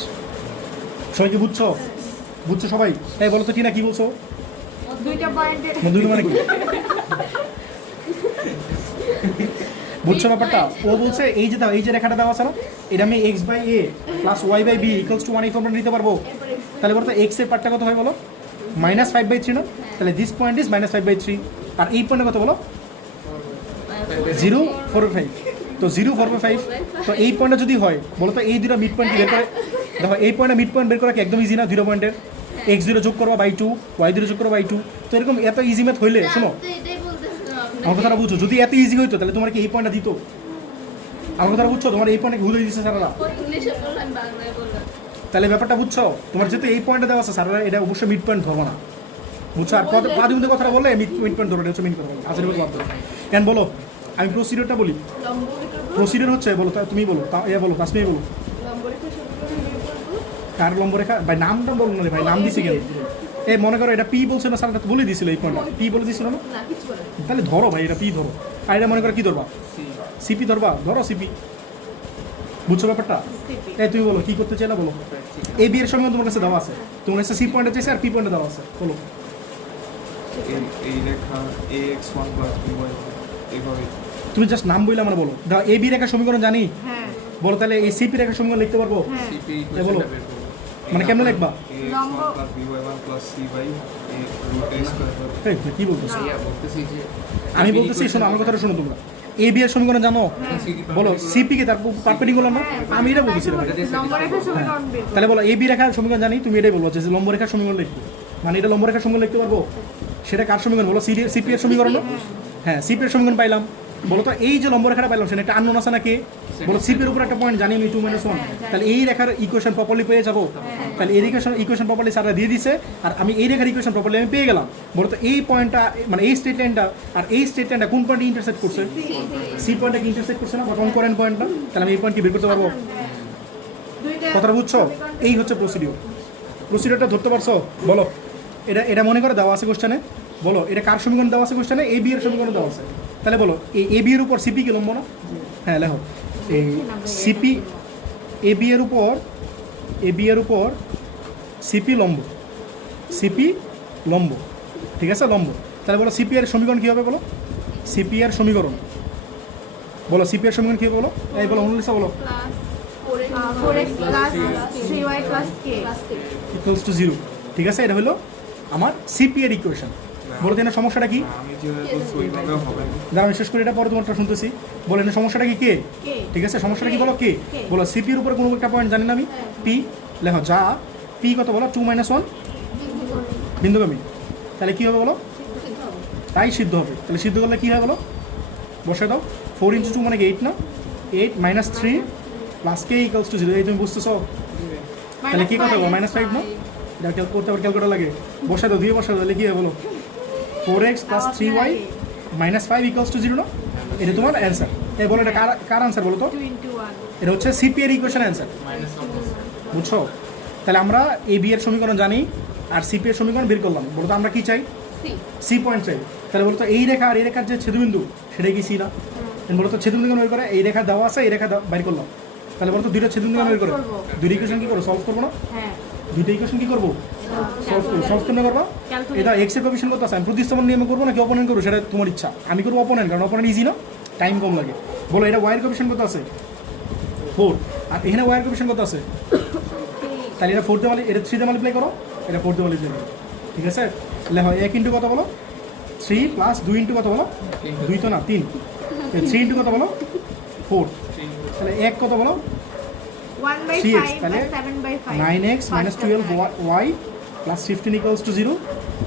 সবাই কি বুঝছো? বুঝছো সবাই? এই বলো তো কি না কি বলছো? দুইটা পয়েন্টের মধ্যবিন্দু মানে কি? বুঝছো ব্যাপারটা? ও বলছে এই যে দাও, এই যে রেখাটা দেওয়া আছে না, এটা আমি x/a + y/b = 1 এই ফর্মটা নিতে পারবো। তাহলে বলো তো x এর পার্টটা কত হয় বলো? -5/3 না? তাহলে দিস পয়েন্ট ইজ -5/3, আর এই পয়েন্টে কত বলো? 0 4/5। তো 0 4/5, তো এই পয়েন্টটা যদি হয় বলো তো, এই দুটো মিড পয়েন্ট বের করে দেখো, এই পয়েন্টে মিড পয়েন্ট বের করা কি একদম ইজি না? 0 পয়েন্টের x0 যোগ করবা /2, y0 যোগ করবা /2, তো এরকম এত ইজি ম্যাথ হইলে শোনো, তো এটাই বলতেছিলাম আমার কথাটা বুঝছো, যদি এত ইজি হইতো তাহলে তোমার কি এই পয়েন্টটা দিত? আমার কথাটা বুঝছো? তোমার এই পয়েন্টে ভুলে দিচ্ছে স্যাররা, ইংলিশে বললাম বাংলায় বললাম তাহলে ব্যাপারটা বুঝছো? তোমার যেহেতু এই পয়েন্টটা দেওয়া আছে স্যাররা, এটা অবশ্যই মিড পয়েন্ট ধরবো না, বুঝছো? আর পাদবিন্দু কথাটা বললে মিড পয়েন্ট ধরো, এটা হচ্ছে মিড করবো আসলে বাদ দেবো। কেন বলো, আমি প্রসিডিওরটা বলি। লম্ব রেখার উপর প্রসিডিওর হচ্ছে বলো, তুমি বলো, বলো তাসমিয়া বলো, লম্ব রেখা সমীকরণ বের করব কার লম্ব রেখা? ভাই নামটা বলো না রে ভাই, নাম দিছি কেন? এই মনে করো এটা পি বলছে না স্যারটা, বলে দিয়েছিল এই পয়েন্টটা, পি বলে দিয়েছিল না? না কিছু বলে না। তাহলে ধরো ভাই, এটা পি ধরো, আর এটা মনে করো কি ধরবা? সিপি ধরবা, ধরো সিপি। বুঝছো ব্যাপারটা? এই তুমি বলো কি করতে চাইলা বলো। এই বিয়ের সময় তোমার কাছে দেওয়া আছে, তোমার কাছে সি পয়েন্টে চাইছে আর পি পয়েন্টে দেওয়া আছে, বলো। এই রেখা ax1 + by1 এইভাবে তুমি জাস্ট নাম বললে আমার বলো, দাও এ বি রেখার সমীকরণ জানি, হ্যাঁ বলো তাহলে এই সিপি রেখার সমীকরণ লিখতে পারবো? হ্যাঁ CP এই বলো। ইকুয়েশনটা বের করব মানে কেমনে লিখবা? লম্ব ax1 + by1 + c/√a² এই তুই কি বলতেছো? ইয়া বলতেছি যে আমি বলতেছি শোনো, আমার কথাটা শোনো তোমরা, এ বি এর সমীকরণ জানো? বলো সিপি কে তার পারপেন্ডিকুলার না? আমি এটা বলতেছি রে ভাই। লম্ব রেখার সমীকরণ বের করো। তাহলে বলো এ বি রেখার সমীকরণ জানি, তুমি এটাই বলবো যে লম্ব রেখার সমীকরণ লিখবো, মানে এটা লম্ব রেখার সমীকরণ লিখতে পারবো। সেটা কার সমীকরণ বলো? সিপি এর সমীকরণ না? হ্যাঁ সিপি এর সমীকরণ পাইলাম, বলো তো এই যে লম্ব রেখাটা পাইলাম সেটা একটা আননোন আছে নাকি বলো সিপির উপর একটা পয়েন্ট জানি আমি 2 - 1 তাহলে এই রেখার ইকুয়েশন প্রপারলি পেয়ে যাবো তাহলে এই ইকুয়েশন প্রপারলি স্যাররা দিয়ে দিছে আর আমি এই রেখার ইকুয়েশন প্রপারলি আমি পেয়ে গেলাম বলো তো এই পয়েন্টটা মানে এই স্ট্রেট লাইনটা আর এই স্ট্রেট লাইনটা কোন পয়েন্টে ইন্টারসেক্ট করছে সি পয়েন্টটা কি ইন্টারসেক্ট করছে না বটন করেন পয়েন্টটা তাহলে আমি এই পয়েন্ট কি বের করতে পারবো কথাটা বুঝছো এই হচ্ছে প্রসিডিওরটা ধরতে পারছো বলো এটা মনে করে দেওয়া আছে কোশ্চেনে বলো এটা কার সমীকরণ দেওয়া আছে কোশ্চেনে এ বি এর সমীকরণ দেওয়া আছে তাহলে বলো এই এ বি এর উপর সিপি কি লম্ব না হ্যাঁ লেখো এই সিপি এ বি এর উপর সিপি লম্ব ঠিক আছে লম্ব তাহলে বলো সিপি এর সমীকরণ কী হবে বলো সিপি এর সমীকরণ কী হবে বলো এই বলো অনুলিসা বলো Forex plus 3y plus k. Equals to 0 ঠিক আছে এটা হলো আমার সিপি এর ইকুয়েশন বলো তো এখানে সমস্যাটা কি আমি যেভাবে বলছি ওইভাবে হবে না। যারা বিশেষ করে এটা পরে তোমারটা শুনতেছি বলো এখানে সমস্যাটা কি কে ঠিক আছে সমস্যাটা কি বলো কে বলো সিপির উপরে কোনো একটা পয়েন্ট জানি না আমি পি লেখো যা পি কত বলো 2 - 1 বিন্দুগামী তাহলে কী হবে বলো তাই সিদ্ধ হবে তাহলে সিদ্ধ করলে কী হয় বলো বসে দাও 4 × 2 মানে 8 না 8 - 3 প্লাস কে ইকুয়ালস টু 0 এই তুমি বুঝতেছো তাহলে কী কথা বলো -5 না এটা করতে আবার ক্যালকুলেটর লাগে বসে দাও দিয়ে বসে দাও তাহলে কী হয় বলো 4x + 3y - 5 ইকুয়ালস টু 0 না এটা তোমার অ্যান্সার এই বলো এটা কার অ্যান্সার বলো তো 2 × 1. এটা হচ্ছে সিপি এর ইকুয়েশন অ্যান্সার বুঝছো তাহলে আমরা এ বি এর সমীকরণ জানি আর সিপি এর সমীকরণ বের করলাম বলো তো আমরা কি চাই সি পয়েন্ট চাই তাহলে বলো তো এই রেখা আর এই রেখার যে ছেদবিন্দু সেটাই কি সি না বলো তো ছেদবিন্দু বের করে এই রেখা দেওয়া আছে এই রেখা বাইর করলাম তাহলে বলো তো দুইটা ছেদবিন্দু বের করে দুইটা ইকুয়েশন কি করবো সলভ করবো না হ্যাঁ দুইটা ইকুয়েশন কি করবো সলভ কেন করবো এটা এক্স এর কোএফিশিয়েন্ট কত আছে আমি প্রতিস্থাপন নিয়মে করবো নাকি অপোনেন্ট করবো সেটা তোমার ইচ্ছা আমি করবো অপোনেন্ট কারণ অপোনেন্ট ইজি না টাইম কম লাগে বলো এটা ওয়াই এর কোএফিশিয়েন্ট কত আছে 4 আর এখানে ওয়াই এর কোএফিশিয়েন্ট কত আছে তাহলে এটা 4 দিয়ে এটা 3 দিয়ে মাল্টিপ্লাই করো এটা 4 দিয়ে মাল্টিপ্লাই করো ঠিক আছে লেখো 1 × কত বলো 3 প্লাস 2 × কত বলো 2 তো না 3 3 × কত বলো 4 তাহলে 1 কত বলো 1/5 3x plus তাহলে 7/5. 9x - 12y plus 15 equals to 0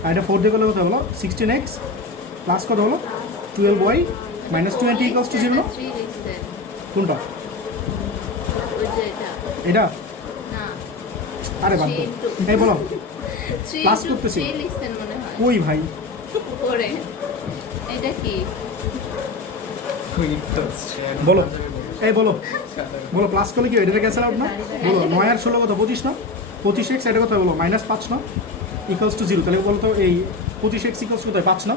আর এটা 4 দিয়ে করলে কত হলো 16x প্লাস কত হলো 12y - 20 ইকুয়ালস টু 0 না কোনটা এটা আরে বাদ দাও এই বলো প্লাস করতেছি কই ভাই এটা কি বলো এই বলো প্লাস করলে কি এটা ক্যান্সেল আউট না বলো 9 আর 16 কত 25 না 25x এটা কত বলো -5 না ইকুয়ালস টু 0 তাহলে বলো তো এই 25x ইকুয়ালস কত 5 না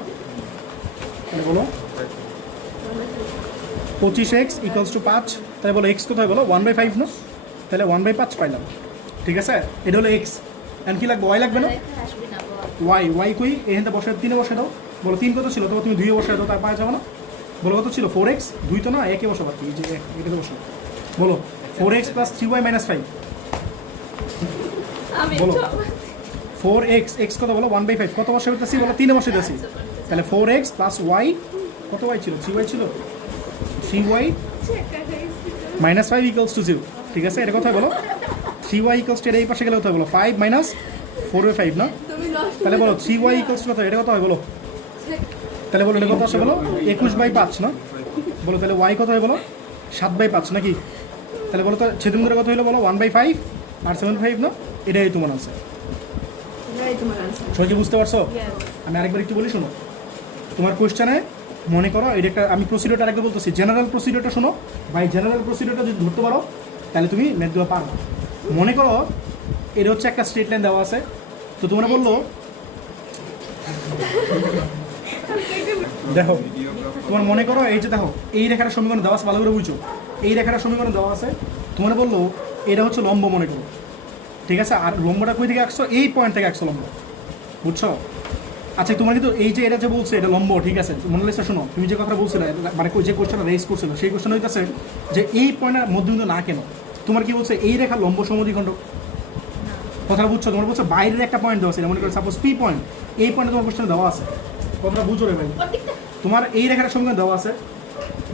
তাহলে বলো 25x ইকুয়ালস টু 5 তাহলে বলো x কত হয় বলো 1/5 না তাহলে 1/5 পাইলাম ঠিক আছে এটা হলো x এন্ড কি লাগবে y লাগবে না y কই এখানে বসে 3 বসে দাও বলো 3 কত ছিল তো তুমি 2 বসে দাও তার পাওয়া যাবে না বলো কত ছিল 4x 2 তো না 1 এ বসাবো কি যে এটাতে বসো বলো 4x + 3y - 5 বলো 4x x কত বলো 1/5 কত বসে হইতাছি বলো 3 এ বসে দিতেছি তাহলে 4x + y কত y ছিল 3y ছিল 3y - 5 ইকুয়ালস টু 0 ঠিক আছে এটা কথা বলো 3y ইকুয়ালস টু এই পাশে গেলে কত হয় বলো 5 - 4/5 না তাহলে বলো 3y ইকুয়ালস টু কত এটা কত হয় বলো তাহলে বলো এটা কত আসে বলো 21/5 না বলো তাহলে y কত হয় বলো 7/5 নাকি তাহলে বলো তো ছেদবিন্দুর কত হলো বলো 1/5 আর 7/5 না এটাই তোমার আনসার সবাই কি বুঝতে পারছো আমি আরেকবার একটু বলি শোনো তোমার কোশ্চেনে মনে করো এটা একটা আমি প্রসিডিওরটা আরেকবার বলতেছি জেনারেল প্রসিডিওরটা শোনো ভাই জেনারেল প্রসিডিওরটা যদি ধরতে পারো তাহলে তুমি ম্যাথ দেওয়া পারো মনে করো এটা হচ্ছে একটা স্ট্রেট লাইন দেওয়া আছে তো তোমরা বললো দেখো তোমার মনে করো এই যে দেখো এই রেখার সমীকরণ দেওয়া আছে ভালো করে বুঝছো এই রেখার সমীকরণ দেওয়া আছে তোমার বললো এটা হচ্ছে লম্ব মনে করো ঠিক আছে আর লম্বটা কই থেকে আঁকছো এই পয়েন্ট থেকে আঁকছো লম্ব বুঝছো আচ্ছা তোমার কিন্তু এই যে এটা যে বলছে এটা লম্ব ঠিক আছে মনে লাগছে শোনো তুমি যে কথা বলছিলে মানে যে কোশ্চেনটা রেজ করছিল সেই কোশ্চেন হইতেছে যে এই পয়েন্টের মধ্যবিন্দু না কেন তোমার কি বলছে এই রেখা লম্ব সমদ্বিখণ্ড কথাটা বুঝছো তোমার বলছে বাইরের একটা পয়েন্ট দেওয়া আছে মনে করো সাপোজ পি পয়েন্ট এই পয়েন্টে তোমার কোশ্চেন দেওয়া আছে কথাটা বুঝো রে ভাই তোমার এই রেখার সমীকরণ দেওয়া আছে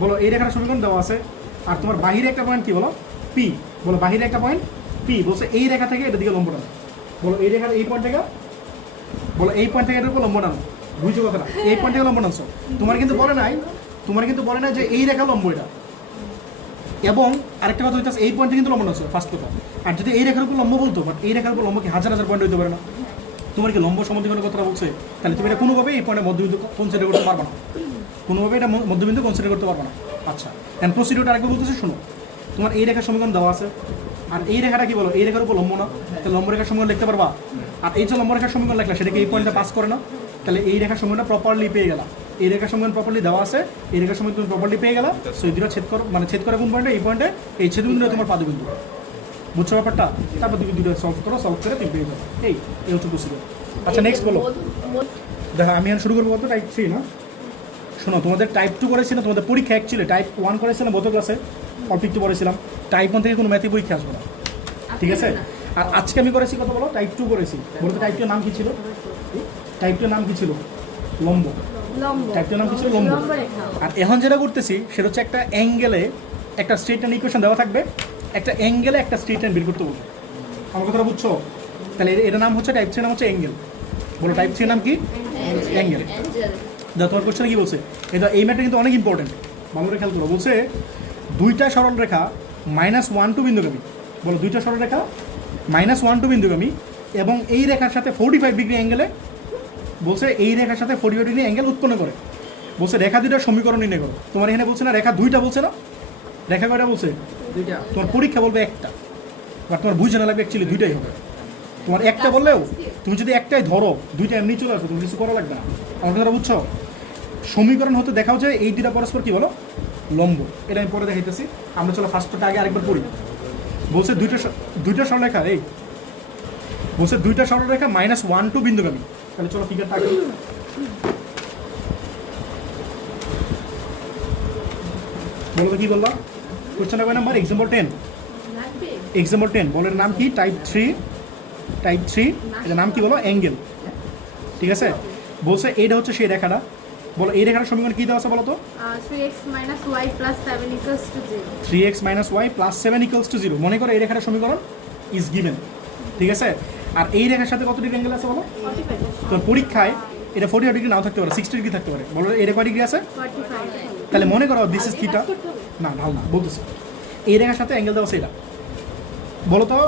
বলো এই রেখার সমীকরণ দেওয়া আছে আর তোমার বাহিরে একটা পয়েন্ট কি বলো পি বলো বাহিরে একটা পয়েন্ট পি বলছে এই রেখা থেকে এটা দিকে লম্ব টানো বলো এই রেখার এই পয়েন্ট থেকে বলো এই পয়েন্ট থেকে এটার উপর লম্ব টানো বুঝছো কথাটা এই পয়েন্ট থেকে লম্ব টানছো তোমার কিন্তু বলে নাই তোমার কিন্তু বলে না যে এই রেখা লম্ব এটা, এবং আরেকটা কথা হইতেছে এই পয়েন্টে কিন্তু লম্ব না ফার্স্ট কথা। আর যদি এই রেখার উপর লম্ব বলতো, বাট এই রেখার উপর লম্ব কি হাজার হাজার পয়েন্ট হইতে পারে না? তোমার কি লম্ব সমদ্বিখণ্ডের কথাটা বলছে, তাহলে তুমি এটা কোনোভাবেই এই পয়েন্টে মধ্যবিন্দু কনসিডার করতে পারবে না, কোনোভাবে এটা মধ্যবিন্দু কনসিডার করতে পারবে না। আচ্ছা, এখন প্রসিডিউরটা আরেকবার বলতেছে, শোনো, তোমার এই রেখার সমীকরণ দেওয়া আছে, আর এই রেখাটা কি বলো, এই রেখার উপর লম্ব না, তাহলে লম্ব রেখার সমীকরণ লিখতে পারবা। আর এই যে লম্ব রেখার সমীকরণ লেখলা সেটাকে এই পয়েন্টটা পাস করে না, তাহলে এই রেখার সমীকরণটা প্রপারলি পেয়ে গেলা। এই রেখার সমীকরণ প্রপারলি দেওয়া আছে, এই রেখার সমীকরণ তুমি প্রপারলি পেয়ে গেলা। সো এই দুটো ছেদ করো, মানে ছেদ করে কোন পয়েন্টে, এই পয়েন্টে, এই ছেদবিন্দুটা তোমার পাদবিন্দু। বুঝছো ব্যাপারটা? তারপর তুমি দুটো সলভ করো, সলভ করে তুমি পেয়ে যাবে। এই হচ্ছে প্রসিডিউর। আচ্ছা নেক্সট বলো। দেখো আমি আর শুরু করবো কত টাইপ 3 না। শোনো, তোমাদের টাইপ 2 করেছিলাম, তোমাদের পরীক্ষা অ্যাকচুয়ালি টাইপ 1 করেছিলাম গত ক্লাসে, অল্প একটু পড়েছিলাম। টাইপ 1 থেকে কোনো ম্যাথে পরীক্ষা আসবে না, ঠিক আছে? আর আজকে আমি করেছি কত বলো, টাইপ 2 করেছি। বলতে টাইপ 2 এর নাম কি ছিল? টাইপ 2 এর নাম কি ছিল? লম্ব। টাইপ 2 এর নাম কি ছিল? লম্ব। আর এখন যেটা করতেছি সেটা হচ্ছে একটা অ্যাঙ্গেলে একটা স্ট্রেট লাইন ইকুয়েশন দেওয়া থাকবে, একটা অ্যাঙ্গেলে একটা স্ট্রেট লাইন বের করতে বলবো। আমার কথাটা বুঝছো? তাহলে এর নাম হচ্ছে টাইপ 3 নাম হচ্ছে অ্যাঙ্গেল। বলো টাইপ 3 নাম কি? অ্যাঙ্গেল। দেখো তোমার কোশ্চেনে কি বলছে, এটা এই ম্যাটটা কিন্তু অনেক ইম্পর্টেন্ট, ভালো করে খেয়াল করো। বলছে দুইটা সরল রেখা -1 টু বিন্দুগামী। বলো দুইটা সরল রেখা -1 টু বিন্দুগামী এবং এই রেখার সাথে 45 ডিগ্রি অ্যাঙ্গেলে, বলছে এই রেখার সাথে 45 ডিগ্রি অ্যাঙ্গেল উৎপন্ন করে। বলছে রেখা দুইটার সমীকরণ নির্ণয় করো। তোমার এখানে বলছে না রেখা দুইটা, বলছে না রেখা কয়টা বলছে? দুইটা। তোমার পরীক্ষা বলবে একটা, বাট তোমার বুঝে না লাগবে অ্যাকচুয়ালি দুইটাই হবে। তোমার একটা বললেও তুমি যদি একটাই ধরো, দুইটা এমনি চলে আসবে, তুমি কিছু করা লাগবে না। আমার কথাটা বুঝছো? সমীকরণ হতে দেখাও যে এই দুইটা পরস্পর কি বলো, লম্ব। এটা আমি পরে দেখাইতেছি। আমরা চলো ফার্স্টটা আগে আরেকবার পড়ি। বলছে দুইটা সরলরেখা, এই বলছে দুইটা সরলরেখা -1 টু বিন্দুগামী। তাহলে চলো ফিগারটা আগে বলো তো কি বললাম? Question number example 10। এক্সাম্পল 10 বলের নাম কি? টাইপ 3। টাইপ 3 এটার নাম কি বলো? অ্যাঙ্গেল। ঠিক আছে? বলছে এইটা হচ্ছে সেই রেখাটা। বলো এই রেখার সমীকরণ কি দেওয়া আছে বলো তো? 3x - y + 7 = 0। 3x - y + 7 = 0। মনে করো এই রেখার সমীকরণ ইজ গিভেন, ঠিক আছে? আর এই রেখার সাথে কত ডিগ্রি অ্যাঙ্গেল আছে বলো? তো পরীক্ষায় এটা 45 ডিগ্রি নাও থাকতে পারে, 60 ডিগ্রি থাকতে পারে। বলো এর কয় ডিগ্রি আছে? 45। তাহলে মনে করো দিস ইজ থিটা। না ঢাল না, বলতেছি এই রেখার সাথে অ্যাঙ্গেল দেওয়া আছে এটা। বলো তো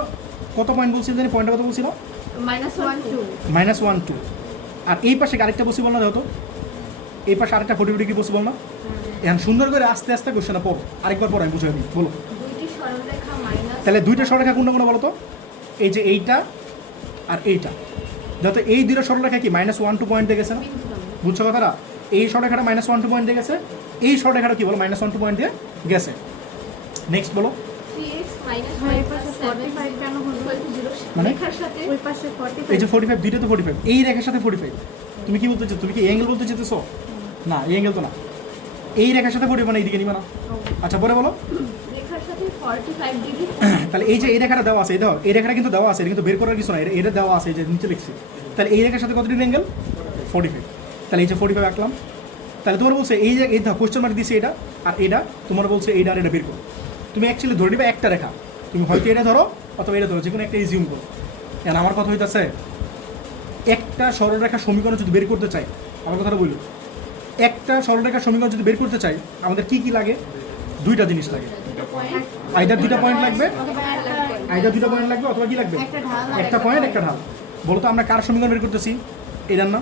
কত পয়েন্ট বলছিল জানি? পয়েন্টটা কত বলছিল? -1 2। -1 2। আর এই পাশে আরেকটা পসিবল না? দেখো তো এই পাশে আরেকটা 45 ডিগ্রি পসিবল না? এখন সুন্দর করে আস্তে আস্তে কোশ্চেনটা পড়ো, আরেকবার পড়ো, আমি বুঝাই দিই। বলো দুইটি সরলরেখা মাইনাস, তাহলে দুইটা সরলরেখা কোনটা কোনটা বলো তো? এই যে এইটা আর এইটা, যাতে এই দুইটা সরলরেখা কি -1 2 পয়েন্ট দিয়ে গেছে না? বুঝছো কথাটা? এই সরলরেখাটা -1 2 পয়েন্ট দিয়ে গেছে, এই সরলরেখাটা কি বলো -1 2 পয়েন্ট দিয়ে গেছে। নেক্সট বলো 3x - y + 45 কেন হলো? মানে রেখার সাথে ওই পাশে 45। এই যে 45, দুইটা তো 45, এই রেখার সাথে 45। তুমি কি বলতে চাচ্ছ? তুমি কি অ্যাঙ্গেল বলতে চাইতেছো? না, এই অ্যাঙ্গেল তো না। এই রেখার সাথে 45 মানে এইদিকে নিবা না। আচ্ছা পরে বলো। রেখার সাথে 45 ডিগ্রি। তাহলে এই যে এই রেখাটা দেওয়া আছে, এই দেখো এই রেখাটা কিন্তু দেওয়া আছে, এটা কিন্তু বের করার কিছু না, এটা দেওয়া আছে, এই যে নিচে লিখছি। তাহলে এই রেখার সাথে কত ডিগ্রি অ্যাঙ্গেল? 45। তাহলে এই যে 45 আঁকলাম। তাহলে তোমার বলছে এই যে এই দেখো কোশ্চেন মার্ক দিয়েছে এটা আর এটা, তোমার বলছে এইটা আর এটা বের করো। তুমি অ্যাকচুয়ালি ধরে নিবে একটা রেখা, তুমি হয়তো এটা ধরো অথবা এটা ধরো, যে কোনো একটা ইজিউম করো। এখন আমার কথা হইতেছে একটা সরলরেখার সমীকরণ যদি বের করতে চাই, আমার কথাটা বলি, একটা সরলরেখার সমীকরণ যদি বের করতে চাই আমাদের কি কি লাগে? দুইটা জিনিস লাগে। আইদার দুইটা পয়েন্ট লাগবে, অথবা কি লাগবে? একটা পয়েন্ট একটা ঢাল। বলো তো আমরা কার সমীকরণ বের করতেছি? এটার না?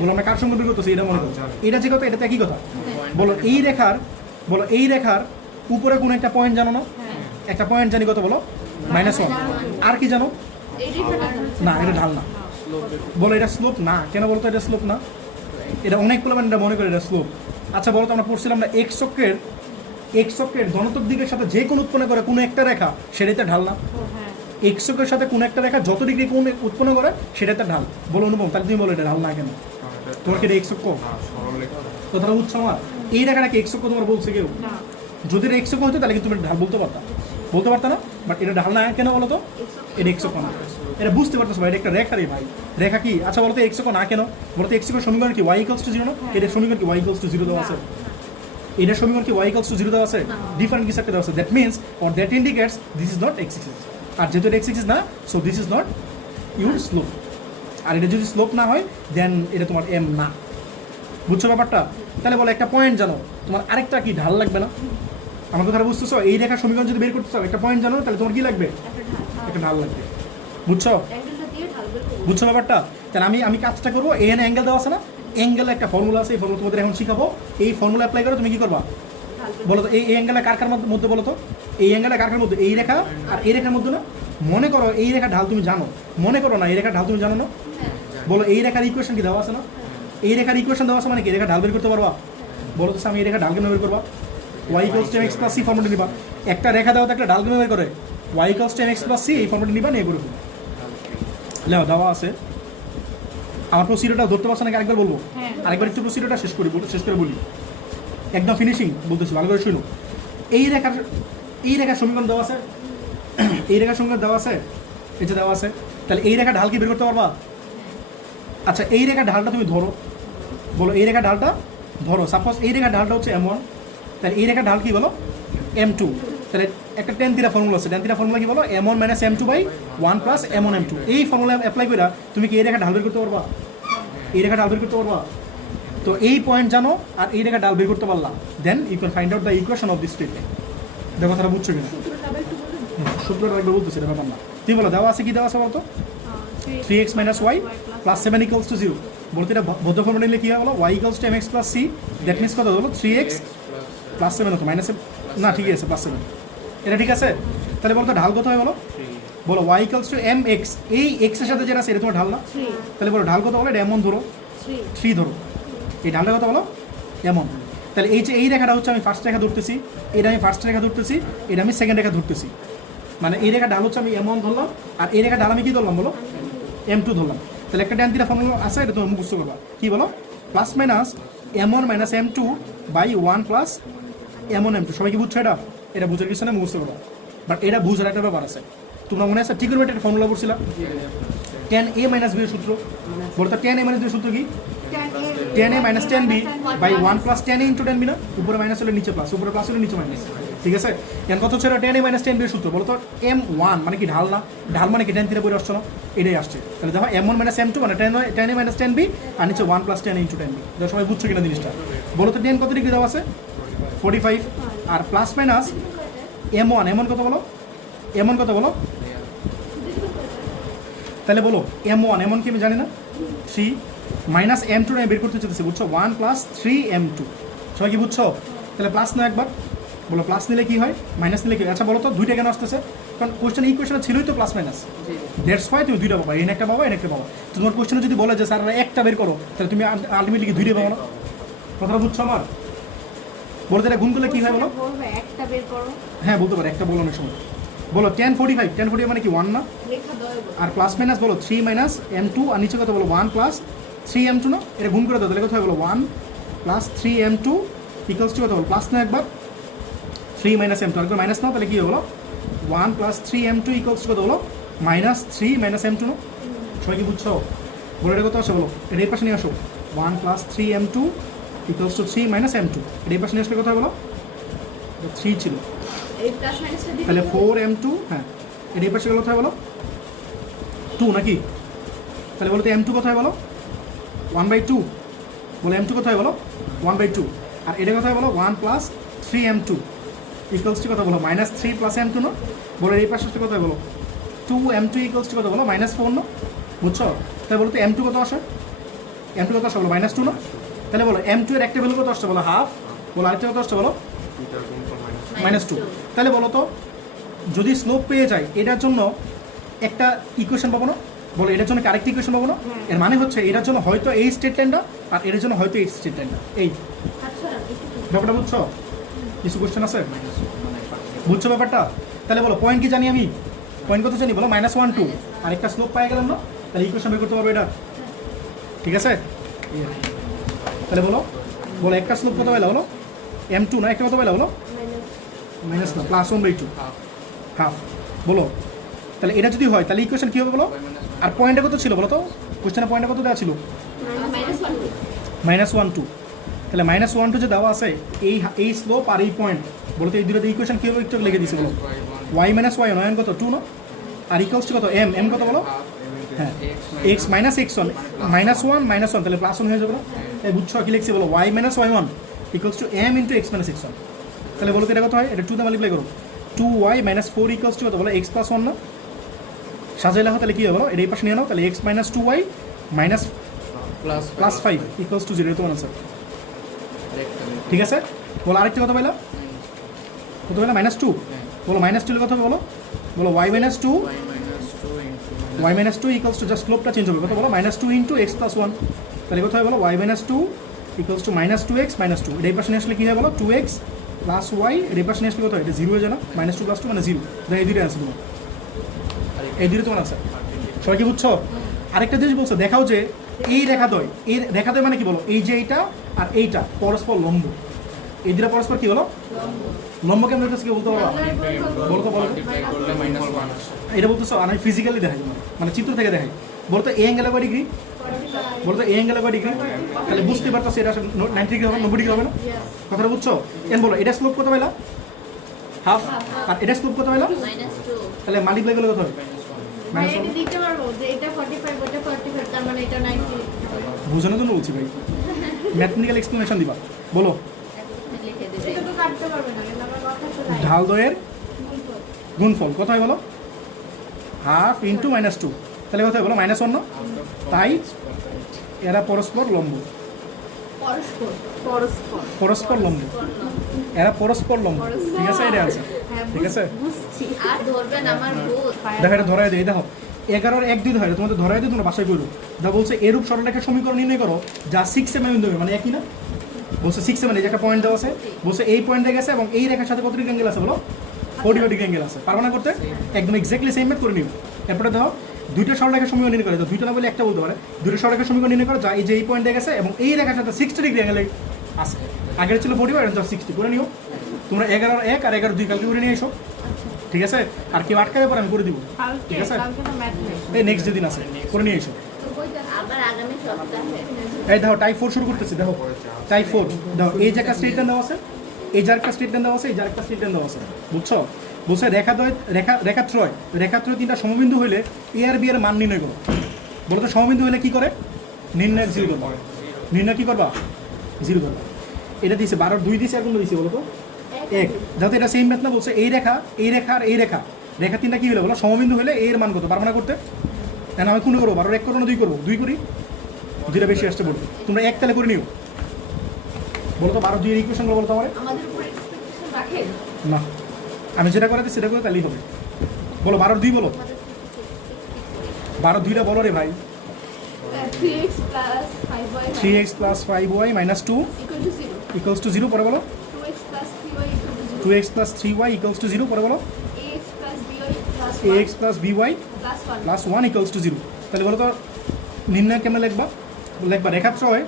বলো আমরা কার সমীকরণ বের করতেছি? এটা মনে করো। এটা যে কথা, এটা তো একই কথা। বলো এই রেখার উপরে কোনো একটা পয়েন্ট জানো না? একটা পয়েন্ট জানি, কত বলো? -1। আর কি জানো? না, এটা ঢাল না। বলো এটা স্লোপ না। কেন বলতো এটা স্লোপ না? এটা অনেকগুলো মানে মনে করে এটা স্লোপ। আচ্ছা বলো তো আমরা পড়ছিলাম না এক্স অক্ষের ধনাত্মক দিকের সাথে যে কোন উৎপন্ন করে কোনো একটা রেখা সেটাতে ঢাল না? এক্স অক্ষের সাথে কোনো একটা রেখা যত ডিগ্রি কোণ উৎপন্ন করে সেটাতে ঢাল। বলো অনুপম, তাহলে তুমি বলো এটা ঢাল না কেন? তোমার কি এটা এক্স অক্ষ? কথাটা বুঝছো আমার? এই রেখাটা কি এক্স অক্ষ তোমার বলছে কেউ? যদি এটা এক্স অক্ষ হতো তাহলে কিন্তু তুমি ঢাল বলতে পারতা না। বাট এটা ঢাল না কেন বলো তো? এটা এক্স অক্ষ না। এটা বুঝতে পারতেছো ভাই, এটা একটা রেখা রে ভাই। রেখা কি? আচ্ছা বলো তো এক্স অক্ষ না কেন? বলো তো এক্স অক্ষের সমীকরণ কি? y = 0 না? এটার সমীকরণ কি? y = 0 দেওয়া আছে। এটার সমীকরণ কি? y = 0 দেওয়া আছে। ডিফারেন্ট কিছু একটা দেওয়া আছে। That means or that indicates this is not x axis. আর যেহেতু এটা এক্স এক্সিস না, so this is not your slope. আর এটা যদি স্লোপ না হয় দেন এটা তোমার এম না। বুঝছো ব্যাপারটা? তাহলে বলো একটা পয়েন্ট জানো, তোমার আরেকটা কি ঢাল লাগবে না? আমার কথা বুঝতেছো? এই রেখার সমীকরণ যদি বের করতে চাও একটা পয়েন্ট জানো, তাহলে তোমার কি লাগবে? একটা ঢাল লাগবে। বুঝছো? অ্যাঙ্গেলটা দিয়ে ঢাল বের করবো। বুঝছো ব্যাপারটা? তাহলে আমি কাজটা করবো, এখানে অ্যাঙ্গেল দেওয়া আছে না, অ্যাঙ্গেলে একটা ফর্মুলা আছে, এই ফর্মুলা তোমাদের এখন শিখাবো। এই ফর্মুলা অ্যাপ্লাই করে তুমি কি করবা ঢাল বের বলো তো? এই অ্যাঙ্গেলে কার কার মধ্যে বলো তো? এই অ্যাঙ্গেলে কার কার মধ্যে? এই রেখা আর এই রেখার মধ্যে না? মনে করো এই রেখা ঢাল তুমি জানো, মনে করো না এই রেখা ঢাল তুমি জানো না? বলো এই রেখার ইকুয়েশন কি দেওয়া আছে না? এই রেখার ইকুয়েশন দেওয়া আছে মানে কি এই রেখা ঢাল বের করতে পারবা? বলো তো আমি এই রেখা ঢাল কেন বের করবা? y = mx + c ফর্মুলা নিবা। একটা রেখা দেওয়া একটা ঢাল কেন বের করে? y = mx + c এই ফর্মুলা নিবা, নিয়ে করে ফেলবা। লেও দেওয়া আছে। আমার প্রসিডিওরটা ধরতে পারছো নাকি আরেকবার বলবো? হ্যাঁ। আরেকবার একটু প্রসিডিওরটা শেষ করে বলি, একদম ফিনিশিং বলতেছি, ভালো করে শুনো। এই রেখার সমীকরণ দেওয়া আছে, এই রেখার সমীকরণ দেওয়া আছে, এই যে দেওয়া আছে। তাহলে এই রেখা ঢাল কি বের করতে পারবা? আচ্ছা এই রেখা ঢালটা তুমি ধরো, বলো এই রেখা ঢালটা ধরো। সাপোজ এই রেখা ঢালটা হচ্ছে m1, তাহলে এই রেখা ঢাল কি বলো? m2। তাহলে একটা tan থিটা ফর্মুলা আছে, tan থিটা ফর্মুলা কি বলো? m1 - m2/1 + m1 m2। এই ফর্মুলা অ্যাপ্লাই করে তুমি কি এই রেখা ঢাল বের করতে পারবা? এই রেখা ঢাল বের করতে পারবা? তো এই পয়েন্ট জানো আর এই রেখা ঢাল বের করতে পারলাম, then you can find out the equation of this statement. দেখো কথাটা বুঝছো কিনা? সূত্রটা আবার একটু বলুন। সূত্রটা একবার বলতেছি, এটা ব্যাপার না। তুমি বলো দেওয়া আছে, কি দেওয়া আছে বলতো? 3x - y + 7 = 0। বলতে এটা বদ্ধ ফর্মুলা নিলে কি হয় বলো? y = mx + c, that means কত হলো? 3x + 7 হতো, মাইনাস না, ঠিকই আছে, +7। এটা ঠিক আছে? তাহলে বলতো ঢাল কত হয় বলো? বলো y = mx, এই x এর সাথে যেটা আছে এটা তোমার ঢাল না? 3 তাহলে বলো ঢাল কত বলো? এটা এমন ধরো, 3 3 ধরো। এই ঢালটা কত বলো? এমন। তাহলে এই যে এই রেখাটা হচ্ছে আমি ফার্স্ট রেখা ধরতেছি, এটা আমি ফার্স্ট রেখা ধরতেছি, এটা আমি সেকেন্ড রেখা ধরতেছি। মানে এই রেখা ঢাল হচ্ছে আমি এমন ধরলাম, আর এই রেখা ঢাল আমি কি ধরলাম বলো? m2 ধরলাম। তাহলে একটা tan থিটা ফর্মুলা আছে, এটা তুমি মুখস্থ করবা। কি বলো? +- m1 - m2/1 + m1 m2। সবাই কি বুঝছো? এটা বুঝার কিছু না, মুখস্থ করবা। বাট এটা বুঝার একটা ব্যাপার আছে। তোমরা মনে আছে ট্রিগোনোমেট্রির ফর্মুলা পড়ছিলা? tan a - b এর সূত্র। বলতো tan a - b এর সূত্র কি? tan a - tan b/1 + tan a × tan b না? উপরে মাইনাস হলে নিচে প্লাস, উপরে প্লাস হলে নিচে মাইনাস। ঠিক আছে? এখন কত হচ্ছে tan a - tan b এর সূত্র বলো তো? m1 মানে কি ঢাল না? ঢাল মানে কি tan থিটা বই আসছে না? এটাই আসছে। তাহলে দেখো m1 - m2 মানে tan a - tan b, আর নিচে 1 + tan a × tan b। দেখো সবাই বুঝছো কিনা জিনিসটা? বলো তো tan কত ডিগ্রি দেওয়া আছে? 45। আর +- m1 কত বলো? m1 কত বলো? তাহলে বলো m1 কি আমি জানি না? 3 - m2 বের করতে চাইতেছি, বুঝছো? 1 + 3m2। সবাই কি বুঝছো? তাহলে প্লাস না একবার বলো, প্লাস নিলে কি হয়, মাইনাস নিলে কি হয়? আচ্ছা বলো তো দুইটা কেন আসতেছে? কারণ কোশ্চেন ইকুয়েশনে ছিলই তো +- দ্যাটস ওয়াই তুমি দুইটা পাবা, এন একটা পাবা, এন একটা পাবা। তোমার কোশ্চেনে যদি বলে যে স্যার একটা বের করো, তাহলে তুমি আলটিমেটলি কি দুইটা পাবো না? কথাটা বুঝছো আমার? বলতে এটা গুণ করলে কি হয় বলো? বলবে একটা বের করো। হ্যাঁ বলতে পারো, একটা বলো অনেক সময়। বলো tan 45 মানে কি 1 না? লেখা দয় আর +- বলো 3 - m2, আর নিচে কত বলো? 1 + 3m2 না? এটা গুণ করে দাও, তাহলে কত হয় বলো? 1 + 3m2 = কত বলো? প্লাস না একবার 3 - m2, আর মাইনাস নাও, তাহলে কি হবে বলো? 1 + 3m2 = কত বলো? -3 - m2 না? সবাই কি বুঝছো? বলো এটা কত আসে বলো? এটা এই পাশে নিয়ে আসো। 1 + 3m2 = 3 - m2। এটা এই পাশে নিয়ে আসলে কত হয় বলো? 3 ছিল, এই প্লাস মাইনাসটা দিলে তাহলে 4m2। হ্যাঁ, এটা এই পাশে গেলে কোথায় বলো? 2 নাকি? তাহলে বলো তো m2 কোথায় বলো? 1/2। বলো m2 কোথায় বলো? 1/2। আর এটা কোথায় বলো? 1 + 3m2 = কত বলো? -3 + m2 না? বলো এই পাশে কোথায় বলো? 2m2 = কত বলো? -4 না? বুঝছো? তাহলে বলো তো m2 কত আসে? m2 কত আসে বলো? -2 না? তাহলে বলো m2 এর একটা ভ্যালু কত আসছে বলো? হাফ। বলো আরেকটা কত আসছে বলো? -2। তাহলে বলো তো যদি স্লোপ পেয়ে যায়, এটার জন্য একটা ইকুয়েশন পাবো না? বলো এটার জন্য আরেকটা ইকুয়েশন পাবো না? এর মানে হচ্ছে এটার জন্য হয়তো এই স্টেটমেন্টটা, আর এটার জন্য হয়তো এই স্টেটমেন্টটা। এই আচ্ছা একটু ব্যাপারটা বুঝছো? কিছু কোয়েশ্চেন আছে? বুঝছো ব্যাপারটা? তাহলে বলো পয়েন্ট কি জানি আমি? পয়েন্ট কত জানি বলো? -1 2। আর একটা স্লোপ পাই গেলাম না? তাহলে ইকুয়েশন বের করতে পারবো এটা। ঠিক আছে? তাহলে বলো বলো একটা স্লোপ কত পাইলা বলো? m2 না? একটা কত পাইলা বলো? মাইনাস না, +1/2, হাফ। বলো তাহলে এটা যদি হয় তাহলে ইকুয়েশন কী হবে বলো? আর পয়েন্টটা কত ছিল বলো তো? কোশ্চেনের পয়েন্টটা কত দেওয়া ছিল? -1 2। তাহলে -1 2 যে দেওয়া আছে, এই স্লোপ আর এই পয়েন্ট, বলো তো এই দুটো ইকুয়েশন কী হবে একটু লিখে দিচ্ছি বলো? y - y কত 2 না? আর ইকুয়ালস কত? m কত বলো? হ্যাঁ x - x1 -1 - 1, তাহলে +1 হয়ে যাবে না? এই বুঝছো কি লিখছি বলো y minus y1 equals to m into x minus x1। তাহলে বলো তো এটা কত হয়? এটা 2 দিয়ে মাল্টিপ্লাই করো, 2y মাইনাস 4 ইকুয়ালস টু কত বলো x প্লাস 1 না? সাজাইলে হয় তাহলে কী হবে বলো? এটা এই পাশে নিয়ে নাও, তাহলে x minus 2y minus plus 5 equals to 0, এটা তোমার আনসার। ঠিক আছে, বলো আরেকটা কথা পাইলা, কত পাইলা? মাইনাস 2। বলো মাইনাস 2 এর কথা বলো, বলো y minus 2, y minus 2 equals to just স্লোপটা চেঞ্জ হবে, কত বলো? Minus 2 into x plus 1। তাহলে কত হয় বলো? y minus 2 equals to minus 2x minus 2। এটা এই পাশে নিয়ে আসলে কী হয় বলো? 2x প্লাস y, এর এই পাশে নিয়ে আসলে কত হয়? এটা 0 হয়ে যায় না? মাইনাস 2 প্লাস 2 মানে 0। তাহলে এই দুটো অ্যান্সার তোমার, এই দুটো তোমার আনসার। সবাই কি বুঝছো? আরেকটা জিনিস বলছো, দেখাও যে এই রেখাদ্বয়, এই রেখাদ্বয় মানে কি বলো? এই যে এইটা আর এইটা পরস্পর লম্ব, এই দুটো পরস্পর কি বলো? লম্ব। কেমন হইতেছে কি বলতে পারো? বলো তো, বলো তো। এটা বলতেছো আর আমি ফিজিক্যালি দেখাই তোমার, মানে চিত্র থেকে দেখাই। বলো তো এ অ্যাঙ্গেল কয় ডিগ্রি? বলো তো এ অ্যাঙ্গেল কয় ডিগ্রি? তাহলে বুঝতে পারতো এটা 90 ডিগ্রি হবে, 90 ডিগ্রি হবে না? কথাটা বুঝছো? এন বলো এটা স্লোপ কত পাইলা? হাফ। আর এটা স্লোপ কত পাইলা? -2 তাহলে মাল্টিপ্লাই করলে কত হবে? মানে এটা দিতে পারবো যে এটা 45 ওটা 45 তার মানে এটা 90 বোঝানোর জন্য বলছি ভাই, ম্যাথমেটিক্যাল এক্সপ্লেনেশন দিবা। বলো লিখে দিবে। এটা তো কাটতে পারবে না, কিন্তু আমার কথা তো নাই। ঢাল দ্বয়ের গুণফল কত হয় বলো? Half into minus 2। তাহলে কত হয় বলো? মাইনাস 1 না? তাই এরা পরস্পর লম্ব, পরস্পর পরস্পর লম্ব, এরা পরস্পর লম্ব। ঠিক আছে, এটা আনসার। হ্যাঁ, ঠিক আছে, বুঝছি। আর ধরবেন আমার ভূত। দেখো এটা ধরাই দেয়, দেখো 11 1 2 ধরে তোমাদের ধরাই দিয়ে তোমরা বাসায় করো। যা বলছে এরূপ সরলরেখার সমীকরণ নির্ণয় করো যা 6 এম বিন্দু হবে, মানে একই না? বলছে 6 এম, এই যে একটা পয়েন্ট দেওয়া আছে, বলছে এই পয়েন্টে গেছে এবং এই রেখার সাথে কত ডিগ্রি অ্যাঙ্গেল আছে বলো? 45 ডিগ্রি অ্যাঙ্গেল আছে। পারবো না করতে? একদম এক্স্যাক্টলি সেম ম্যাথ করে নিও। এরপরে দেখো দুইটা সরলরেখার সমীকরণ নির্ণয় করে, দুইটা না বলে একটা বলতে পারে, দুইটা সরলরেখার সমীকরণ নির্ণয় করো যা এই যে এই পয়েন্টে গেছে এবং এই রেখার সাথে 60 ডিগ্রি অ্যাঙ্গেল আছে। আগের ছিল 45 আর 60 করে নিও। তোমরা 11 1 আর 11 2 কালকে করে নিয়ে এসো। ঠিক আছে, আর কেউ আটকাবে পরে আমি করে দিব। ঠিক আছে, কালকে তো ম্যাথ নেই। এই নেক্সট যেদিন আছে করে নিয়ে এসো। আবার আগামী সপ্তাহে এই দেখো টাইপ 4 শুরু করতেছি, দেখো টাইপ 4 দেখো, এই যে একটা স্টেটমেন্ট দেওয়া আছে, এই যার একটা স্টেটমেন্ট দেওয়া আছে, এই যার একটা স্টেটমেন্ট দেওয়া আছে, বুঝছো? বলছে রেখাত্রয় তিনটা সমবিন্দু হইলে এ আর বি এর মান নির্ণয় করো। বলো তো সমবিন্দু হলে কি করে? নির্ণয় 0 করবা। নির্ণয় কি করবা? 0 করবা। এটা দিয়েছে 12 2 দিয়েছে, আর কোন দিয়েছে বলো তো? 1। যাতে এটা সেম ম্যাথ না, বলছে এই রেখা আর এই রেখা, রেখা তিনটা কি হলো বলো? সমবিন্দু হলে এর মান কত? পারবো না করতে? কেন আমি কোন করবো? 12 1 করবো না 2 করবো? 2 করি, 2টা বেশি আসছে বলবো। তোমরা 1 তাহলে করে নিও। বলো তো 12 2 এর ইকুয়েশন বলো তো আমার। আমাদের উপর এক্সপেকটেশন রাখেন। না, আমি যেটা করাতে সেটা করে তাহলেই হবে। বলো 12 2 বলো, 12 2টা বলো রে ভাই। 3x plus 5y 3x plus 5y minus 2 equal to 0. equals to 0 পরে বলো। 2x plus 3y equal to 0. 2x plus 3y equals to 0 পরে বলো। ax plus by plus 1 ax plus by plus 1. plus 1 equals to 0। তাহলে বলো তো নির্ণয় কেমন লিখবা? লিখবা রেখাত্রয়,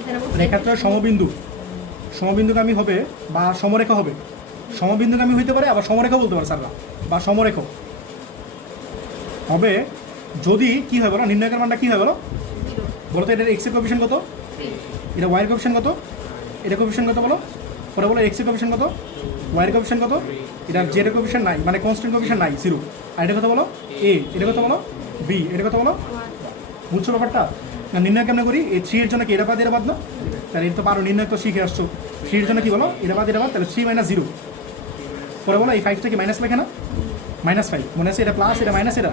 এখানে বলছে রেখাত্রয় সমবিন্দু, সমবিন্দুগামী হবে বা সমরেখা হবে। সমবিন্দুগামী হইতে পারে, আবার সমরেখা বলতে পারে স্যাররা, বা সমরেখ হবে যদি কি হয় বলো? নির্ণয়কের মানটা কি হয় বলো? 0. বলো তো এটার এক্স এর কোএফিশিয়েন্ট কত? 3. এটা ওয়াই এর কোএফিশিয়েন্ট কত? এটা কোএফিশিয়েন্ট কত বলো? পরে বলো এক্স এর কোএফিশিয়েন্ট কত? ওয়াই এর কোএফিশিয়েন্ট কত? এটা জেড এর কোএফিশিয়েন্ট নাই, মানে কনস্ট্যান্ট কোএফিশিয়েন্ট নাই, 0। আর এটা কত বলো? এ। এটা কত বলো? বি। এটা কত বলো? 1. বুঝছো ব্যাপারটা? না নির্ণয় কেমন করি? এই 3 এর জন্য কি এটা বাদ এটা বাদ না? তাহলে এটা তো পারো, নির্ণয় তো শিখে আসছো। 3 এর জন্য কি বলো? এটা বাদ, তাহলে 3 - 0। পরে বলো এই 5টা কি মাইনাস লেখে না? -5 মনে আছে, এটা প্লাস, এটা মাইনাস, এটা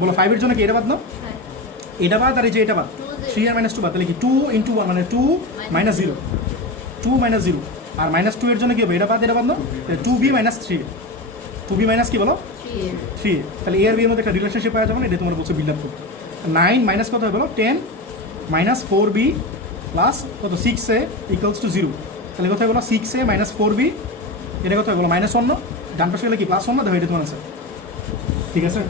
বলো 5 এর জন্য কি এটা বাদ না? এটা বাদ, আর এই যে এটা বাদ, 3 আর -2 বাদ, তাহলে কি 2 × 1 মানে 2 - 0, 2 - 0। আর -2 এর জন্য কি হবে? এটা বাদ, এটা বাদ না? 2b - 3, 2b মাইনাস কি বলো? 3। তাহলে এ আর বি এর মধ্যে একটা রিলেশনশিপ পাওয়া যাবে না, এটা তোমরা বলছো বিল্ড আপ করতে। 9 মাইনাস কত হবে বলো? 10 - 4b প্লাস কত 6a ইকুয়ালস টু 0। তাহলে কোথায় বলো? 6a - 4b, এটা কোথায় বলো? -1 না? ডান পাশে গেলে কি +1 না? দেখো এটা তোমার আছে। ঠিক আছে,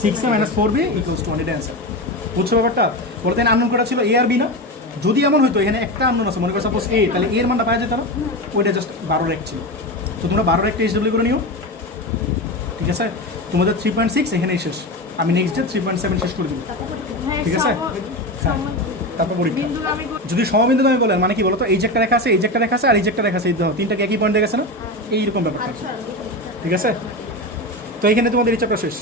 6a - 4b ইকুয়ালস টু 1, এটা অ্যান্সার। বুঝছো ব্যাপারটা? বলতে আননোন করা ছিল এ আর বি না? যদি এমন হইতো এখানে একটা আননোন আছে, মনে করো সাপোজ এ, তাহলে এর মানটা পাওয়া যেত না? ওইটা জাস্ট 12 এক ছিল। তো তোমরা 12 একটা এইচডব্লিউ করে নিও। ঠিক আছে, তোমাদের 3.6 এখানেই শেষ। আমি নেক্সট ডে 3.7 শেষ করে দিব। হ্যাঁ, ঠিক আছে? তারপর পরীক্ষা। বিন্দুগামী যদি সমবিন্দুগামী বলেন মানে কি বলো তো? এই যে একটা রেখা আছে, এই যে একটা রেখা আছে, আর এই যে একটা রেখা আছে, এই দেখো তিনটাকে একই পয়েন্টে গেছে না? এইরকম ব্যাপারটা। আচ্ছা ঠিক আছে, তো এখানে তোমাদের এই চ্যাপ্টার শেষ।